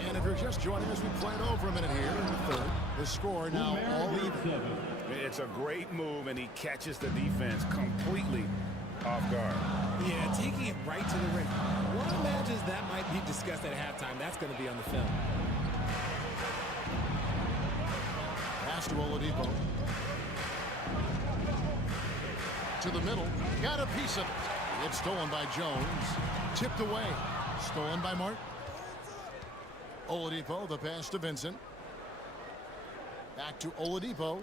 And if you're just joining us, we played over a minute here in the third. The score now all even. It's a great move, and he catches the defense completely off guard. Yeah, taking it right to the rim. One imagines that might be discussed at halftime. That's going to be on the film. Pass to Oladipo. To the middle. Got a piece of it. It's stolen by Jones. Tipped away. Stolen by Martin. Oladipo, the pass to Vincent. Back to Oladipo.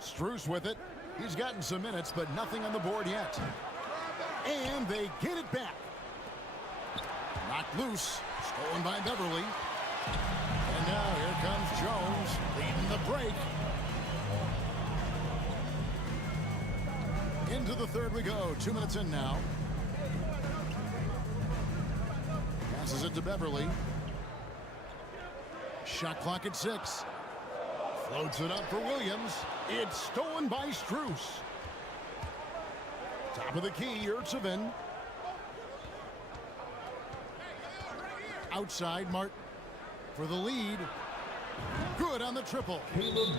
Strus with it. He's gotten some minutes, but nothing on the board yet. And they get it back. Knocked loose. Stolen by Beverly. And now here comes Jones leading the break. Into the third we go. 2 minutes in now. Passes it to Beverly. Shot clock at 6. Floats it up for Williams. It's stolen by Strus. Top of the key, Yurtsevin. Outside, Martin for the lead. Good on the triple.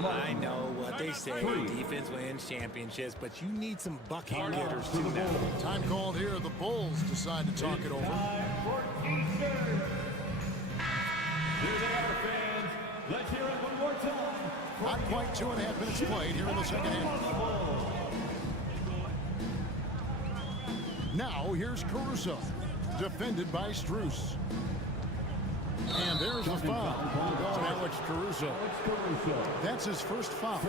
I know what they say, defense wins championships, but you need some bucket getters too now. Time called here. The Bulls decide to talk it over. Here they are, fans. Let's hear it one more time. Not quite 2.5 minutes played here in the second half. Now here's Caruso, defended by Strus. And there's the foul. Going Alex Caruso. That's his first foul.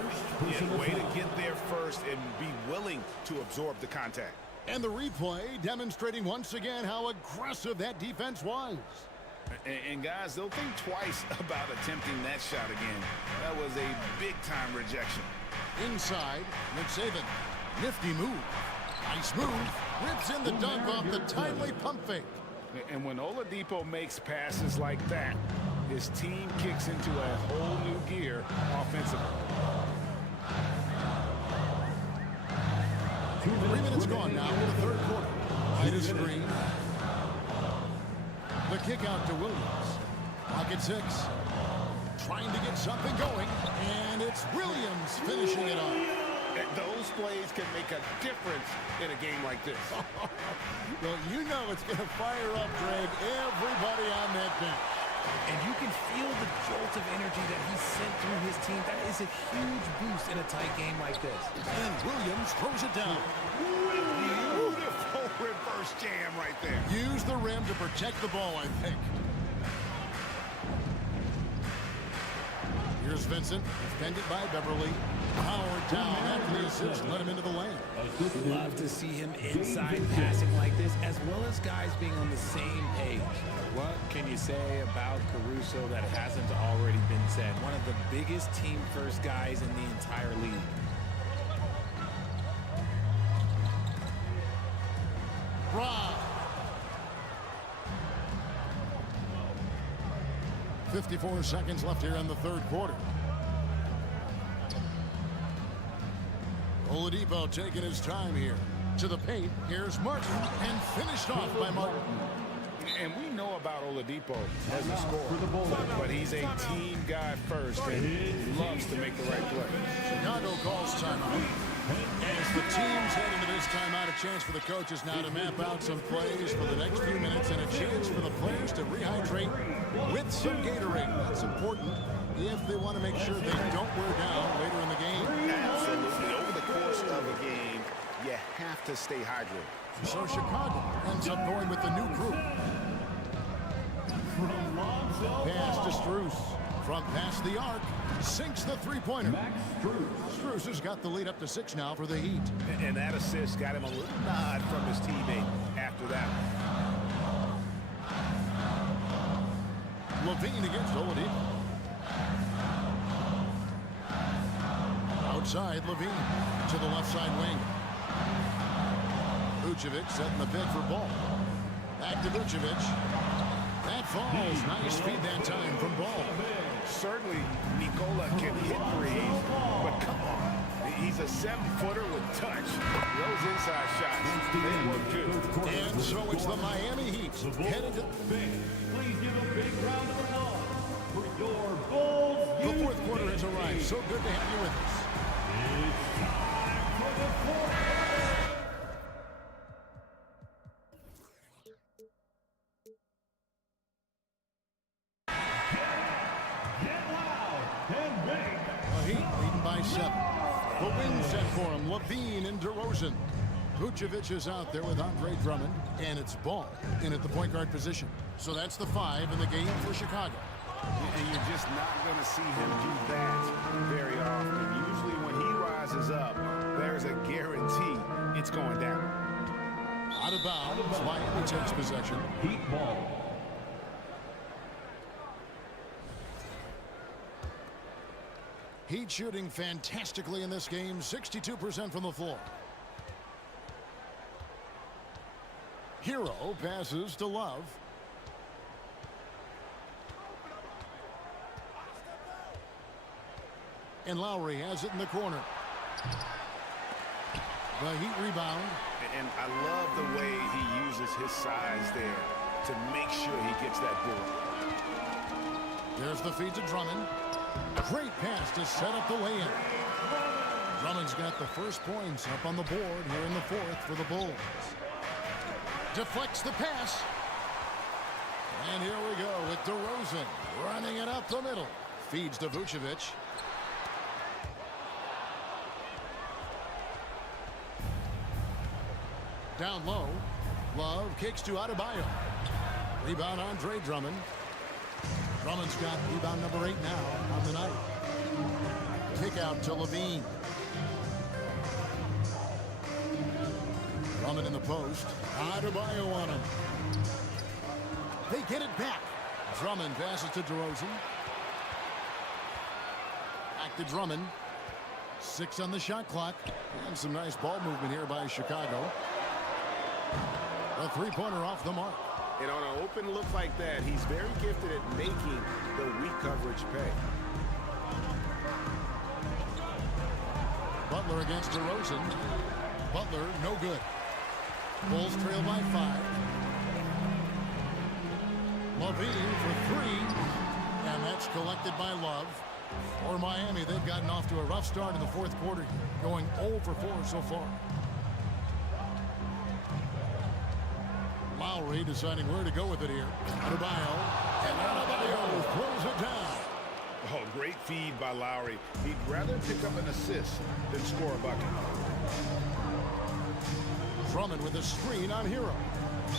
Yeah, way to get there first and be willing to absorb the contact. And the replay demonstrating once again how aggressive that defense was. And guys, they'll think twice about attempting that shot again. That was a big-time rejection. Inside, McSaven. Nifty move. Nice move. Rips in the dunk off the timely pump fake. And when Oladipo makes passes like that, his team kicks into a whole new gear offensively. 3 minutes gone now in the third quarter. Right of screen. The kick out to Williams. Pocket 6. Trying to get something going. And it's Williams finishing it off. Those plays can make a difference in a game like this. Well, you know it's going to fire up, Greg, everybody on that bench. And you can feel the jolt of energy that he sent through his team. That is a huge boost in a tight game like this. And Williams throws it down. Beautiful reverse jam right there. Use the rim to protect the ball, I think. Here's Vincent, defended by Beverly. Powered down after the assist, let him into the lane. Love to see him inside passing like this, as well as guys being on the same page. What can you say about Caruso that hasn't already been said? One of the biggest team-first guys in the entire league. Rob. 54 seconds left here in the third quarter. Oladipo taking his time here. To the paint, here's Martin, and finished off by Martin. And we know about Oladipo as a scorer, but he's a team guy first, and he loves to make the right play. Chicago calls timeout. As the teams head into this timeout, a chance for the coaches now to map out some plays for the next few minutes and a chance for the players to rehydrate with some Gatorade. That's important if they want to make sure they don't wear down later in the game. Absolutely. Over the course of a game, you have to stay hydrated. So Chicago ends up going with the new group. Pass to Strus. From past the arc, sinks the three-pointer. Strus has got the lead up to 6 now for the Heat. And that assist got him a little nod from his teammate after that. Levine against Oladipo. Outside, Levine to the left side wing. Vucevic setting the pick for Ball. Back to Vucevic. That falls. Nice feed that time from Ball. Certainly, Nikola can hit threes, but come on. He's a 7-footer with touch. Those inside shots, they work too. And so it's the Miami Heat headed to... Please give a big round of applause for your Bulls. The fourth quarter has arrived. So good to have you with us. It's time for the fourth quarter. The Heat leading by 7. The win set for him, Levine and DeRozan. Vucevic is out there with Andre Drummond, and it's Ball in at the point guard position. So that's the 5 in the game for Chicago. And you're just not going to see him do that very often. Usually when he rises up, there's a guarantee it's going down. Out of bounds, Miami takes possession. Heat ball. Heat shooting fantastically in this game, 62% from the floor. Hero passes to Love. And Lowry has it in the corner. The Heat rebound. And I love the way he uses his size there to make sure he gets that board. There's the feed to Drummond. Great pass to set up the lay-in. Drummond's got the first points up on the board here in the fourth for the Bulls. Deflects the pass. And here we go with DeRozan running it up the middle. Feeds to Vucevic. Down low. Love kicks to Adebayo. Rebound Andre Drummond. Drummond's got rebound number 8 now on the night. Kick out to Levine. Drummond in the post. Adebayo on him. They get it back. Drummond passes to DeRozan. Back to Drummond. 6 on the shot clock. And some nice ball movement here by Chicago. A three-pointer off the mark. And on an open look like that, he's very gifted at making the weak coverage pay. Butler against DeRozan. Butler, no good. Bulls trail by 5. Levine for 3. And that's collected by Love. For Miami, they've gotten off to a rough start in the fourth quarter, going 0 for 4 so far. Lowry deciding where to go with it here. Adebayo. And Adebayo throws it down. Oh, great feed by Lowry. He'd rather pick up an assist than score a bucket. Drummond with a screen on Hero.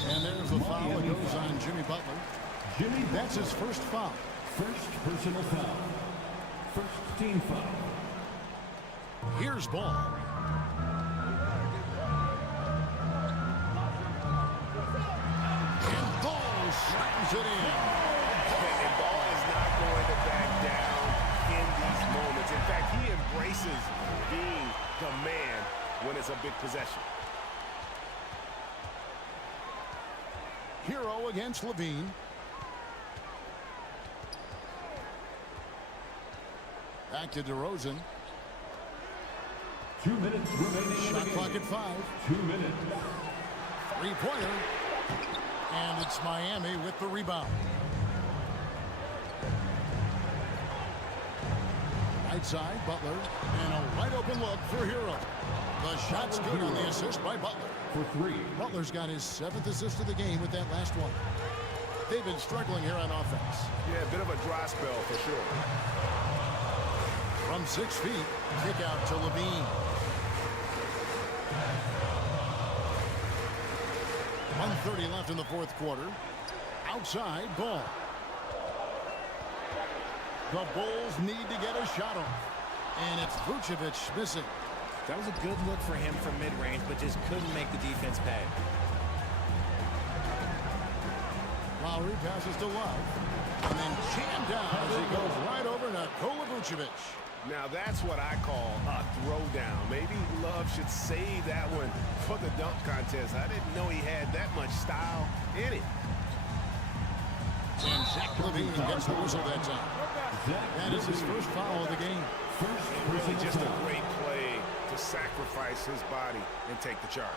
And there's the foul that goes on Jimmy Butler. That's his first foul. First personal foul. First team foul. Here's Ball. And Ball slams it in. And Ball is not going to back down in these moments. In fact, he embraces being the man when it's a big possession. Hero against Levine. Back to DeRozan. 2 minutes remaining. Shot clock at 5. 2 minutes. Three-pointer. And it's Miami with the rebound. Right side, Butler. And a wide open look for Hero. The shot's good on the assist by Butler. For 3. Butler's got his 7th assist of the game with that last one. They've been struggling here on offense. Yeah, a bit of a dry spell for sure. From 6 feet, kick out to Levine. 1:30 left in the fourth quarter. Outside, Ball. The Bulls need to get a shot off. And it's Vucevic missing. That was a good look for him from mid-range, but just couldn't make the defense pay. Lowry passes to Love. And then jammed down as he goes right over Nikola Vucevic. Now that's what I call a throwdown. Maybe Love should save that one for the dunk contest. I didn't know he had that much style in it. And Zach Levine gets the whistle that time. That is his first foul of the game. Really just a great play to sacrifice his body and take the charge.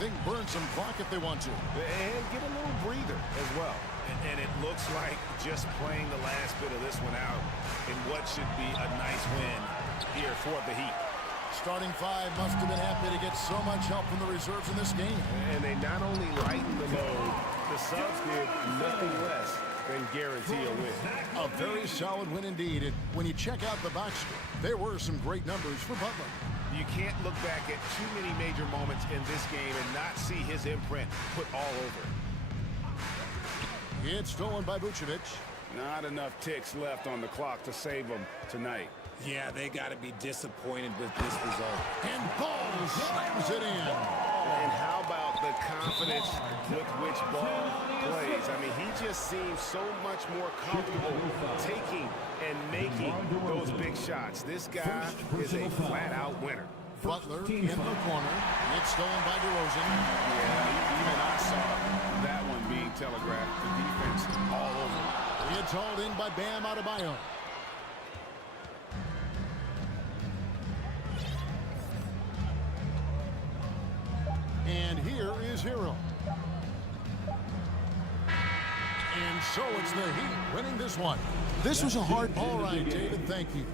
They can burn some clock if they want to. And get a little breather as well. And it looks like just playing the last bit of this one out in what should be a nice win here for the Heat. Starting 5 must have been happy to get so much help from the reserves in this game. And they not only lightened the load, the subs did nothing less than guarantee a win. A very solid win indeed. And when you check out the box score, there were some great numbers for Butler. You can't look back at too many major moments in this game and not see his imprint put all over it. It's stolen by Vucevic. Not enough ticks left on the clock to save them tonight. Yeah, they got to be disappointed with this result. And Ball slams it in. And how about the confidence with which Ball plays? I mean, he just seems so much more comfortable taking and making those big shots. This guy is a flat-out winner. Butler in the corner. It's stolen by DeRozan. Yeah, even I saw that one being telegraphed. The defense all over. It's hauled in by Bam Adebayo. And here is Hero. And so it's the Heat winning this one. This was a hard. All right, David, thank you.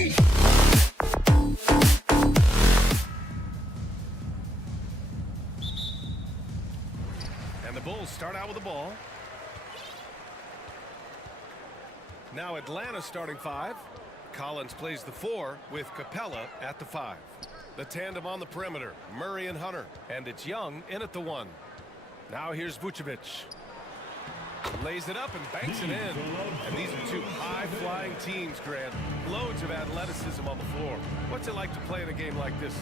And the Bulls start out with the ball. Now Atlanta starting 5. Collins plays the 4 with Capella at the 5. The tandem on the perimeter, Murray and Hunter. And it's Young in at the 1. Now here's Vucevic. Lays it up and banks it in. And these are two high-flying teams, Grant. Loads of athleticism on the floor. What's it like to play in a game like this?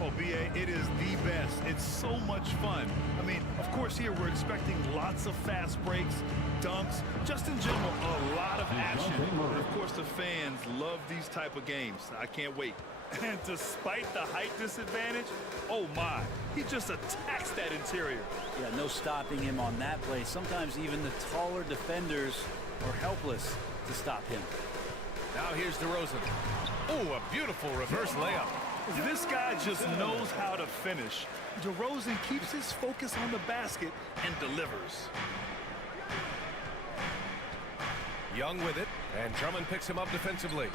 Oh, B.A., it is the best. It's so much fun. I mean, of course, here we're expecting lots of fast breaks, dunks, just in general, a lot of action. And, of course, the fans love these type of games. I can't wait. And despite the height disadvantage, oh, my, he just attacks that interior. Yeah, no stopping him on that play. Sometimes even the taller defenders are helpless to stop him. Now here's DeRozan. Oh, a beautiful reverse layup. This guy just knows how to finish. DeRozan keeps his focus on the basket and delivers. Young with it, and Drummond picks him up defensively.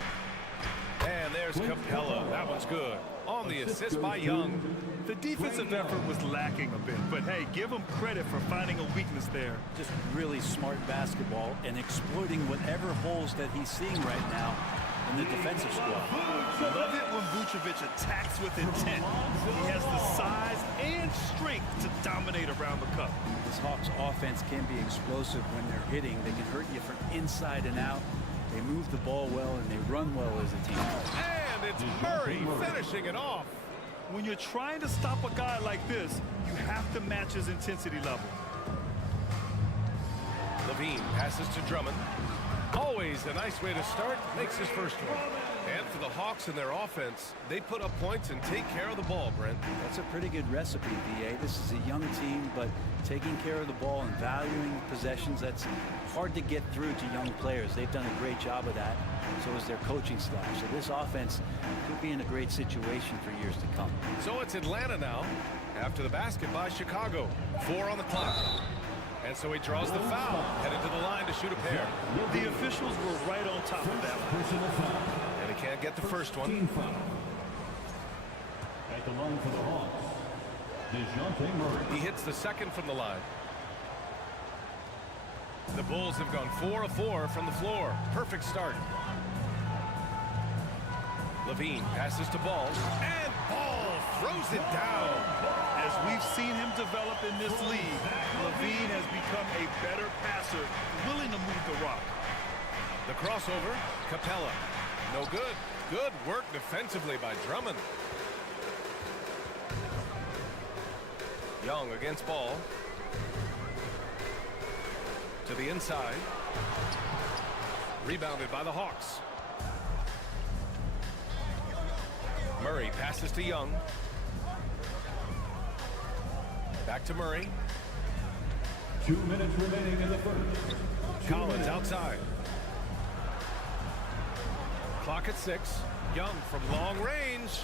And there's Capella. That one's good. On the assist by Young. The defensive effort was lacking a bit, but hey, give him credit for finding a weakness there. Just really smart basketball and exploiting whatever holes that he's seeing right now in the defensive squad. Love it when Vucevic attacks with intent. He has the size and strength to dominate around the cup. This Hawks offense can be explosive when they're hitting. They can hurt you from inside and out. They move the ball well and they run well as a team. And it's Murray finishing it off. When you're trying to stop a guy like this, you have to match his intensity level. Levine passes to Drummond. Always a nice way to start. Makes his first one. And for the Hawks and their offense, they put up points and take care of the ball, Brent. That's a pretty good recipe, B.A. This is a young team, but taking care of the ball and valuing possessions, that's hard to get through to young players. They've done a great job of that. So is their coaching staff. So this offense could be in a great situation for years to come. So it's Atlanta now after the basket by Chicago. 4 on the clock. And so he draws the foul, headed to the line to shoot a pair. The officials were right on top of that one. And he can't get the first one. At the line for the Hawks, DeJounte Murray. He hits the second from the line. The Bulls have gone 4 of 4 from the floor. Perfect start. Levine passes to Ball, and Ball throws it down. As we've seen him develop in this league, Levine has become a better passer, willing to move the rock. The crossover, Capella. No good. Good work defensively by Drummond. Young against Ball. To the inside. Rebounded by the Hawks. Murray passes to Young. Back to Murray. 2 minutes remaining in the first. Collins outside. Clock at 6. Young from long range.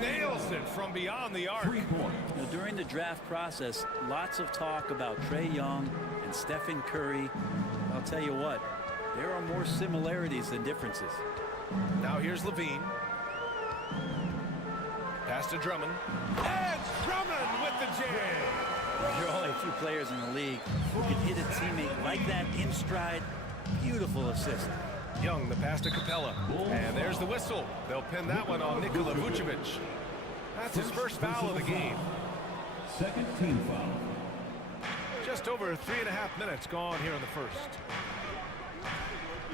Nails it from beyond the arc. 3 points. During the draft process, lots of talk about Trae Young and Stephen Curry. I'll tell you what, there are more similarities than differences. Now here's Levine. Pass to Drummond. And Drummond with the jam. There are only a few players in the league who can hit a teammate like that in stride. Beautiful assist. Young, the pass to Capella. And there's the whistle. They'll pin that one on Nikola Vucevic. That's his first foul of the game. Second team foul. Just over 3.5 minutes gone here in the first.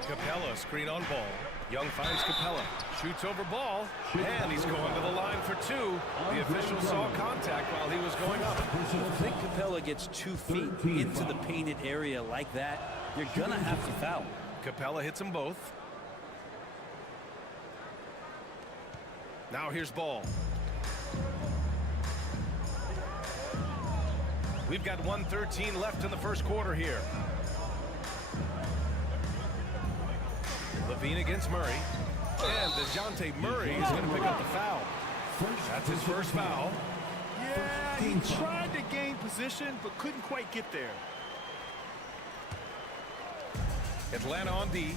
Capella screen on Ball. Young finds Capella. Shoots over Ball. And he's going to the line for 2. The official saw contact while he was going up. I think Capella gets 2 feet into the painted area like that, you're going to have to foul. Capella hits them both. Now here's Ball. We've got 1:13 left in the first quarter here. Levine against Murray. And DeJounte Murray is going to pick up the foul. That's his first foul. Yeah, he tried to gain position, but couldn't quite get there. Atlanta on D.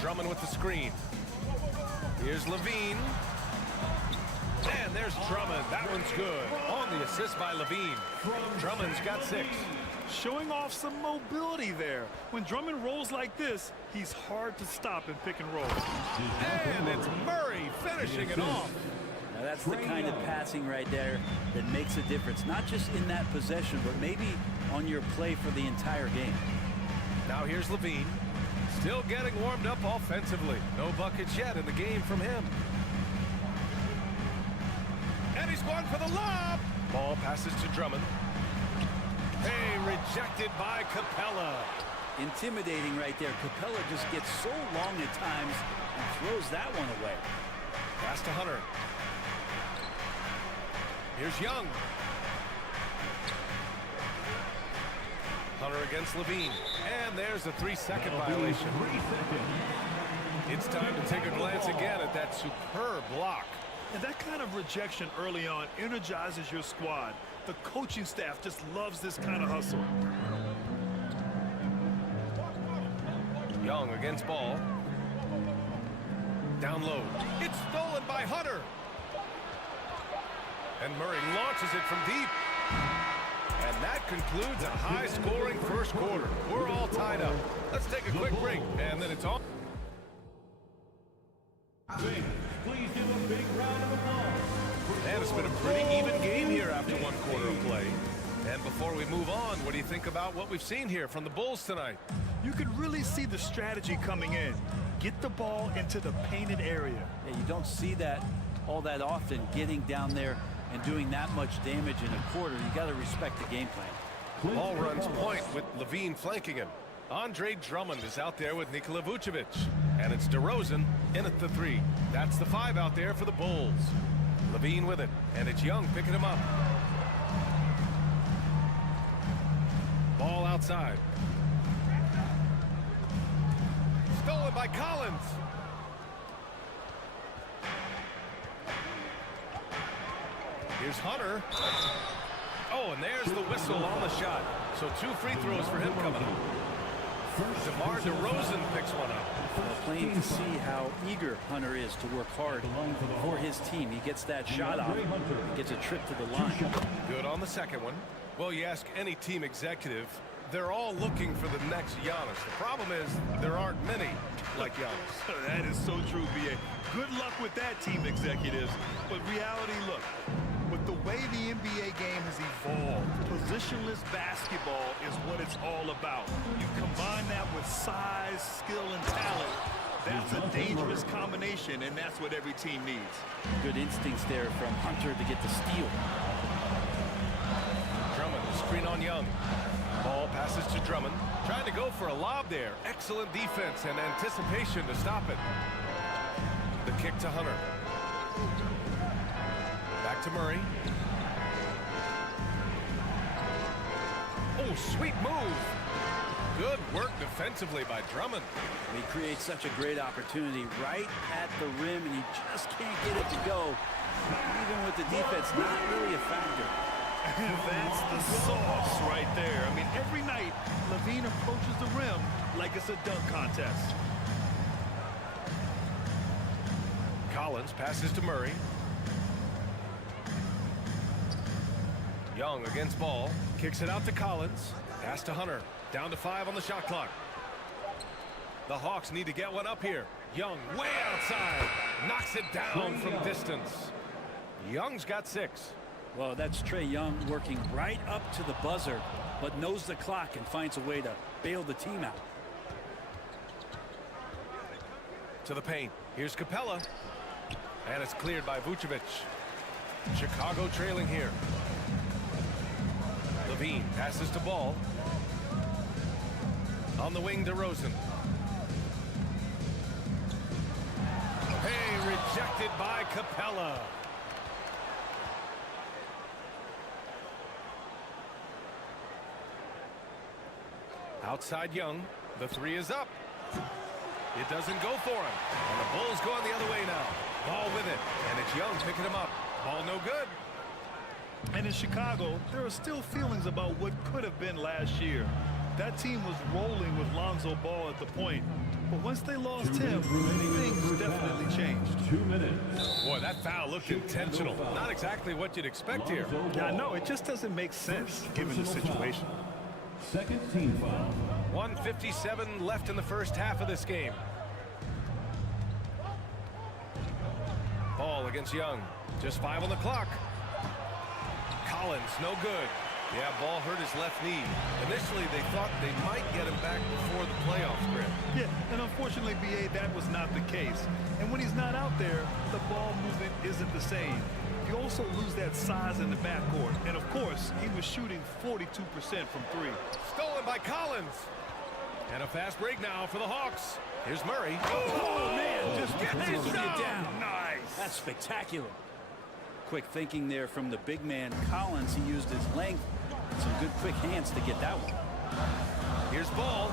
Drummond with the screen. Here's Levine. And there's Drummond. That one's good. On the assist by Levine. Drummond's got 6. Showing off some mobility there. When Drummond rolls like this, he's hard to stop in pick and roll. And it's Murray finishing it off. Now that's the kind of passing right there that makes a difference, not just in that possession, but maybe on your play for the entire game. Now here's Levine. Still getting warmed up offensively. No buckets yet in the game from him. And he's going for the lob. Ball passes to Drummond. Hey, rejected by Capella. Intimidating right there. Capella just gets so long at times and throws that one away. Pass to Hunter. Here's Young. Hunter against Levine. And there's a 3-second violation. It's time to take a glance again at that superb block. And that kind of rejection early on energizes your squad. The coaching staff just loves this kind of hustle. Young against ball. Down low. It's stolen by Hunter. And Murray launches it from deep. And that concludes a high-scoring first quarter. We're all tied up. Let's take a quick break, and then it's on. Please do a big round of applause. And it's been a pretty even game here after one quarter of play. And before we move on, what do you think about what we've seen here from the Bulls tonight? You can really see the strategy coming in. Get the ball into the painted area. Yeah, you don't see that all that often, getting down there and doing that much damage in a quarter. You got to respect the game plan. Ball runs point with Levine flanking him. Andre Drummond is out there with Nikola Vucevic. And it's DeRozan in at the 3. That's the 5 out there for the Bulls. Levine with it, and it's Young picking him up. Ball outside. Stolen by Collins. Here's Hunter. Oh, and there's the whistle on the shot. So 2 free throws for him coming up. DeMar DeRozan picks one up. Plain to see how eager Hunter is to work hard for his team. He gets that shot off, gets a trip to the line. Good on the second one. Well, you ask any team executive, they're all looking for the next Giannis. The problem is there aren't many like Giannis. That is so true, B.A. Good luck with that, team executives. But reality, look, with the way the NBA game has evolved, positionless basketball is what it's all about. You combine that with size, skill, and talent. That's a dangerous combination, and that's what every team needs. Good instincts there from Hunter to get the steal. Drummond, screen on Young. Ball passes to Drummond. Trying to go for a lob there. Excellent defense and anticipation to stop it. The kick to Hunter. Back to Murray. Oh, sweet move. Good work defensively by Drummond. He creates such a great opportunity right at the rim, and he just can't get it to go. Even with the defense, not really a factor. That's the sauce right there. I mean, every night, Levine approaches the rim like it's a dunk contest. Collins passes to Murray. Young against ball. Kicks it out to Collins. Pass to Hunter. Down to 5 on the shot clock. The Hawks need to get one up here. Young way outside. Knocks it down from distance. Young's got 6. Well, that's Trae Young working right up to the buzzer, but knows the clock and finds a way to bail the team out. To the paint. Here's Capella. And it's cleared by Vucevic. Chicago trailing here. Levine passes to Ball. On the wing, DeRozan. Hey, rejected by Capella. Outside Young. The 3 is up. It doesn't go for him. And the Bulls going the other way now. Ball with it. And it's Young picking him up. Ball no good. And in Chicago, there are still feelings about what could have been last year. That team was rolling with Lonzo Ball at the point. But once they lost him, things definitely changed. 2 minutes. Boy, that foul looked intentional. Not exactly what you'd expect here. Yeah, I know. It just doesn't make sense given the situation. Second team foul. 1:57 left in the first half of this game. Ball against Young. Just 5 on the clock. Collins, no good. Yeah, ball hurt his left knee. Initially, they thought they might get him back before the playoffs, Grant. Yeah, and unfortunately, B.A., that was not the case. And when he's not out there, the ball movement isn't the same. You also lose that size in the backcourt. And, of course, he was shooting 42% from 3. Stolen by Collins. And a fast break now for the Hawks. Here's Murray. Oh, man, just get this it down. Nice. That's spectacular. Quick thinking there from the big man, Collins. He used his length. Some good quick hands to get that one. Here's Ball.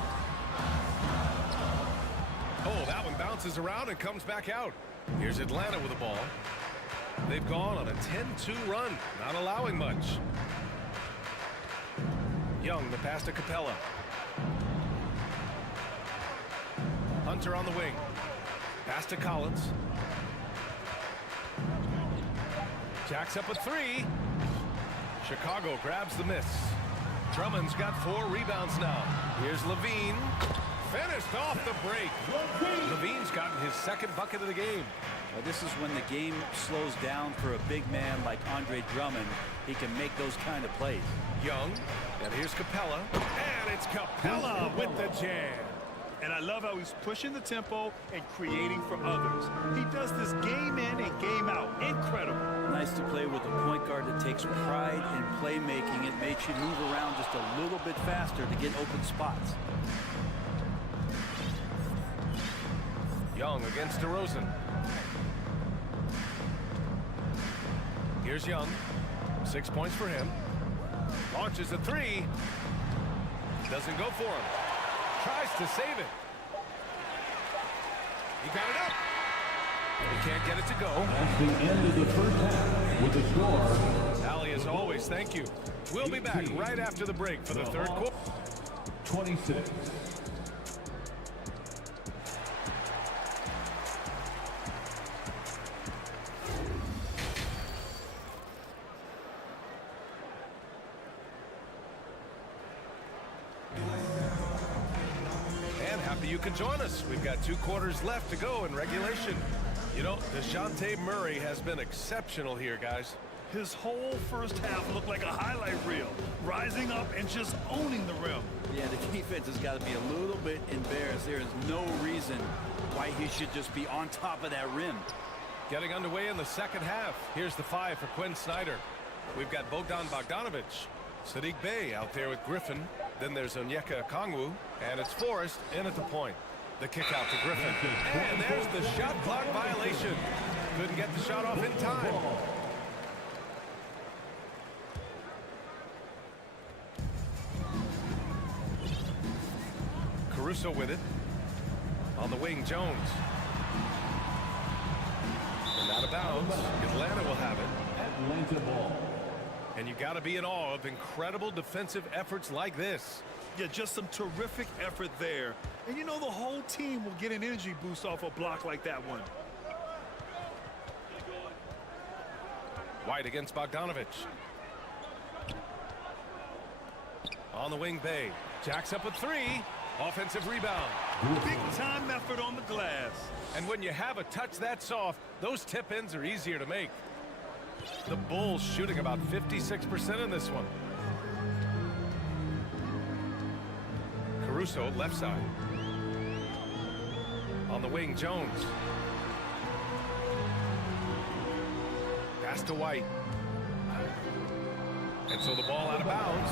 Oh, that one bounces around and comes back out. Here's Atlanta with the ball. They've gone on a 10-2 run, not allowing much. Young, the pass to Capella. Hunter on the wing. Pass to Collins. Jacks up a 3. Chicago grabs the miss. Drummond's got 4 rebounds now. Here's Levine. Finished off the break. Levine's gotten his second bucket of the game. Well, this is when the game slows down for a big man like Andre Drummond. He can make those kind of plays. Young, and here's Capella. And it's Capella with the jam. And I love how he's pushing the tempo and creating for others. He does this game in and game out. Incredible. Nice to play with a point guard that takes pride in playmaking. It makes you move around just a little bit faster to get open spots. Young against DeRozan. Here's Young. 6 points for him. Launches a 3. Doesn't go for him. Tries to save it. He got it up. He can't get it to go. That's the end of the first half with the score. Allie, as always, thank you. We'll be back right after the break for the third quarter. 26. You can join us. We've got 2 quarters left to go in regulation. You know, DeJounte Murray has been exceptional here, guys. His whole first half looked like a highlight reel, rising up and just owning the rim. Yeah, the defense has got to be a little bit embarrassed. There is no reason why he should just be on top of that rim. Getting underway in the second half. Here's the 5 for Quinn Snyder. We've got Bogdan Bogdanovic, Sadiq Bey out there with Griffin. Then there's Onyeka Okongwu, and it's Forrest in at the point. The kick out to Griffin. And there's the shot clock violation. Couldn't get the shot off in time. Caruso with it. On the wing, Jones. And out of bounds. Atlanta will have it. Atlanta ball. And you got to be in awe of incredible defensive efforts like this. Yeah, just some terrific effort there. And you know the whole team will get an energy boost off a block like that one. White against Bogdanovic. On the wing, Bey. Jacks up a 3. Offensive rebound. Big time effort on the glass. And when you have a touch that soft, those tip-ins are easier to make. The Bulls shooting about 56% in this one. Caruso, left side. On the wing, Jones. Pass to White. And so the ball out of bounds.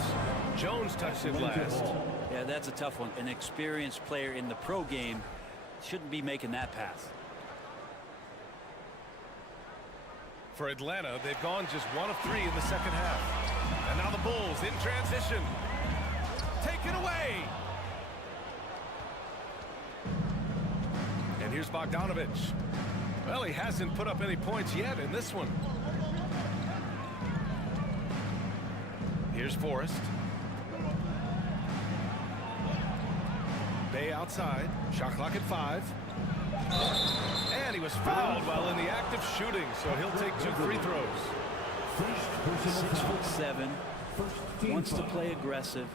Jones touched it last. Yeah, that's a tough one. An experienced player in the pro game shouldn't be making that pass. For Atlanta, they've gone just 1 of 3 in the second half. And now the Bulls in transition. Take it away. And here's Bogdanovic. Well, he hasn't put up any points yet in this one. Here's Forrest. Bay outside. Shot clock at 5. And he was fouled while in the act of shooting, so he'll take 2 free throws. 6'7", wants to play aggressive,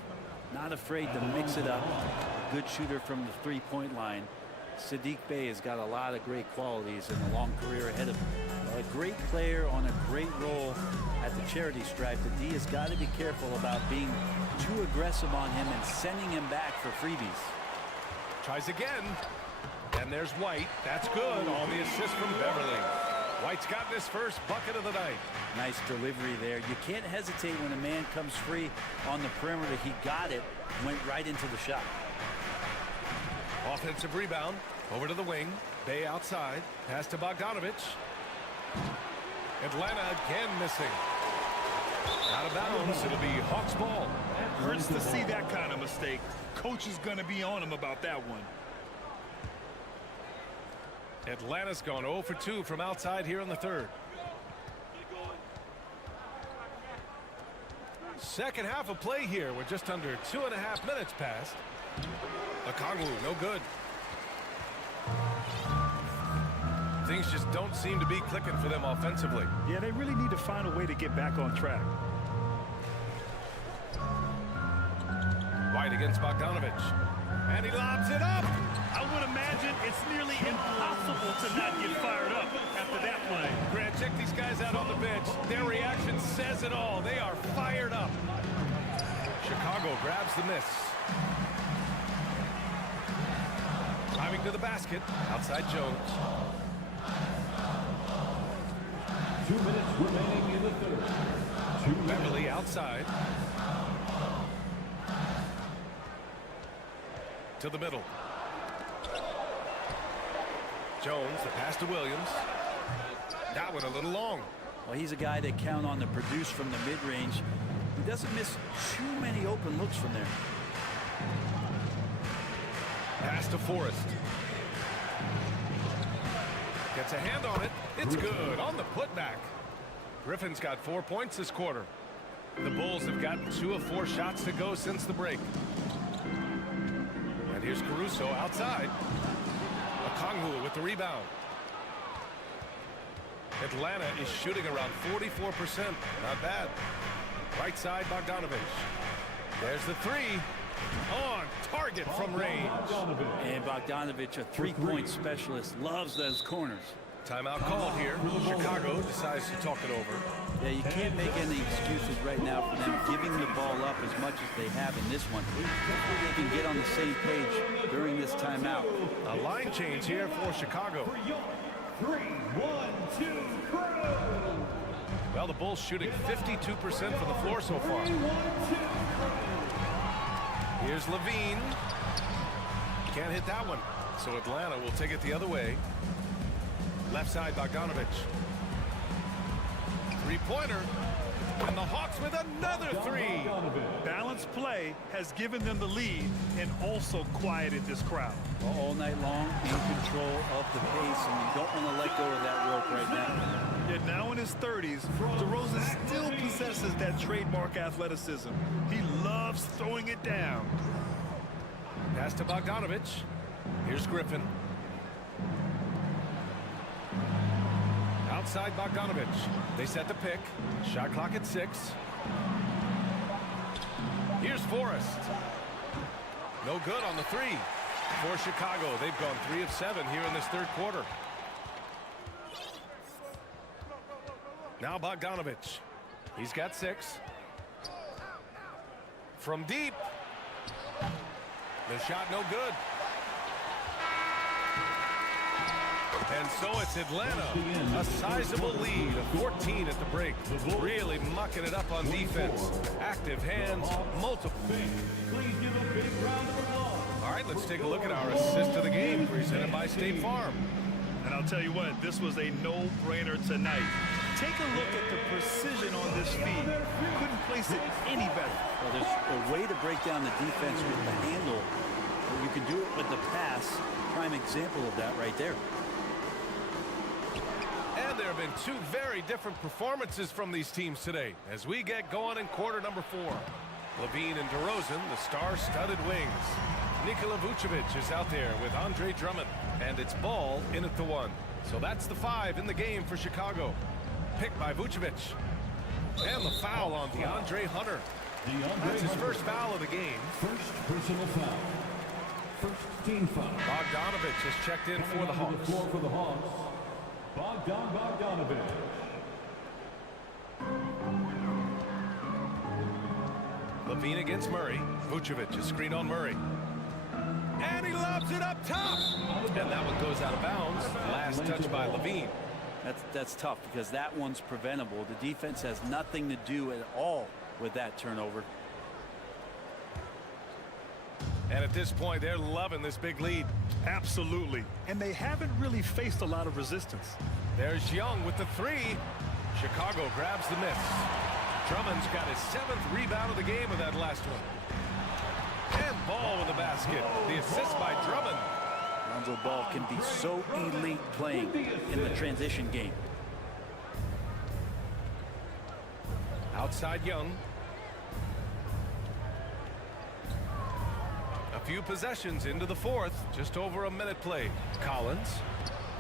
not afraid to mix it up. A good shooter from the three-point line. Saddiq Bey has got a lot of great qualities and a long career ahead of him. A great player on a great role at the charity stripe. The D has got to be careful about being too aggressive on him and sending him back for freebies. Tries again. And there's White. That's good. All the assists from Beverly. White's gotten his first bucket of the night. Nice delivery there. You can't hesitate when a man comes free on the perimeter. He got it, went right into the shot. Offensive rebound. Over to the wing. Bay outside. Pass to Bogdanovich. Atlanta again missing. Out of bounds. It'll be Hawks ball. Hurts to see that kind of mistake. Coach is going to be on him about that one. Atlanta's gone 0 for 2 from outside here in the third. Second half of play here. We're just under 2.5 minutes past. Okongwu, no good. Things just don't seem to be clicking for them offensively. Yeah, they really need to find a way to get back on track. White against Bogdanovich. And he lobs it up. I would imagine it's nearly impossible to not get fired up after that play. Grant, check these guys out on the bench. Their reaction says it all. They are fired up. Chicago grabs the miss. Driving to the basket. Outside Jones. 2 minutes remaining in the third. Beverly outside. To the middle. Jones, the pass to Williams. That one a little long. Well, he's a guy that count on to produce from the mid-range. He doesn't miss too many open looks from there. Pass to Forrest. Gets a hand on it. It's good on the putback. Griffin's got 4 points this quarter. The Bulls have gotten 2 of 4 shots to go since the break. And here's Caruso outside. Okongwu with the rebound. Atlanta is shooting around 44%. Not bad. Right side, Bogdanovich. There's the 3. On target from range. And Bogdanovich, a three-point specialist, loves those corners. Timeout called here. Chicago decides to talk it over. Yeah, you can't make any excuses right now for them giving the ball up as much as they have in this one. Hopefully they can get on the same page during this timeout. A line change here for Chicago. 3-1-2 crew. Well, the Bulls shooting 52% from the floor so far. Here's Levine. Can't hit that one. So Atlanta will take it the other way. Left side, Bogdanovich. Three-pointer. And the Hawks with another 3. Balanced play has given them the lead and also quieted this crowd. All night long, in control of the pace, and you don't want to let go of that rope right now. Yet now in his 30s, DeRozan still possesses that trademark athleticism. He loves throwing it down. Pass to Bogdanovich. Here's Griffin. Outside Bogdanovich. They set the pick. Shot clock at 6. Here's Forrest. No good on the 3. For Chicago, they've gone 3 of 7 here in this third quarter. Now Bogdanovich. He's got 6. From deep. The shot no good. And so it's Atlanta, a sizable lead of 14 at the break. Really mucking it up on defense. Active hands, multiple. Please give a big round of applause. All right, let's take a look at our assist of the game, presented by State Farm. And I'll tell you what, this was a no-brainer tonight. Take a look at the precision on this feed. Couldn't place it any better. Well, there's a way to break down the defense with the handle. You can do it with the pass. Prime example of that right there. And there have been 2 very different performances from these teams today as we get going in quarter number 4. Levine and DeRozan, the star-studded wings. Nikola Vucevic is out there with Andre Drummond. And it's ball in at the 1. So that's the 5 in the game for Chicago. Picked by Vucevic. And the foul on DeAndre Hunter. That's his first foul of the game. First personal foul. First team foul. Bogdanovic has checked in for the Hawks. The floor for the Hawks. Bogdanovic. Levine against Murray. Vucevic is screen on Murray. And he lobs it up top. And that one goes out of bounds. Last touch by Levine. That's tough because that one's preventable. The defense has nothing to do at all with that turnover. And at this point, they're loving this big lead. Absolutely. And they haven't really faced a lot of resistance. There's Young with the 3. Chicago grabs the miss. Drummond's got his 7th rebound of the game with that last one. And Ball with the basket. The assist by Drummond. Lonzo Ball can be so elite playing in the transition game. Outside Young. A few possessions into the 4th. Just over a minute played. Collins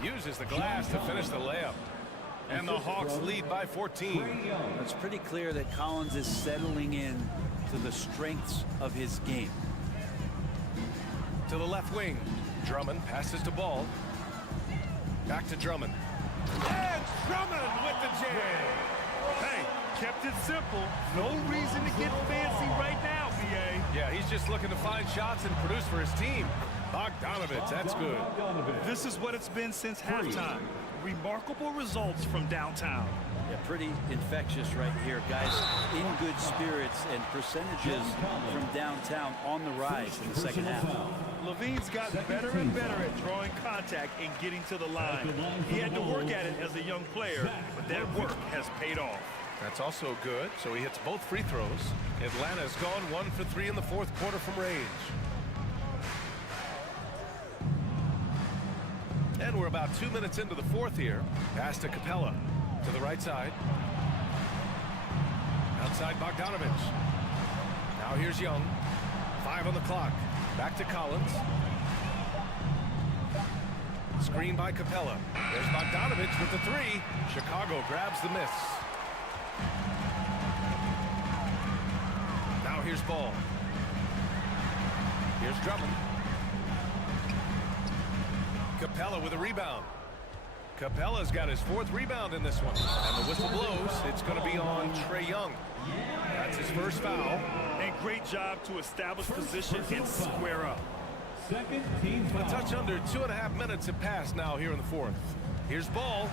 uses the glass to finish the layup. And the Hawks lead by 14. It's pretty clear that Collins is settling in to the strengths of his game. To the left wing. Drummond passes to Ball. Back to Drummond. And Drummond with the jam. Hey, kept it simple. No reason to get fancy right now, B.A. Yeah, he's just looking to find shots and produce for his team. Bogdanovic, that's good. This is what it's been since halftime. Remarkable results from downtown. Yeah, pretty infectious right here, guys. In good spirits and percentages from downtown on the rise in the second half. Levine's gotten better and better at drawing contact and getting to the line. He had to work at it as a young player, but that work has paid off. That's also good, so he hits both free throws. Atlanta's gone 1 for 3 in the 4th quarter from range. And we're about 2 minutes into the 4th here. Pass to Capella. To the right side. Outside Bogdanovic. Now here's Young. 5 on the clock. Back to Collins. Screen by Capella. There's Bogdanovic with the 3. Chicago grabs the miss. Now here's Ball. Here's Drummond. Capella with a rebound. Capella's got his 4th rebound in this one. And the whistle blows. It's going to be on Trae Young. That's his first foul. And great job to establish position and square up. Second team foul. A touch under 2.5 minutes have passed now here in the 4th. Here's Ball.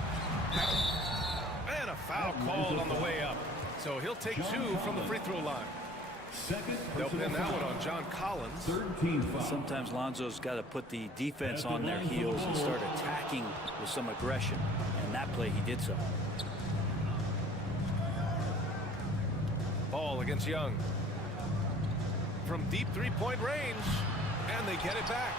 And a foul called on the way up. So he'll take 2 from the free throw line. They'll pin that one on John Collins. Sometimes Lonzo's got to put the defense on their heels and start attacking with some aggression. And that play, he did so. Ball against Young. From deep 3-point range. And they get it back.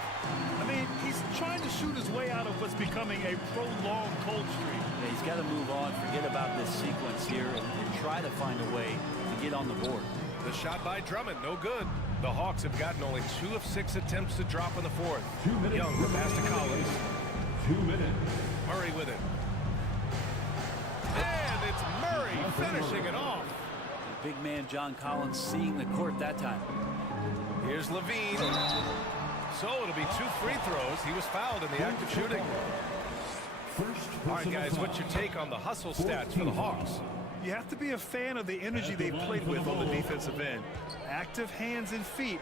I mean, he's trying to shoot his way out of what's becoming a prolonged cold streak. Yeah, he's got to move on, forget about this sequence here, and try to find a way to get on the board. The shot by Drummond, no good. The Hawks have gotten only 2 of 6 attempts to drop in the 4th. 2 minutes. Young, the pass to Collins. 2 minutes. Murray with it. And it's Murray finishing it off. The big man John Collins seeing the court that time. Here's Levine. So it'll be 2 free throws. He was fouled in the act of shooting. All right, guys, what's your take on the hustle stats for the Hawks? You have to be a fan of the energy they've played with on the defensive end. Active hands and feet,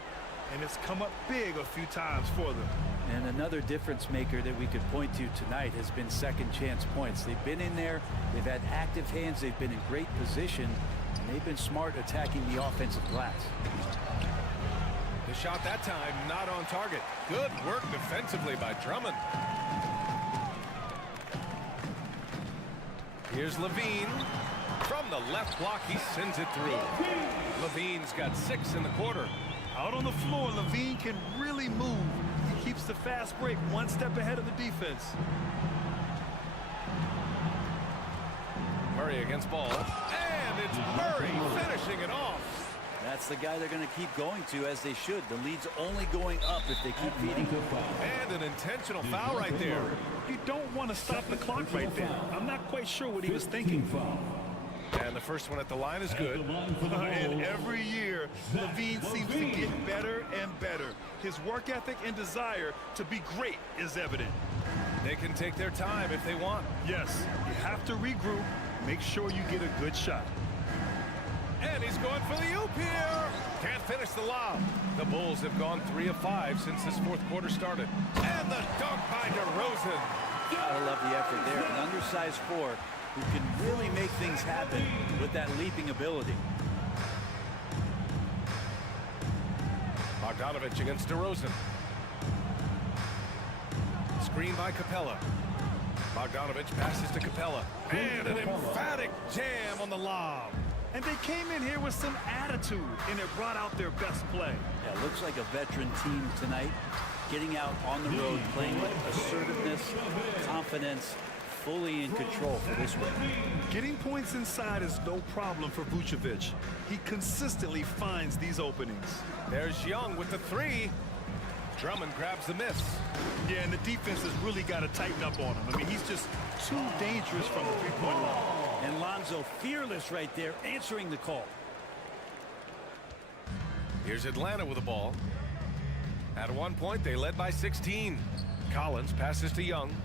and it's come up big a few times for them. And another difference maker that we could point to tonight has been second chance points. They've been in there, they've had active hands, they've been in great position, and they've been smart attacking the offensive glass. The shot that time not on target. Good work defensively by Drummond. Here's Levine. From the left block, he sends it through. Levine's got 6 in the quarter. Out on the floor, Levine can really move. He keeps the fast break 1 step ahead of the defense. Murray against Ball. And it's Murray finishing it off. That's the guy they're going to keep going to, as they should. The lead's only going up if they keep feeding him. And an intentional foul right there. You don't want to stop the clock right there. I'm not quite sure what he was thinking. And the first one at the line is good. And every year, Levine seems to get better and better. His work ethic and desire to be great is evident. They can take their time if they want. Yes, you have to regroup. Make sure you get a good shot. And he's going for the oop here. Can't finish the lob. The Bulls have gone 3 of 5 since this fourth quarter started. And the dunk by DeRozan. Gotta love the effort there. An undersized 4 who can really make things happen with that leaping ability. Bogdanovich against DeRozan. Screen by Capella. Bogdanovich passes to Capella. And an emphatic jam on the lob. And they came in here with some attitude, and it brought out their best play. Yeah, looks like a veteran team tonight. Getting out on the road, playing with assertiveness, confidence, fully in control for this one. Getting points inside is no problem for Vucevic. He consistently finds these openings. There's Young with the 3. Drummond grabs the miss. Yeah, and the defense has really got to tighten up on him. I mean, he's just too dangerous from the three-point line. And Lonzo, fearless right there, answering the call. Here's Atlanta with the ball. At one point, they led by 16. Collins passes to Young.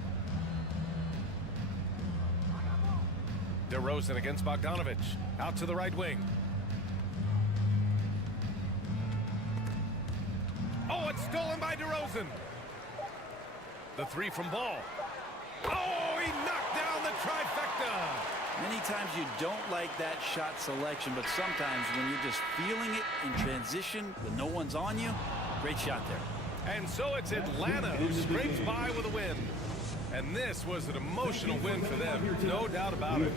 DeRozan against Bogdanovich. Out to the right wing. Oh, it's stolen by DeRozan. The 3 from Ball. Oh, he knocked down the trifecta. Many times you don't like that shot selection, but sometimes when you're just feeling it in transition when no one's on you, great shot there. And so it's Atlanta who scrapes by with a win. And this was an emotional win for them, no doubt about it.